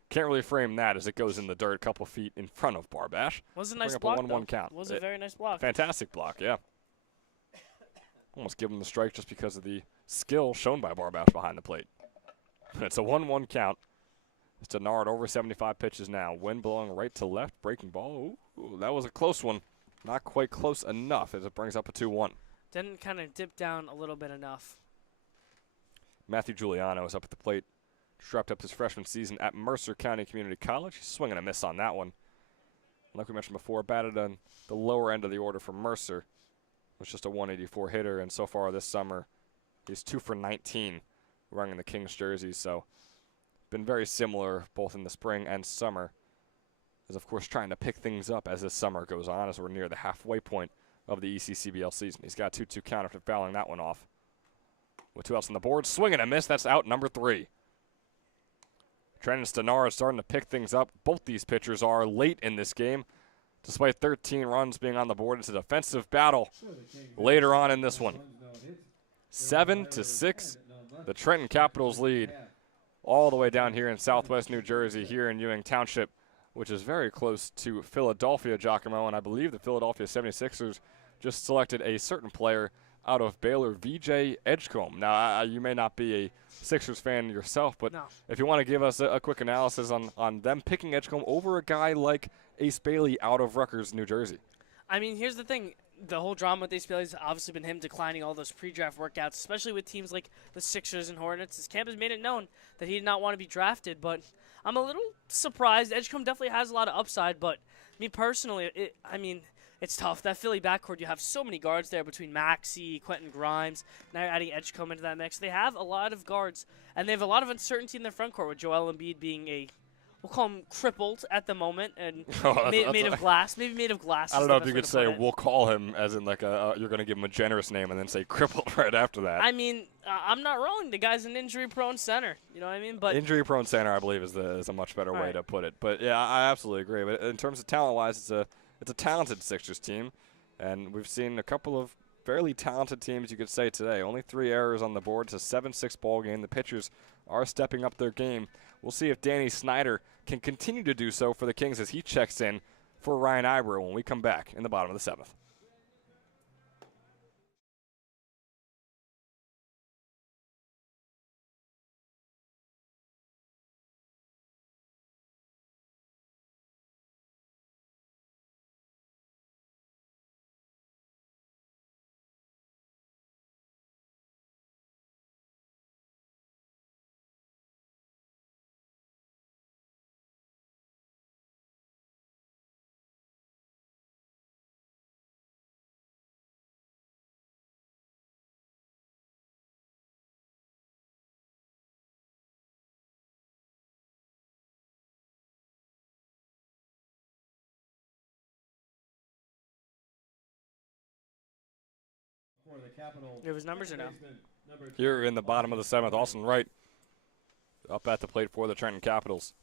Can't really frame that as it goes in the dirt a couple feet in front of Barbash. Was a nice Bring block, up a 1-1 count. Was a very nice block. Fantastic block, yeah. Almost give him the strike just because of the skill shown by Barbash behind the plate. It's a 1-1 count. It's Denard over 75 pitches now. Wind blowing right to left. Breaking ball. Ooh, that was a close one. Not quite close enough as it brings up a 2-1. Didn't kind of dip down a little bit enough. Matthew Giuliano is up at the plate. Wrapped up his freshman season at Mercer County Community College. He's swinging a miss on that one. Like we mentioned before, batted on the lower end of the order for Mercer. Was just a 184 hitter, and so far this summer, he's 2 for 19 wearing the Kings jersey. So, been very similar both in the spring and summer. Is of course trying to pick things up as this summer goes on, as we're near the halfway point of the ECCBL season. He's got a 2-2 count after fouling that one off. With 2 outs on the board, swinging a miss. That's out number 3. Trenton Denard starting to pick things up. Both these pitchers are late in this game. Despite 13 runs being on the board, it's a defensive battle later on in this one. 7-6, the Trenton Capitals lead all the way down here in southwest New Jersey, here in Ewing Township, which is very close to Philadelphia, Giacomo, and I believe the Philadelphia 76ers just selected a certain player out of Baylor, VJ Edgecombe. Now, you may not be a Sixers fan yourself, but No. if you want to give us a quick analysis on them picking Edgecombe over a guy like Ace Bailey out of Rutgers, New Jersey. I mean, here's the thing. The whole drama with Ace Bailey has obviously been him declining all those pre-draft workouts, especially with teams like the Sixers and Hornets. His camp has made it known that he did not want to be drafted, but I'm a little surprised. Edgecombe definitely has a lot of upside, but me personally, it's tough. That Philly backcourt, you have so many guards there between Maxey, Quentin Grimes. Now you're adding Edgecombe into that mix. They have a lot of guards, and they have a lot of uncertainty in their front court with Joel Embiid being we'll call him crippled at the moment and made of glass. Maybe made of glass. I don't know if you could say we'll call him as in like you're going to give him a generous name and then say crippled right after that. I mean, I'm not wrong. The guy's an injury-prone center. You know what I mean? But injury-prone center, I believe, is a much better way to put it. But yeah, I absolutely agree. But in terms of talent-wise, it's a talented Sixers team, and we've seen a couple of fairly talented teams, you could say, today. Only 3 errors on the board. It's a 7-6 ball game. The pitchers are stepping up their game. We'll see if Danny Snyder can continue to do so for the Kings as he checks in for Ryan Ibro when we come back in the bottom of the 7th. Give his numbers or no? Here in the bottom of the 7th, Austin Wright up at the plate for the Trenton Capitals.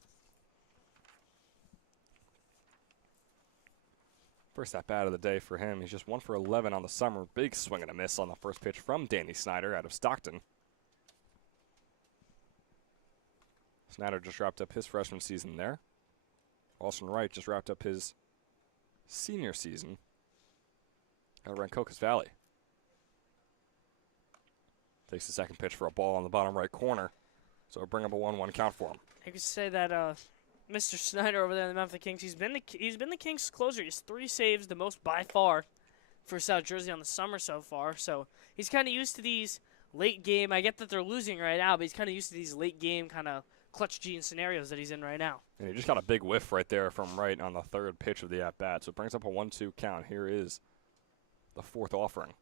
First at bat of the day for him. He's just 1 for 11 on the summer. Big swing and a miss on the first pitch from Danny Snyder out of Stockton. Snyder just wrapped up his freshman season there. Austin Wright just wrapped up his senior season at Rancocas Valley. Takes the second pitch for a ball on the bottom right corner. So it'll bring up a 1-1 count for him. I could say that Mr. Snyder over there in the Memphis Kings, he's been the Kings' closer. He has 3 saves, the most by far for South Jersey on the summer so far. So he's kind of used to these late game. I get that they're losing right now, but he's kind of used to these late game kind of clutch gene scenarios that he's in right now. And he just got a big whiff right there from Wright on the third pitch of the at-bat. So it brings up a 1-2 count. Here is the 4th offering.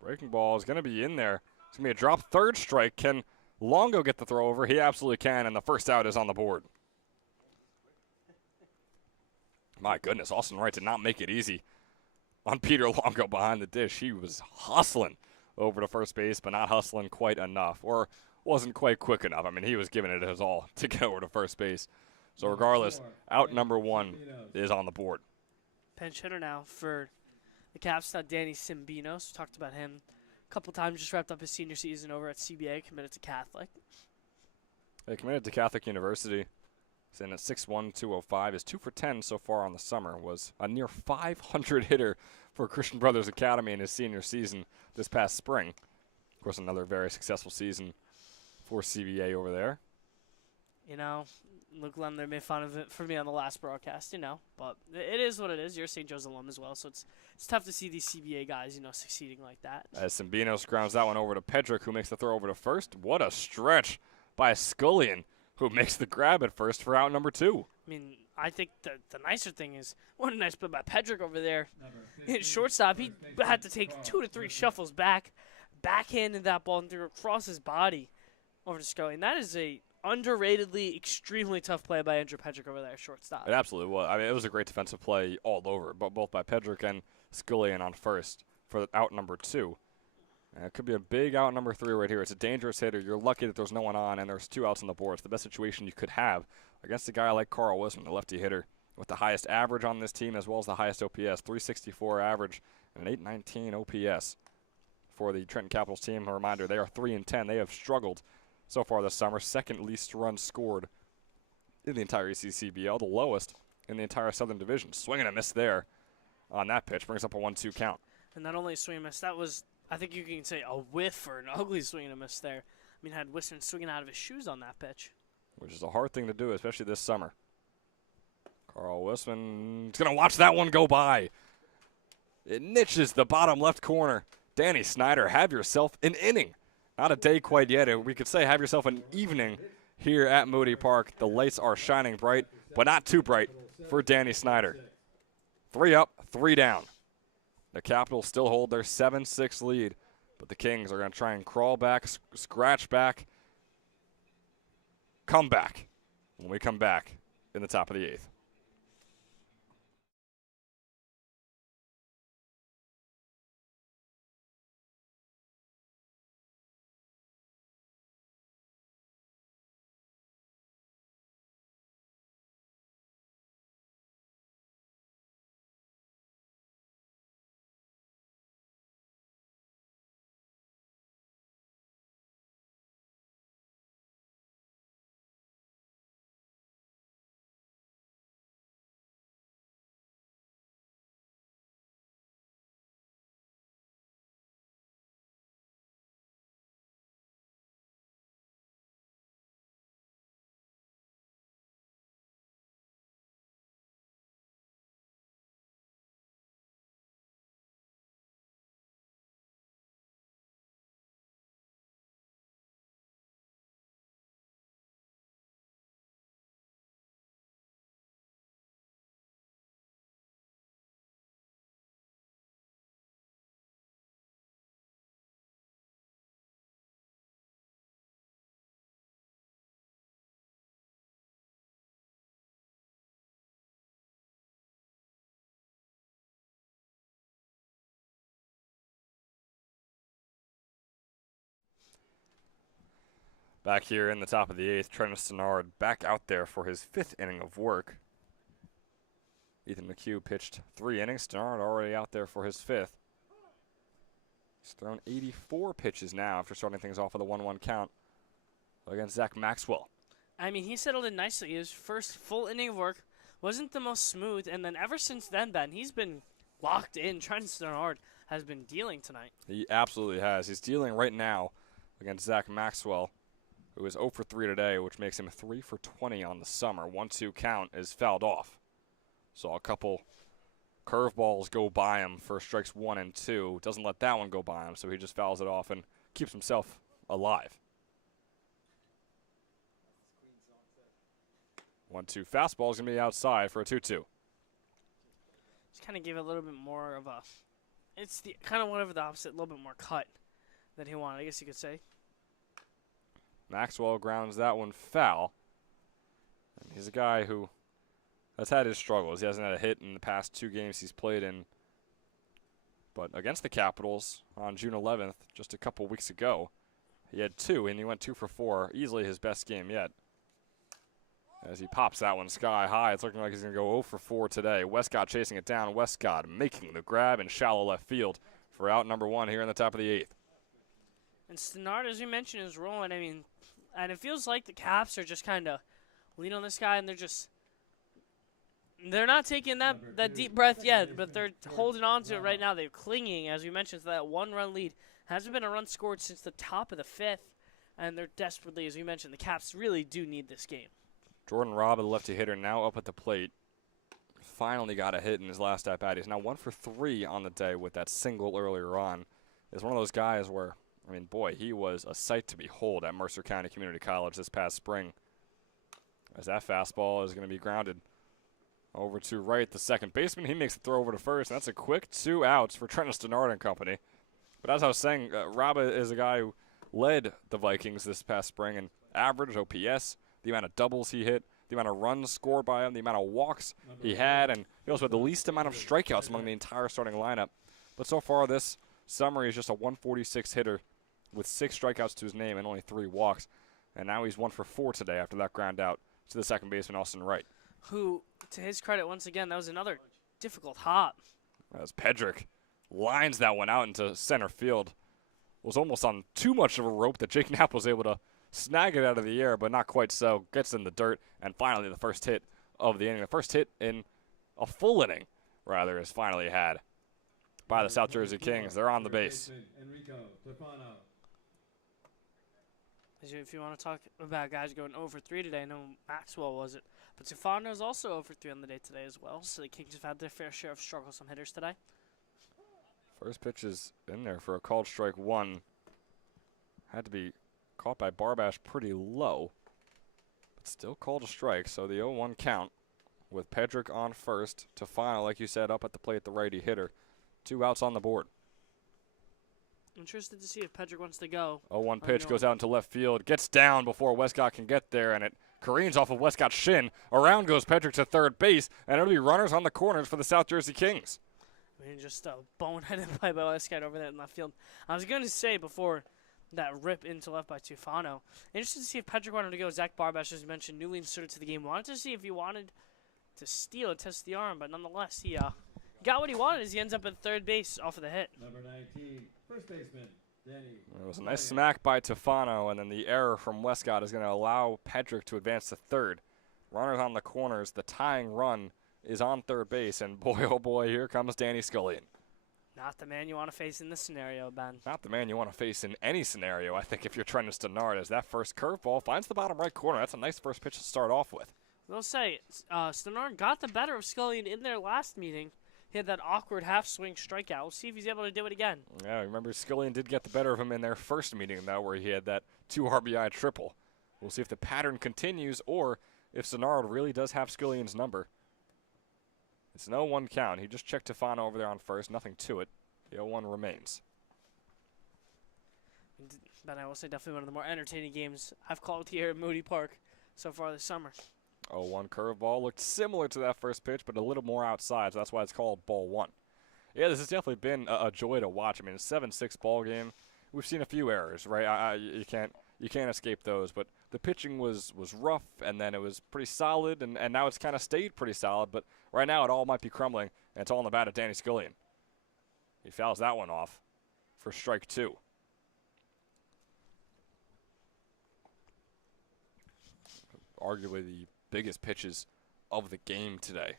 Breaking ball is going to be in there. It's going to be a drop third strike. Can Longo get the throw over? He absolutely can, and the first out is on the board. My goodness, Austin Wright did not make it easy on Peter Longo behind the dish. He was hustling over to first base, but not hustling quite enough, or wasn't quite quick enough. I mean, he was giving it his all to get over to first base. So regardless, out number 1 is on the board. Pinch hitter now for the Caps, Danny Simbinos. We talked about him a couple times. Just wrapped up his senior season over at CBA, committed to Catholic. He committed to Catholic University. He's in at 6'1", 205. His 2 for 10 so far on the summer. Was a near 500 hitter for Christian Brothers Academy in his senior season this past spring. Of course, another very successful season for CBA over there. You know, Luke Lemler made fun of it for me on the last broadcast, you know. But it is what it is. You're a St. Joe's alum as well, so it's tough to see these CBA guys, you know, succeeding like that. As Simbinos grounds that one over to Pedrick, who makes the throw over to first. What a stretch by Scullion, who makes the grab at first for out number 2. I mean, I think the nicer thing is, what a nice play by Pedrick over there. Hit shortstop, he had to take 2 to 3 shuffles backhanded that ball and threw across his body over to Scullion. That is a underratedly extremely tough play by Andrew Pedrick over there, shortstop. It absolutely was. I mean, it was a great defensive play all over, but both by Pedrick and Scullion on first for out number 2. And it could be a big out number 3 right here. It's a dangerous hitter. You're lucky that there's no one on and there's 2 outs on the board. It's the best situation you could have against a guy like Carl Wisman, the lefty hitter, with the highest average on this team as well as the highest OPS, 364 average and an 819 OPS for the Trenton Capitals team. A reminder, they are 3-10. They have struggled so far this summer. Second least runs scored in the entire ECCBL, the lowest in the entire Southern Division. Swing and a miss there on that pitch. Brings up a 1-2 count. And not only a swing and a miss, that was, I think you can say, a whiff or an ugly swing and a miss there. I mean, had Wisman swinging out of his shoes on that pitch. Which is a hard thing to do, especially this summer. Carl Wisman is going to watch that one go by. It niches the bottom left corner. Danny Snyder, have yourself an inning. Not a day quite yet. We could say have yourself an evening here at Moody Park. The lights are shining bright, but not too bright for Danny Snyder. 3 up, 3 down. The Capitals still hold their 7-6 lead, but the Kings are going to try and crawl back, scratch back, come back when we come back in the top of the 8th. Back here in the top of the 8th, Trenton Stennard back out there for his 5th inning of work. Ethan McHugh pitched 3 innings. Stennard already out there for his 5th. He's thrown 84 pitches now after starting things off with a 1-1 count against Zach Maxwell. I mean, he settled in nicely. His first full inning of work wasn't the most smooth, and then ever since then, Ben, he's been locked in. Trenton Stennard has been dealing tonight. He absolutely has. He's dealing right now against Zach Maxwell, who is 0 for 3 today, which makes him 3 for 20 on the summer. 1-2 count is fouled off. So a couple curveballs go by him for strikes 1 and 2. Doesn't let that one go by him, so he just fouls it off and keeps himself alive. 1-2 fastball is going to be outside for a 2-2. Just kind of gave it a little bit more of a, it's the kind of whatever the opposite, a little bit more cut than he wanted, I guess you could say. Maxwell grounds that one foul. And he's a guy who has had his struggles. He hasn't had a hit in the past 2 games he's played in But against the Capitals on June 11th, just a couple weeks ago, he had 2, and he went 2 for 4, easily his best game yet. As he pops that one sky high, it's looking like he's going to go 0 for 4 today. Westcott chasing it down. Westcott making the grab in shallow left field for out number 1 here in the top of the 8th. And Stenard, as you mentioned, is rolling. I mean, and it feels like the Caps are just kind of leaning on this guy, and they're not taking that deep breath yet, but they're holding on to it right now. They're clinging, as we mentioned, to that 1-run lead. Hasn't been a run scored since the top of the 5th, and they're desperately, as we mentioned, the Caps really do need this game. Jordan Robb, the lefty hitter, now up at the plate. Finally got a hit in his last at-bat. He's now 1 for 3 on the day with that single earlier on. He's one of those guys where, I mean, boy, he was a sight to behold at Mercer County Community College this past spring. As that fastball is going to be grounded over to right, the second baseman. He makes the throw over to first, and that's a quick 2 outs for Trenton Stenard and company. But as I was saying, Robb is a guy who led the Vikings this past spring in average OPS, the amount of doubles he hit, the amount of runs scored by him, the amount of walks he had, and he also had the least amount of strikeouts among the entire starting lineup. But so far this summer, he's just a 146 hitter with 6 strikeouts to his name and only 3 walks. And now he's 1 for 4 today after that ground out to the second baseman, Austin Wright. Who, to his credit, once again, that was another difficult hop. As Pedrick lines that one out into center field. Was almost on too much of a rope that Jake Knapp was able to snag it out of the air, but not quite so. Gets in the dirt, and finally the first hit of the inning. The first hit in a full inning, rather, is finally had by the South Jersey Kings. They're on the base. If you want to talk about guys going 0 for 3 today, I know Maxwell was it, but Tufano's also 0 for 3 on the day today as well, so the Kings have had their fair share of struggles from hitters today. First pitch is in there for a called strike 1. Had to be caught by Barbash pretty low, but still called a strike, so the 0-1 count with Pedrick on first. Tufano, like you said, up at the plate, the righty hitter. 2 outs on the board. Interested to see if Pedrick wants to go. 0-1 pitch goes out into left field, gets down before Westcott can get there, and it careens off of Westcott's shin. Around goes Pedrick to third base, and it'll be runners on the corners for the South Jersey Kings. I mean, just a boneheaded play by Westcott over there in left field. I was going to say before that rip into left by Tufano, interested to see if Pedrick wanted to go. Zach Barbash, as you mentioned, newly inserted to the game, wanted to see if he wanted to steal and test the arm, but nonetheless, he got what he wanted as he ends up at third base off of the hit. Number 19, first baseman, Danny. It was a nice smack by Tufano, and then the error from Westcott is going to allow Pedrick to advance to third. Runners on the corners, the tying run is on third base, and boy, oh boy, here comes Danny Scullion. Not the man you want to face in this scenario, Ben. Not the man you want to face in any scenario, I think, if you're Trenton Stenard, as that first curveball finds the bottom right corner. That's a nice first pitch to start off with. We'll say, Stenard got the better of Scullion in their last meeting. He had that awkward half-swing strikeout. We'll see if he's able to do it again. Yeah, remember Scullion did get the better of him in their first meeting, though, where he had that 2 RBI triple. We'll see if the pattern continues or if Stenard really does have Scullion's number. It's an 0-1 count. He just checked Tufano over there on first. Nothing to it. The 0-1 remains. But I will say definitely one of the more entertaining games I've called here at Moody Park so far this summer. 0-1 curveball looked similar to that first pitch, but a little more outside, so that's why it's called ball 1. Yeah, this has definitely been a joy to watch. I mean, a 7-6 ball game. We've seen a few errors, right? You can't escape those, but the pitching was rough, and then it was pretty solid, and now it's kind of stayed pretty solid, but right now it all might be crumbling, and it's all in the bat of Danny Scullion. He fouls that one off for strike 2. Arguably the biggest pitches of the game today.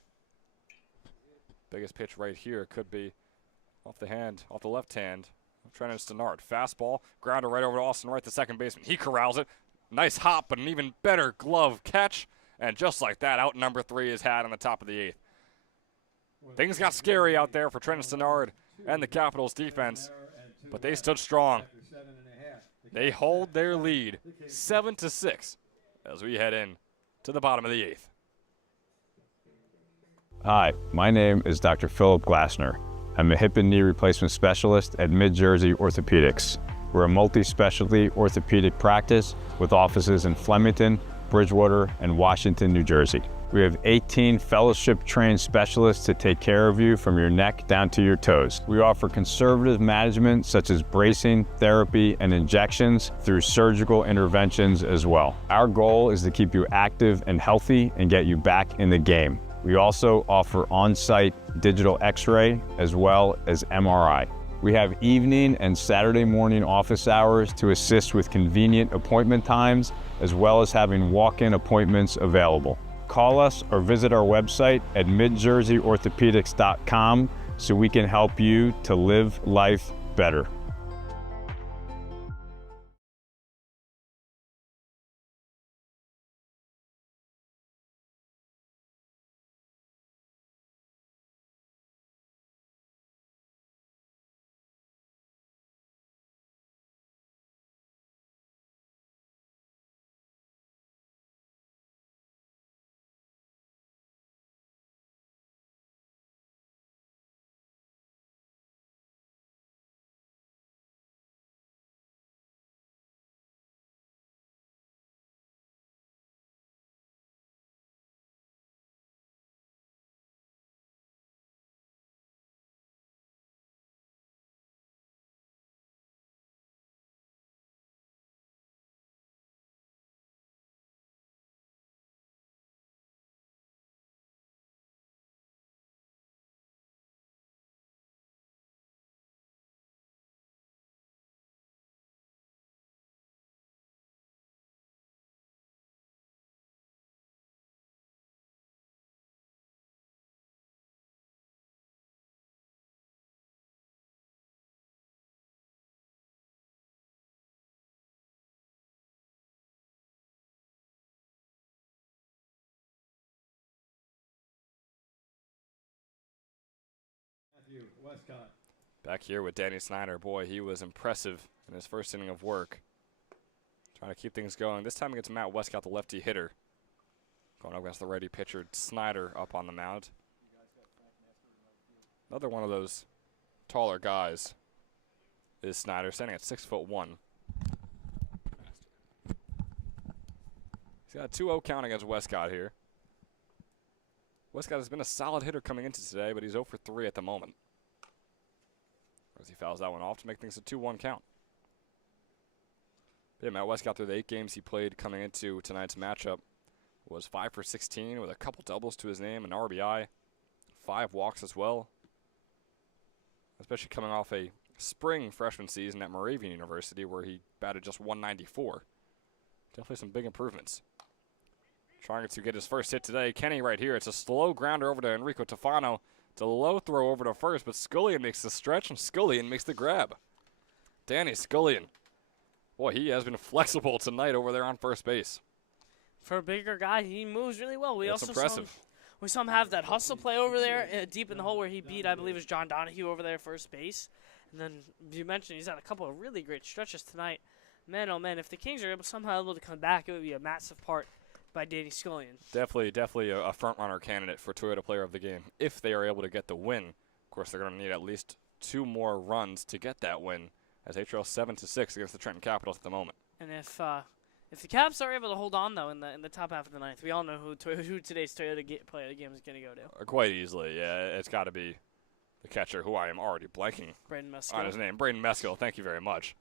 Biggest pitch right here could be off the left hand of Trenton Stenard. Fastball, grounder right over to Austin Wright, the second baseman. He corrals it. Nice hop, but an even better glove catch. And just like that, out number 3 is had on the top of the 8th. Things got scary out there for Trenton Stenard and the Capitals defense, but they stood strong. They hold their lead 7-6 as we head in to the bottom of the 8th. Hi, my name is Dr. Philip Glassner. I'm a hip and knee replacement specialist at Mid-Jersey Orthopedics. We're a multi-specialty orthopedic practice with offices in Flemington, Bridgewater, and Washington, New Jersey. We have 18 fellowship-trained specialists to take care of you from your neck down to your toes. We offer conservative management such as bracing, therapy, and injections through surgical interventions as well. Our goal is to keep you active and healthy and get you back in the game. We also offer on-site digital X-ray as well as MRI. We have evening and Saturday morning office hours to assist with convenient appointment times, as well as having walk-in appointments available. Call us or visit our website at midjerseyorthopedics.com so we can help you to live life better. Matthew Westcott. Back here with Danny Snyder. Boy, he was impressive in his first inning of work. Trying to keep things going. This time against Matt Westcott, the lefty hitter. Going up against the righty pitcher, Snyder, up on the mound. Another one of those taller guys is Snyder, standing at 6'1". He's got a 2-0 count against Westcott here. Westcott has been a solid hitter coming into today, but he's 0 for 3 at the moment. As he fouls that one off to make things a 2-1 count. Yeah, Matt Westcott, through the 8 games he played coming into tonight's matchup, was 5 for 16 with a couple doubles to his name, an RBI, 5 walks as well. Especially coming off a spring freshman season at Moravian University where he batted just 194. Definitely some big improvements. Trying to get his first hit today. Kenny right here. It's a slow grounder over to Enrico Tofano. It's a low throw over to first, but Scullion makes the stretch, and Scullion makes the grab. Danny Scullion. Boy, he has been flexible tonight over there on first base. For a bigger guy, he moves really well. That's impressive. We saw him have that hustle play over there deep in the hole where he beat, I believe, it was John Donahue over there at first base. And then you mentioned he's had a couple of really great stretches tonight. Man, oh man, if the Kings are somehow able to come back, it would be a massive part by Danny Scullion. Definitely a front-runner candidate for Toyota Player of the Game if they are able to get the win. Of course, they're going to need at least 2 more runs to get that win, as they trail 7-6 against the Trenton Capitals at the moment. And if the Caps are able to hold on, though, in the top half of the ninth, we all know who today's Toyota Player of the Game is going to go to. Quite easily, yeah. It's got to be the catcher, who I am already blanking Braden Meskill. on his name. Braden Meskill, thank you very much.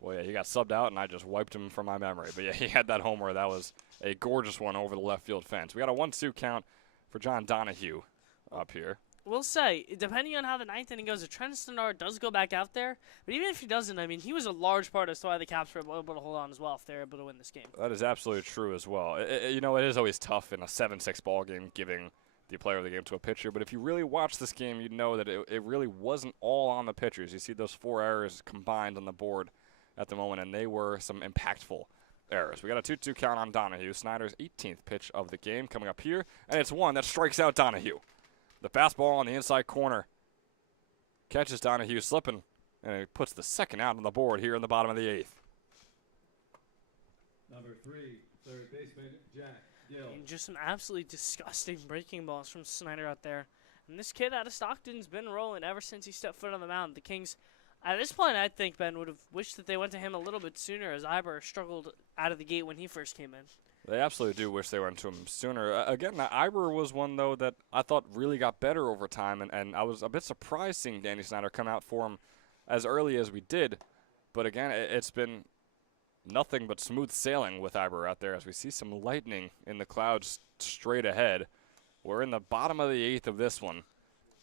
Boy, yeah, he got subbed out, and I just wiped him from my memory. But, yeah, he had that homer. That was a gorgeous one over the left field fence. We got a 1-2 count for John Donahue up here. We'll say, depending on how the ninth inning goes, if Trenton Sennard does go back out there, but even if he doesn't, I mean, he was a large part as to why the Caps were able to hold on as well if they're able to win this game. That is absolutely true as well. You know, it is always tough in a 7-6 ball game giving the player of the game to a pitcher, but if you really watch this game, you'd know that it really wasn't all on the pitchers. You see those 4 errors combined on the board at the moment, and they were some impactful errors. We got a 2-2 count on Donahue. Snyder's 18th pitch of the game coming up here, and it's one that strikes out Donahue. The fastball on the inside corner catches Donahue slipping, and it puts the second out on the board here in the bottom of the 8th. Number 3, third baseman, Jack Gill. And just some absolutely disgusting breaking balls from Snyder out there. And this kid out of Stockton's been rolling ever since he stepped foot on the mound. The Kings, at this point, I think, Ben, would have wished that they went to him a little bit sooner, as Iber struggled out of the gate when he first came in. They absolutely do wish they went to him sooner. Again, Iber was one, though, that I thought really got better over time, and I was a bit surprised seeing Danny Snyder come out for him as early as we did. But again, it's been nothing but smooth sailing with Iber out there as we see some lightning in the clouds straight ahead. We're in the bottom of the 8th of this one.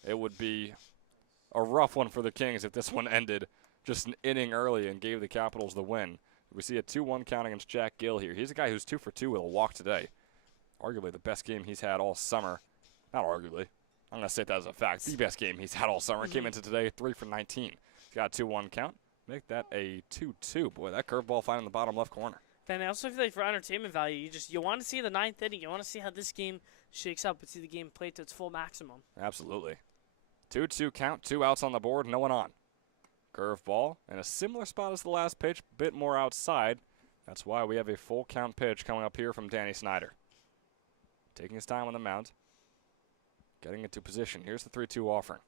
It would be a rough one for the Kings if this one ended just an inning early and gave the Capitals the win. We see a 2-1 count against Jack Gill here. He's a guy who's 2 for 2 with a walk today. Arguably the best game he's had all summer. Not arguably. I'm going to say that as a fact. The best game he's had all summer. Came into today 3 for 19. He's got a 2-1 count. Make that a 2-2. Boy, that curveball finding the bottom left corner. Then I also feel like for entertainment value, you want to see the 9th inning. You want to see how this game shakes up and see the game played to its full maximum. Absolutely. 2-2 count, 2 outs on the board, no one on. Curveball in a similar spot as the last pitch, bit more outside. That's why we have a full count pitch coming up here from Danny Snyder. Taking his time on the mound. Getting into position. Here's the 3-2 offering.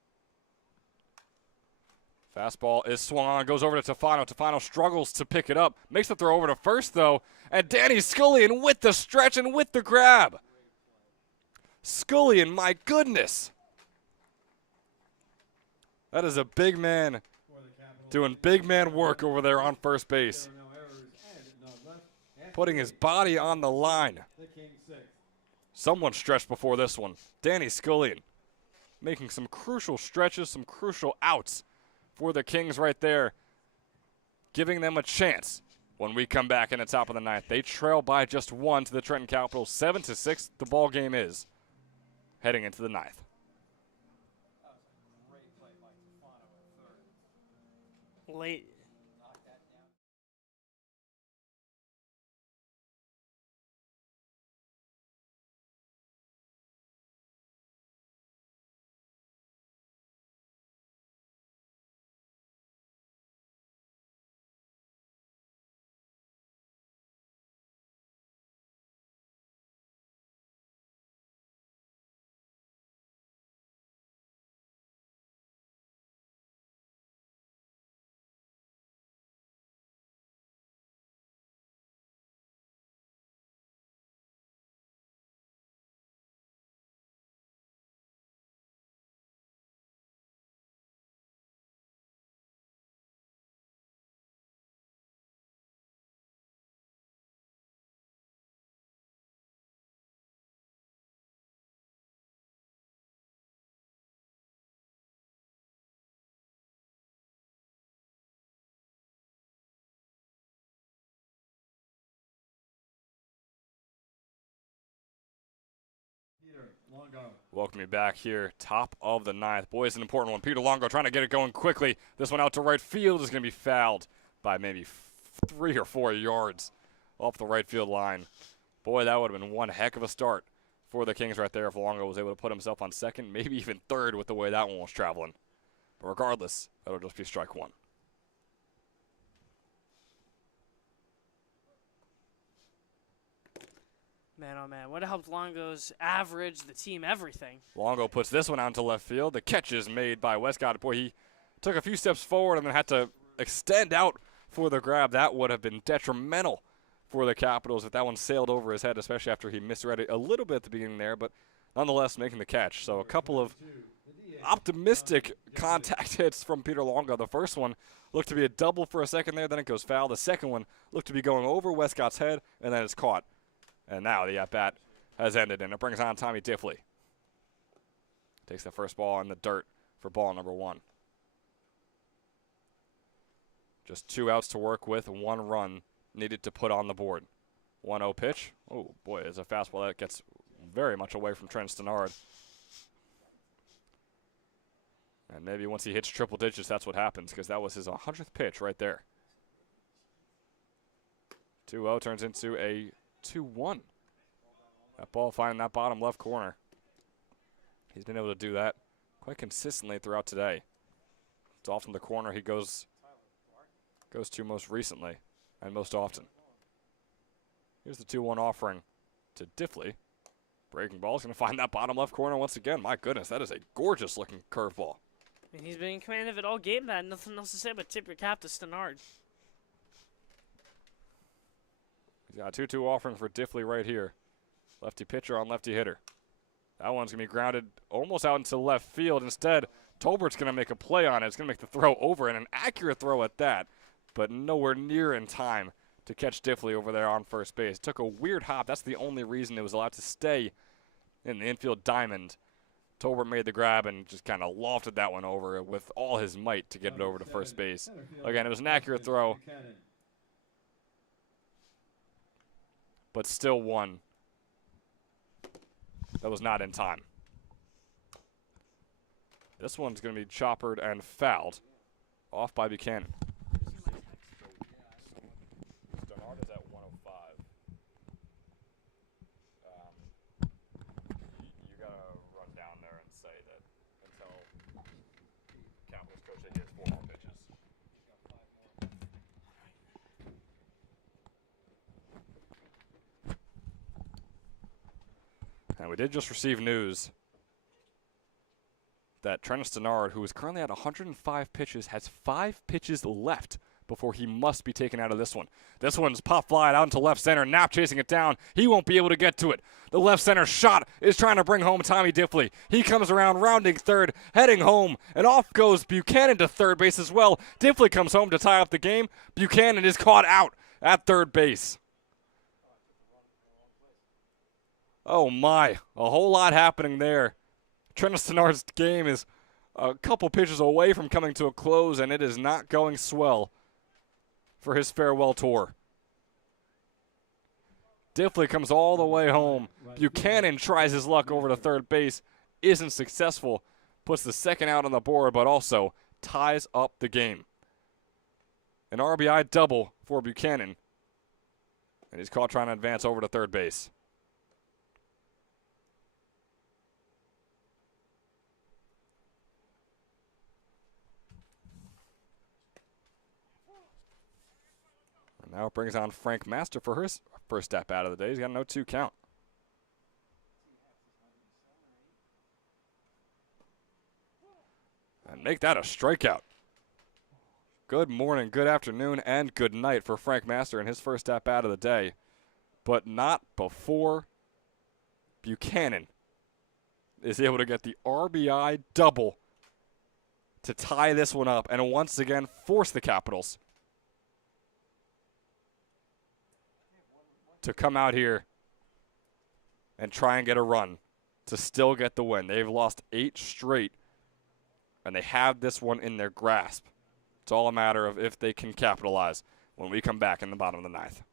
Fastball is swung on, goes over to Tofano. Tofano struggles to pick it up. Makes the throw over to first, though. And Danny Scullion with the stretch and with the grab. Scullion, my goodness. That is a big man doing big man work over there on first base. Putting his body on the line. Someone stretched before this one. Danny Scullion making some crucial stretches, some crucial outs for the Kings right there, giving them a chance when we come back in the top of the 9th. They trail by just 1 to the Trenton Capitals. 7-6 the ball game is heading into the 9th. Late. Welcome you back here, top of the 9th. Boy, it's an important one. Peter Longo trying to get it going quickly. This one out to right field is going to be fouled by maybe 3 or 4 yards off the right field line. Boy, that would have been one heck of a start for the Kings right there if Longo was able to put himself on second, maybe even third with the way that one was traveling. But regardless, that'll just be strike 1. Man, oh man, would have helped Longo's average, the team, everything. Longo puts this one out into left field. The catch is made by Westcott. Boy, he took a few steps forward and then had to extend out for the grab. That would have been detrimental for the Capitals if that one sailed over his head, especially after he misread it a little bit at the beginning there, but nonetheless making the catch. So a couple of optimistic contact hits from Peter Longo. The first one looked to be a double for a second there, then it goes foul. The second one looked to be going over Westcott's head, and then it's caught. And now the at-bat has ended, and it brings on Tommy Diffley. Takes the first ball in the dirt for ball number 1. Just 2 outs to work with, 1 run needed to put on the board. 1-0 pitch. Oh, boy, it's a fastball that gets very much away from Trent Stenard. And maybe once he hits triple digits, that's what happens, because that was his 100th pitch right there. 2-0 turns into a 2-1. That ball finding that bottom left corner. He's been able to do that quite consistently throughout today. It's often the corner he goes to most recently and most often. Here's the 2-1 offering to Diffley. Breaking ball is going to find that bottom left corner once again. My goodness, that is a gorgeous looking curveball. And he's been in command of it all game, man. Nothing else to say but tip your cap to Stenard. He's got a 2-2 offering for Diffley right here. Lefty pitcher on lefty hitter. That one's going to be grounded almost out into left field. Instead, Tolbert's going to make a play on it. It's going to make the throw over, and an accurate throw at that, but nowhere near in time to catch Diffley over there on first base. Took a weird hop. That's the only reason it was allowed to stay in the infield diamond. Tolbert made the grab and just kind of lofted that one over with all his might to get it over to first base. Again, it was an accurate throw, but still one that was not in time. This one's going to be choppered and fouled off by Buchanan. Denard is at 105. You got to run down there and say that until Capitals coach that he has 4 more pitches. And we did just receive news that Trenton Denard, who is currently at 105 pitches, has 5 pitches left before he must be taken out of this one. This one's pop fly out into left center. Knapp chasing it down. He won't be able to get to it. The left center shot is trying to bring home Tommy Diffley. He comes around, rounding third, heading home, and off goes Buchanan to third base as well. Diffley comes home to tie up the game. Buchanan is caught out at third base. Oh my, a whole lot happening there. Trenton Denard's game is a couple pitches away from coming to a close, and it is not going swell for his farewell tour. Diffley comes all the way home. Buchanan tries his luck over to third base, isn't successful, puts the second out on the board, but also ties up the game. An RBI double for Buchanan, and he's caught trying to advance over to third base. Now it brings on Frank Master for his first step out of the day. He's got a 0-2 count. And make that a strikeout. Good morning, good afternoon, and good night for Frank Master in his first step out of the day. But not before Buchanan is able to get the RBI double to tie this one up and once again force the Capitals to come out here and try and get a run to still get the win. They've lost 8 straight, and they have this one in their grasp. It's all a matter of if they can capitalize when we come back in the bottom of the 9th.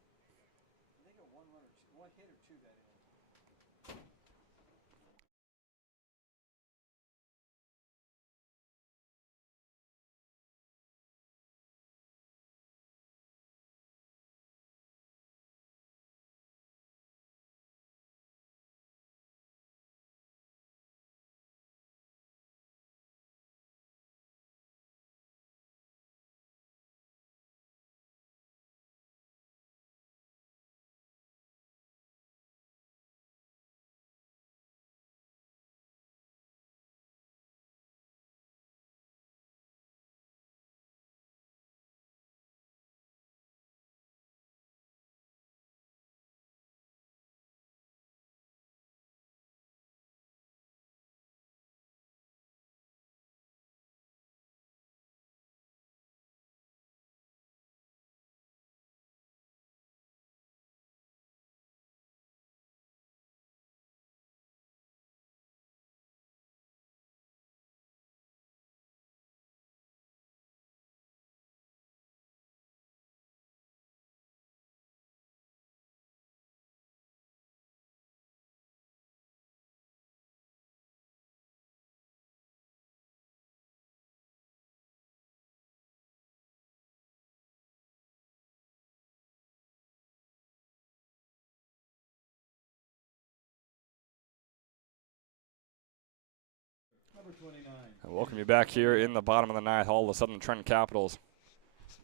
And welcome you back here in the bottom of the 9th. All of a sudden, the Trenton Capitals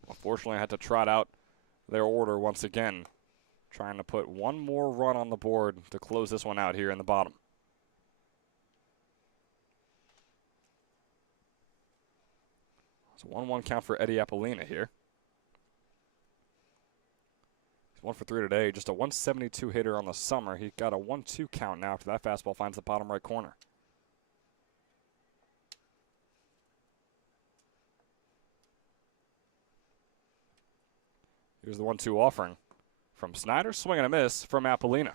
unfortunately had to trot out their order once again, trying to put one more run on the board to close this one out here in the bottom. It's a 1-1 count for Eddie Apollina here. He's 1 for 3 today, just a 172 hitter on the summer. He got a 1-2 count now after that fastball finds the bottom right corner. Here's the 1-2 offering from Snyder. Swing and a miss from Apollina.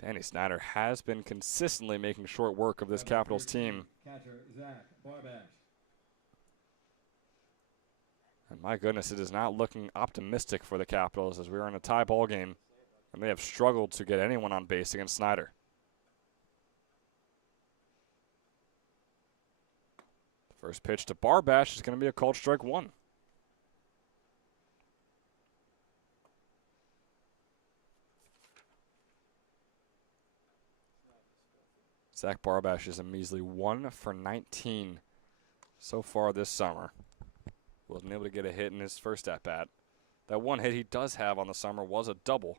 Danny Snyder has been consistently making short work of this Capitals team. Catcher, Zach Barbash. And my goodness, it is not looking optimistic for the Capitals as we are in a tie ball game, and they have struggled to get anyone on base against Snyder. First pitch to Barbash is going to be a called strike 1. Zach Barbash is a measly 1 for 19 so far this summer. Wasn't able to get a hit in his first at-bat. That one hit he does have on the summer was a double.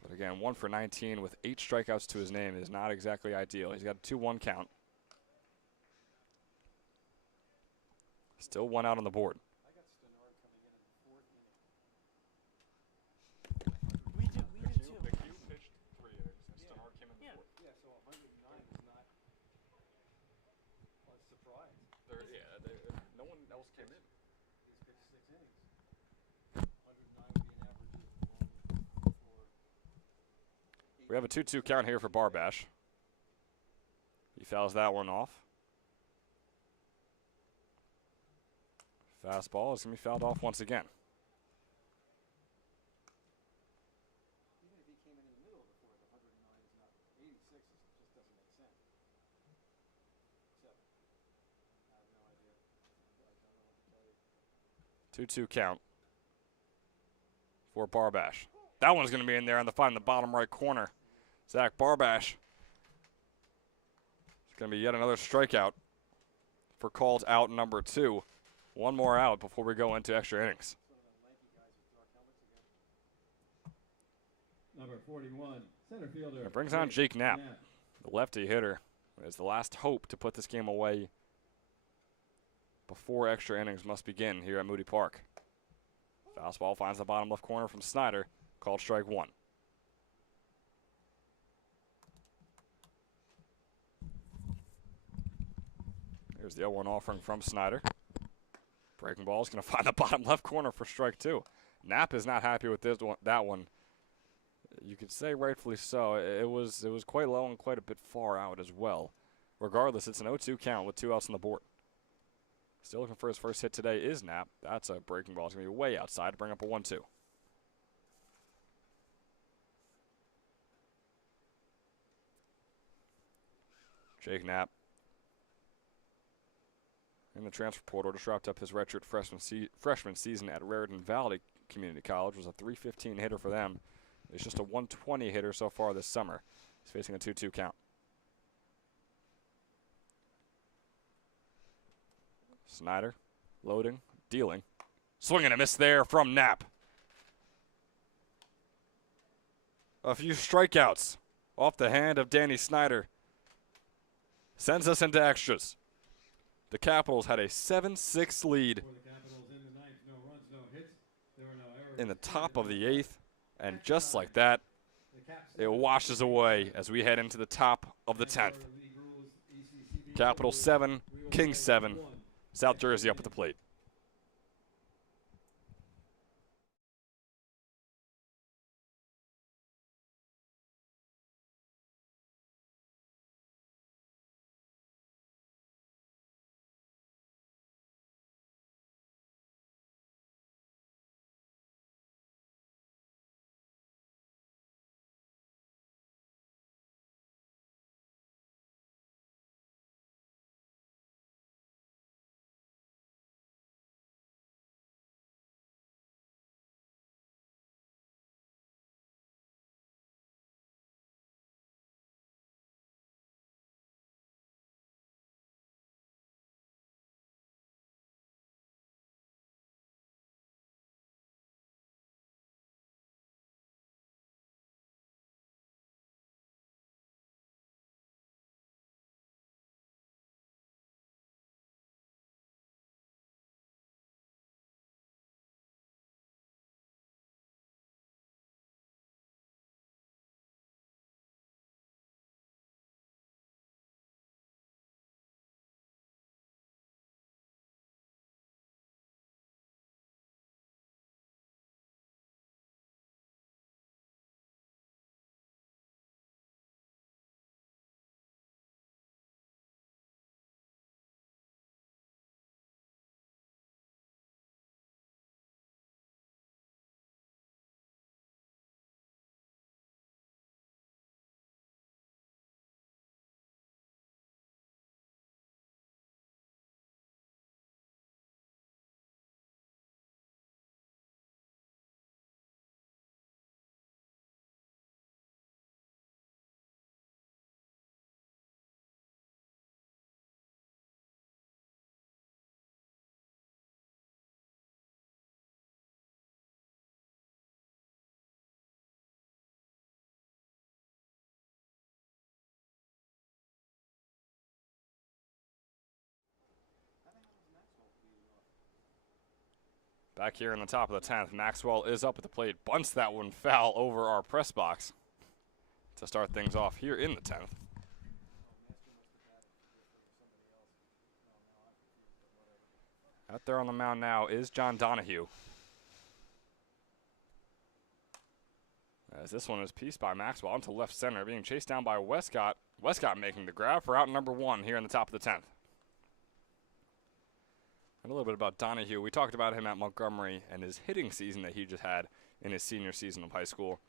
But again, 1 for 19 with 8 strikeouts to his name is not exactly ideal. He's got a 2-1 count. Still 1 out on the board. We do too. pitched 3 innings, and Stenard came in the 4th. Yeah, so 109 is not a surprise. No one else came in. He's pitched 6 innings. 109 would be an average of We have a 2-2 count here for Barbash. He fouls that one off. Fastball is going to be fouled off once again. Even if he came in the middle of the 4th, 109 is not 86. It just doesn't make sense. Except, I have no idea. I don't know what to tell you. 2-2 count for Barbash. That one's going to be in there on the bottom right corner. Zach Barbash. It's going to be yet another strikeout for called out number 2. One more out before we go into extra innings. Number 41, center fielder. It brings on Jake Knapp, the lefty hitter. It's the last hope to put this game away before extra innings must begin here at Moody Park. Fastball finds the bottom left corner from Snyder, called strike 1. Here's the 0-1 offering from Snyder. Breaking ball is going to find the bottom left corner for strike 2. Knapp is not happy with that one. You could say rightfully so. It was quite low and quite a bit far out as well. Regardless, it's an 0-2 count with 2 outs on the board. Still looking for his first hit today is Knapp. That's a breaking ball. It's going to be way outside to bring up a 1-2. Jake Knapp in the transfer portal just wrapped up his redshirt freshman season at Raritan Valley Community College. Was a .315 hitter for them. He's just a .120 hitter so far this summer. He's facing a 2-2 count. Snyder loading, dealing. Swing and a miss there from Knapp. A few strikeouts off the hand of Danny Snyder sends us into extras. The Capitals had a 7-6 lead in the top of the 8th, and just like that, it washes away as we head into the top of the 10th. Capitals 7, Kings 7, South Jersey up at the plate. Back here in the top of the 10th, Maxwell is up at the plate, bunts that one foul over our press box to start things off here in the 10th. Out there on the mound now is John Donahue. As this one is pieced by Maxwell into left center, being chased down by Westcott. Westcott making the grab for out number 1 here in the top of the 10th. And a little bit about Donahue. We talked about him at Montgomery and his hitting season that he just had in his senior season of high school.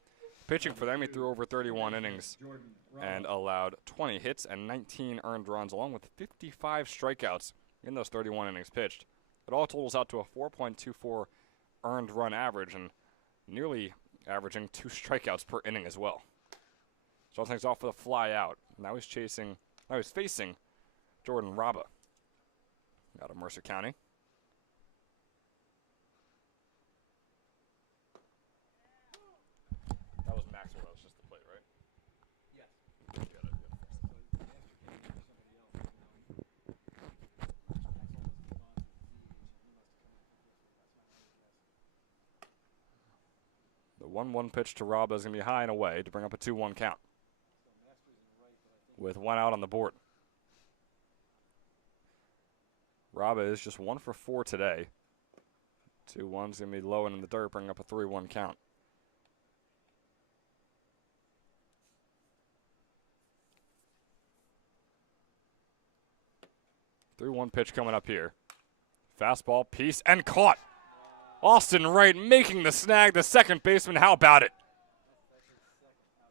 Pitching for them, he threw over 31 innings and allowed 20 hits and 19 earned runs, along with 55 strikeouts in those 31 innings pitched. It all totals out to a 4.24 earned run average and nearly averaging 2 strikeouts per inning as well. So things off with a fly out. Now he's facing Jordan Raba out of Mercer County. That was Maxwell. That was just the plate, right? Yes. Got it, yeah. The 1-1 pitch to Raba is going to be high and away to bring up a 2-1 count. With 1 out on the board. Raba is just 1 for 4 today. 2-1's going to be low and in the dirt, bringing up a 3-1 count. Three-one pitch coming up here. Fastball, piece, and caught. Austin Wright making the snag, the second baseman. How about it?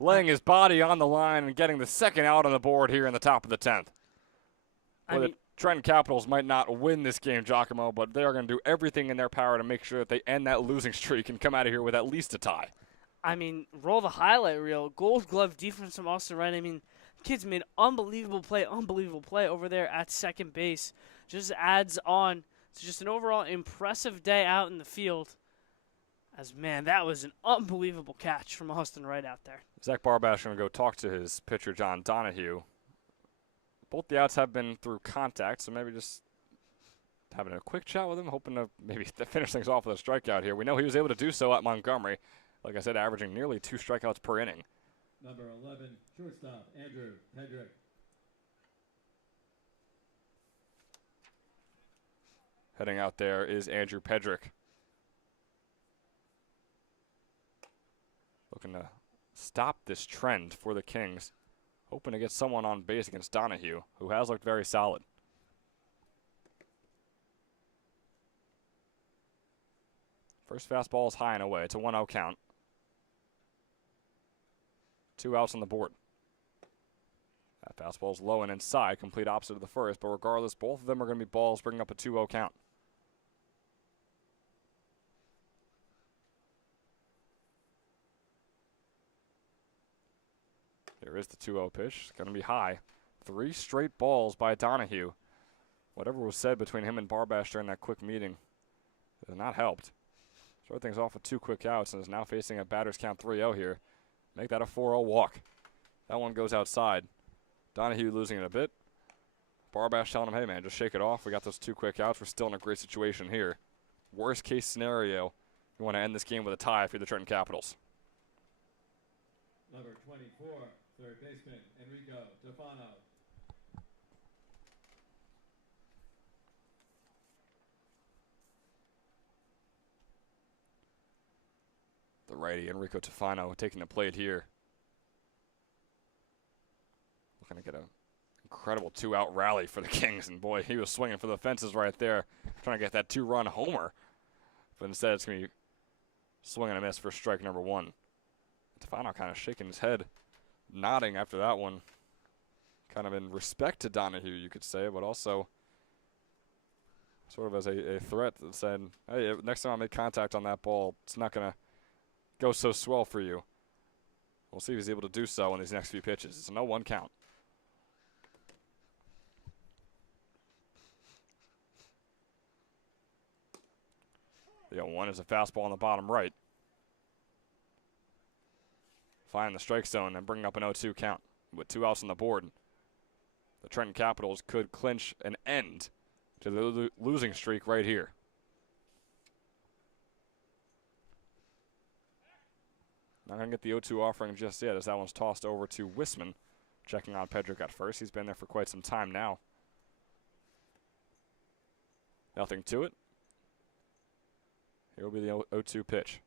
Laying his body on the line and getting the second out on the board here in the top of the 10th. The Trenton Capitals might not win this game, Giacomo, but they are going to do everything in their power to make sure that they end that losing streak and come out of here with at least a tie. I mean, roll the highlight reel. Gold glove defense from Austin Wright. I mean, kids made unbelievable play over there at second base. Just adds on to just an overall impressive day out in the field. As, man, that was an unbelievable catch from Austin Wright out there. Zach Barbash going to go talk to his pitcher, John Donahue. Both the outs have been through contact, so maybe just having a quick chat with him, hoping to maybe finish things off with a strikeout here. We know he was able to do so at Montgomery. Like I said, averaging nearly 2 strikeouts per inning. Number 11, shortstop, Andrew Pedrick. Heading out there is Andrew Pedrick. Looking to stop this trend for the Kings. Hoping to get someone on base against Donahue, who has looked very solid. First fastball is high and away. It's a 1-0 count. 2 outs on the board. That fastball is low and inside, complete opposite of the first, but regardless, both of them are going to be balls, bringing up a 2-0 count. There is the 2-0 pitch. It's going to be high. 3 straight balls by Donahue. Whatever was said between him and Barbash during that quick meeting has not helped. Start things off with 2 quick outs and is now facing a batter's count 3-0 here. Make that a 4-0 walk. That one goes outside. Donahue losing it a bit. Barbash telling him, hey, man, just shake it off. We got those 2 quick outs. We're still in a great situation here. Worst case scenario, you want to end this game with a tie if you're the Trenton Capitals. Number 24, third baseman, Enrico Tofano. The righty, Enrico Tofano, taking the plate here. Looking to get an incredible 2-out rally for the Kings. And, boy, he was swinging for the fences right there, trying to get that 2-run homer. But instead, it's going to be swing and a miss for strike number 1. Tofano kind of shaking his head, nodding after that one. Kind of in respect to Donahue, you could say, but also sort of as a threat that said, hey, next time I make contact on that ball, it's not going to go so swell for you. We'll see if he's able to do so in these next few pitches. It's a 0-1 count. The 0-1 is a fastball on the bottom right. Find the strike zone and bring up an 0-2 count with 2 outs on the board. The Trenton Capitals could clinch an end to the losing streak right here. Not going to get the 0-2 offering just yet as that one's tossed over to Wisman. Checking on Pedrick at first. He's been there for quite some time now. Nothing to it. Here will be the 0-2 pitch.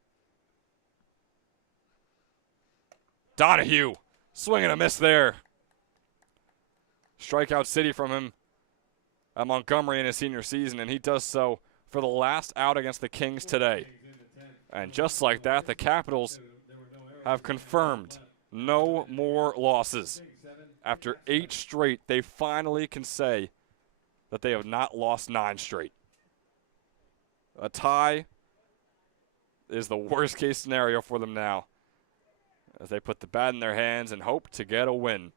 Donahue, swing and a miss there. Strikeout city from him at Montgomery in his senior season, and he does so for the last out against the Kings today. And just like that, the Capitals have confirmed no more losses. After 8 straight, they finally can say that they have not lost 9 straight. A tie is the worst case scenario for them now, as they put the bat in their hands and hope to get a win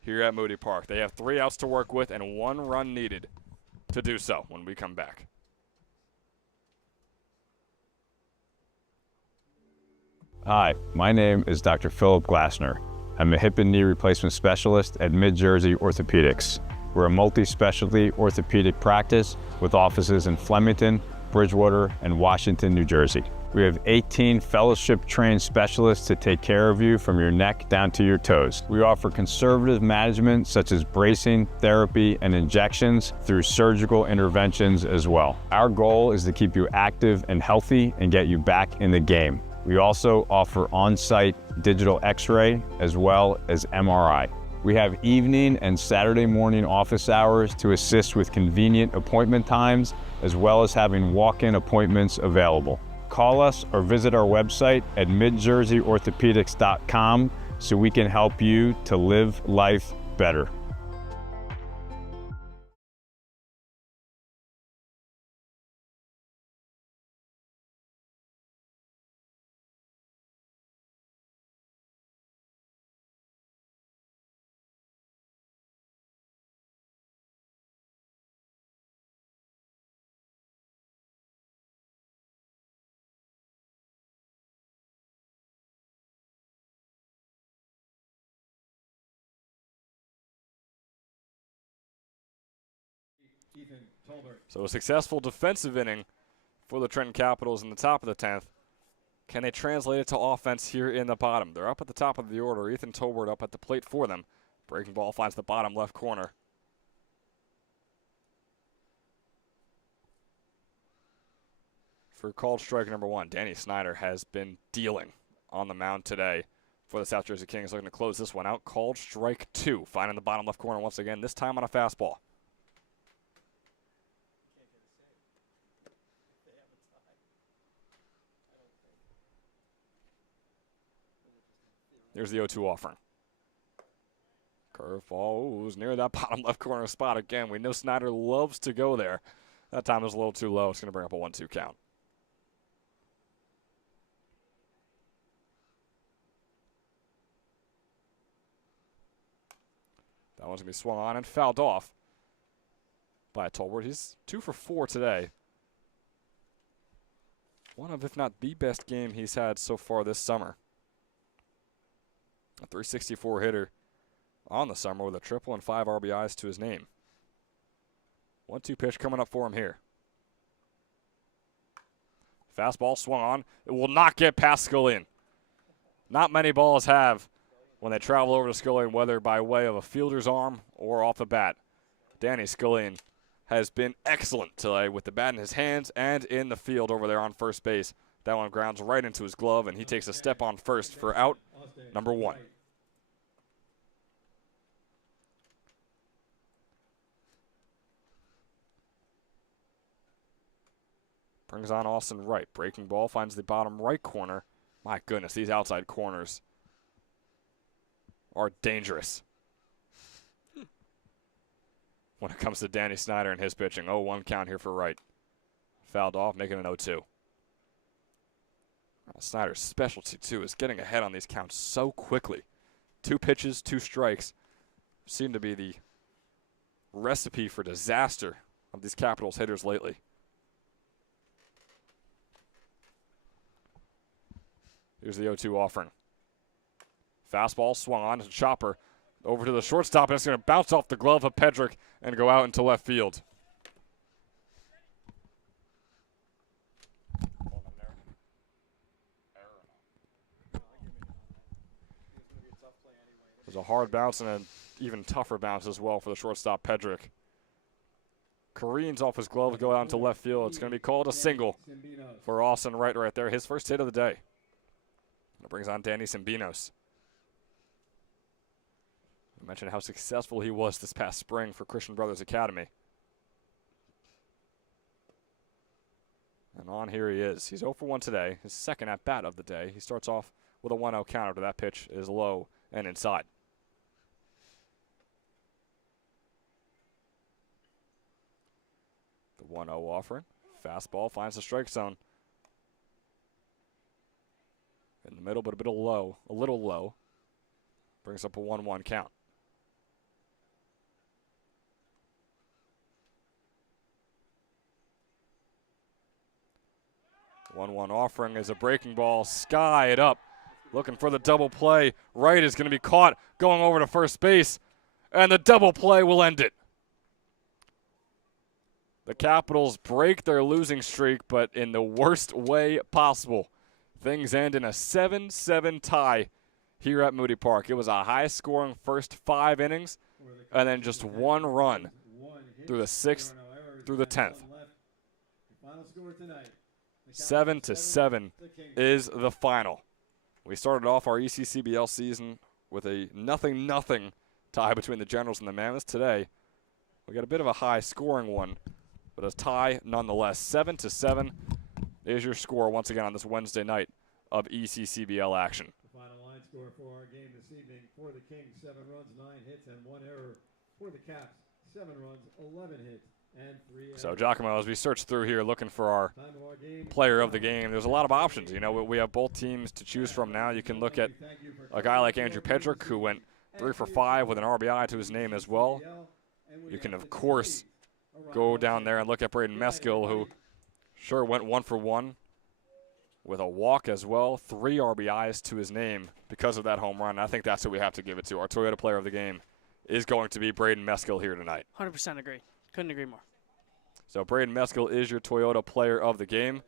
here at Moody Park. They have 3 outs to work with and 1 run needed to do so when we come back. Hi, my name is Dr. Philip Glassner. I'm a hip and knee replacement specialist at Mid-Jersey Orthopedics. We're a multi-specialty orthopedic practice with offices in Flemington, Bridgewater, and Washington, New Jersey. We have 18 fellowship-trained specialists to take care of you from your neck down to your toes. We offer conservative management such as bracing, therapy, and injections through surgical interventions as well. Our goal is to keep you active and healthy and get you back in the game. We also offer on-site digital x-ray as well as MRI. We have evening and Saturday morning office hours to assist with convenient appointment times, as well as having walk-in appointments available. Call us or visit our website at midjerseyorthopedics.com so we can help you to live life better. So a successful defensive inning for the Trenton Capitals in the top of the 10th. Can they translate it to offense here in the bottom? They're up at the top of the order. Ethan Tolbert up at the plate for them. Breaking ball finds the bottom left corner. For called strike number 1, Danny Snyder has been dealing on the mound today for the South Jersey Kings. Looking to close this one out. Called strike 2, finding the bottom left corner once again, this time on a fastball. Here's the 0-2 offering. Curveball was near that bottom left corner spot again. We know Snyder loves to go there. That time was a little too low. It's going to bring up a 1-2 count. That one's going to be swung on and fouled off by Tolbert. He's 2 for 4 today. One of, if not the best game he's had so far this summer. A 364 hitter on the summer with a triple and 5 RBIs to his name. 1-2 pitch coming up for him here. Fastball swung on. It will not get past Scullion. Not many balls have when they travel over to Scullion, whether by way of a fielder's arm or off the bat. Danny Scullion has been excellent today with the bat in his hands and in the field over there on first base. That one grounds right into his glove, and he takes a step on first for out number 1. Brings on Austin Wright. Breaking ball finds the bottom right corner. My goodness, these outside corners are dangerous when it comes to Danny Snyder and his pitching. 0-1 count here for Wright. Fouled off, making an 0-2. Snyder's specialty, too, is getting ahead on these counts so quickly. 2 pitches, 2 strikes seem to be the recipe for disaster of these Capitals hitters lately. Here's the 0-2 offering. Fastball swung on to Chopper over to the shortstop, and it's going to bounce off the glove of Pedrick and go out into left field. was a hard bounce and an even tougher bounce as well for the shortstop, Pedrick. Careens off his glove, go out into left field. It's going to be called a single for Austin Wright right there. His first hit of the day. That brings on Danny Cimbinos. I mentioned how successful he was this past spring for Christian Brothers Academy. And on here he is. He's 0 for 1 today, his second at-bat of the day. He starts off with a 1-0 count after that pitch is low and inside. The 1-0 offering. Fastball finds the strike zone. In the middle, but a little low. Brings up a 1-1 count. One offering is a breaking ball, skied up, looking for the double play. Wright is going to be caught going over to first base, and the double play will end it. The Capitals break their losing streak, but in the worst way possible. Things end in a 7-7 tie here at Moody Park. It was a high-scoring first 5 innings, and then just 1 run through the 6th through the 10th. 7-7 is the final. We started off our ECCBL season with a 0-0 tie between the Generals and the Mammoths. Today, we got a bit of a high-scoring one, but a tie nonetheless. 7-7 is your score once again on this Wednesday night of ECCBL action. The final line score for our game this evening for the Kings: 7 runs, 9 hits, and 1 error. For the Caps, 7 runs, 11 hits, and 3 errors. So, Giacomo, as we search through here looking for our player of the game, there's a lot of options. You know, we have both teams to choose from now. You can look at a guy like Andrew Pedrick, who went 3 for 5 with an RBI to his name as well. You can, of course, go down there and look at Braden Meskill, who sure went 1 for 1 with a walk as well. 3 RBIs to his name because of that home run. I think that's who we have to give it to. Our Toyota player of the game is going to be Braden Meskill here tonight. 100% agree. Couldn't agree more. So Braden Meskill is your Toyota player of the game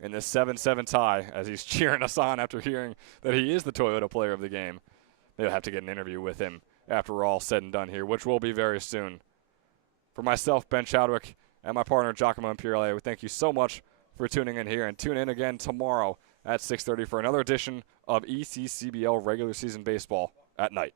in this 7-7 tie, as he's cheering us on after hearing that he is the Toyota player of the game. They'll have to get an interview with him after we're all said and done here, which will be very soon. For myself, Ben Chadwick, and my partner, Giacomo Imperiale, we thank you so much for tuning in here, and tune in again tomorrow at 6:30 for another edition of ECCBL regular season baseball at night.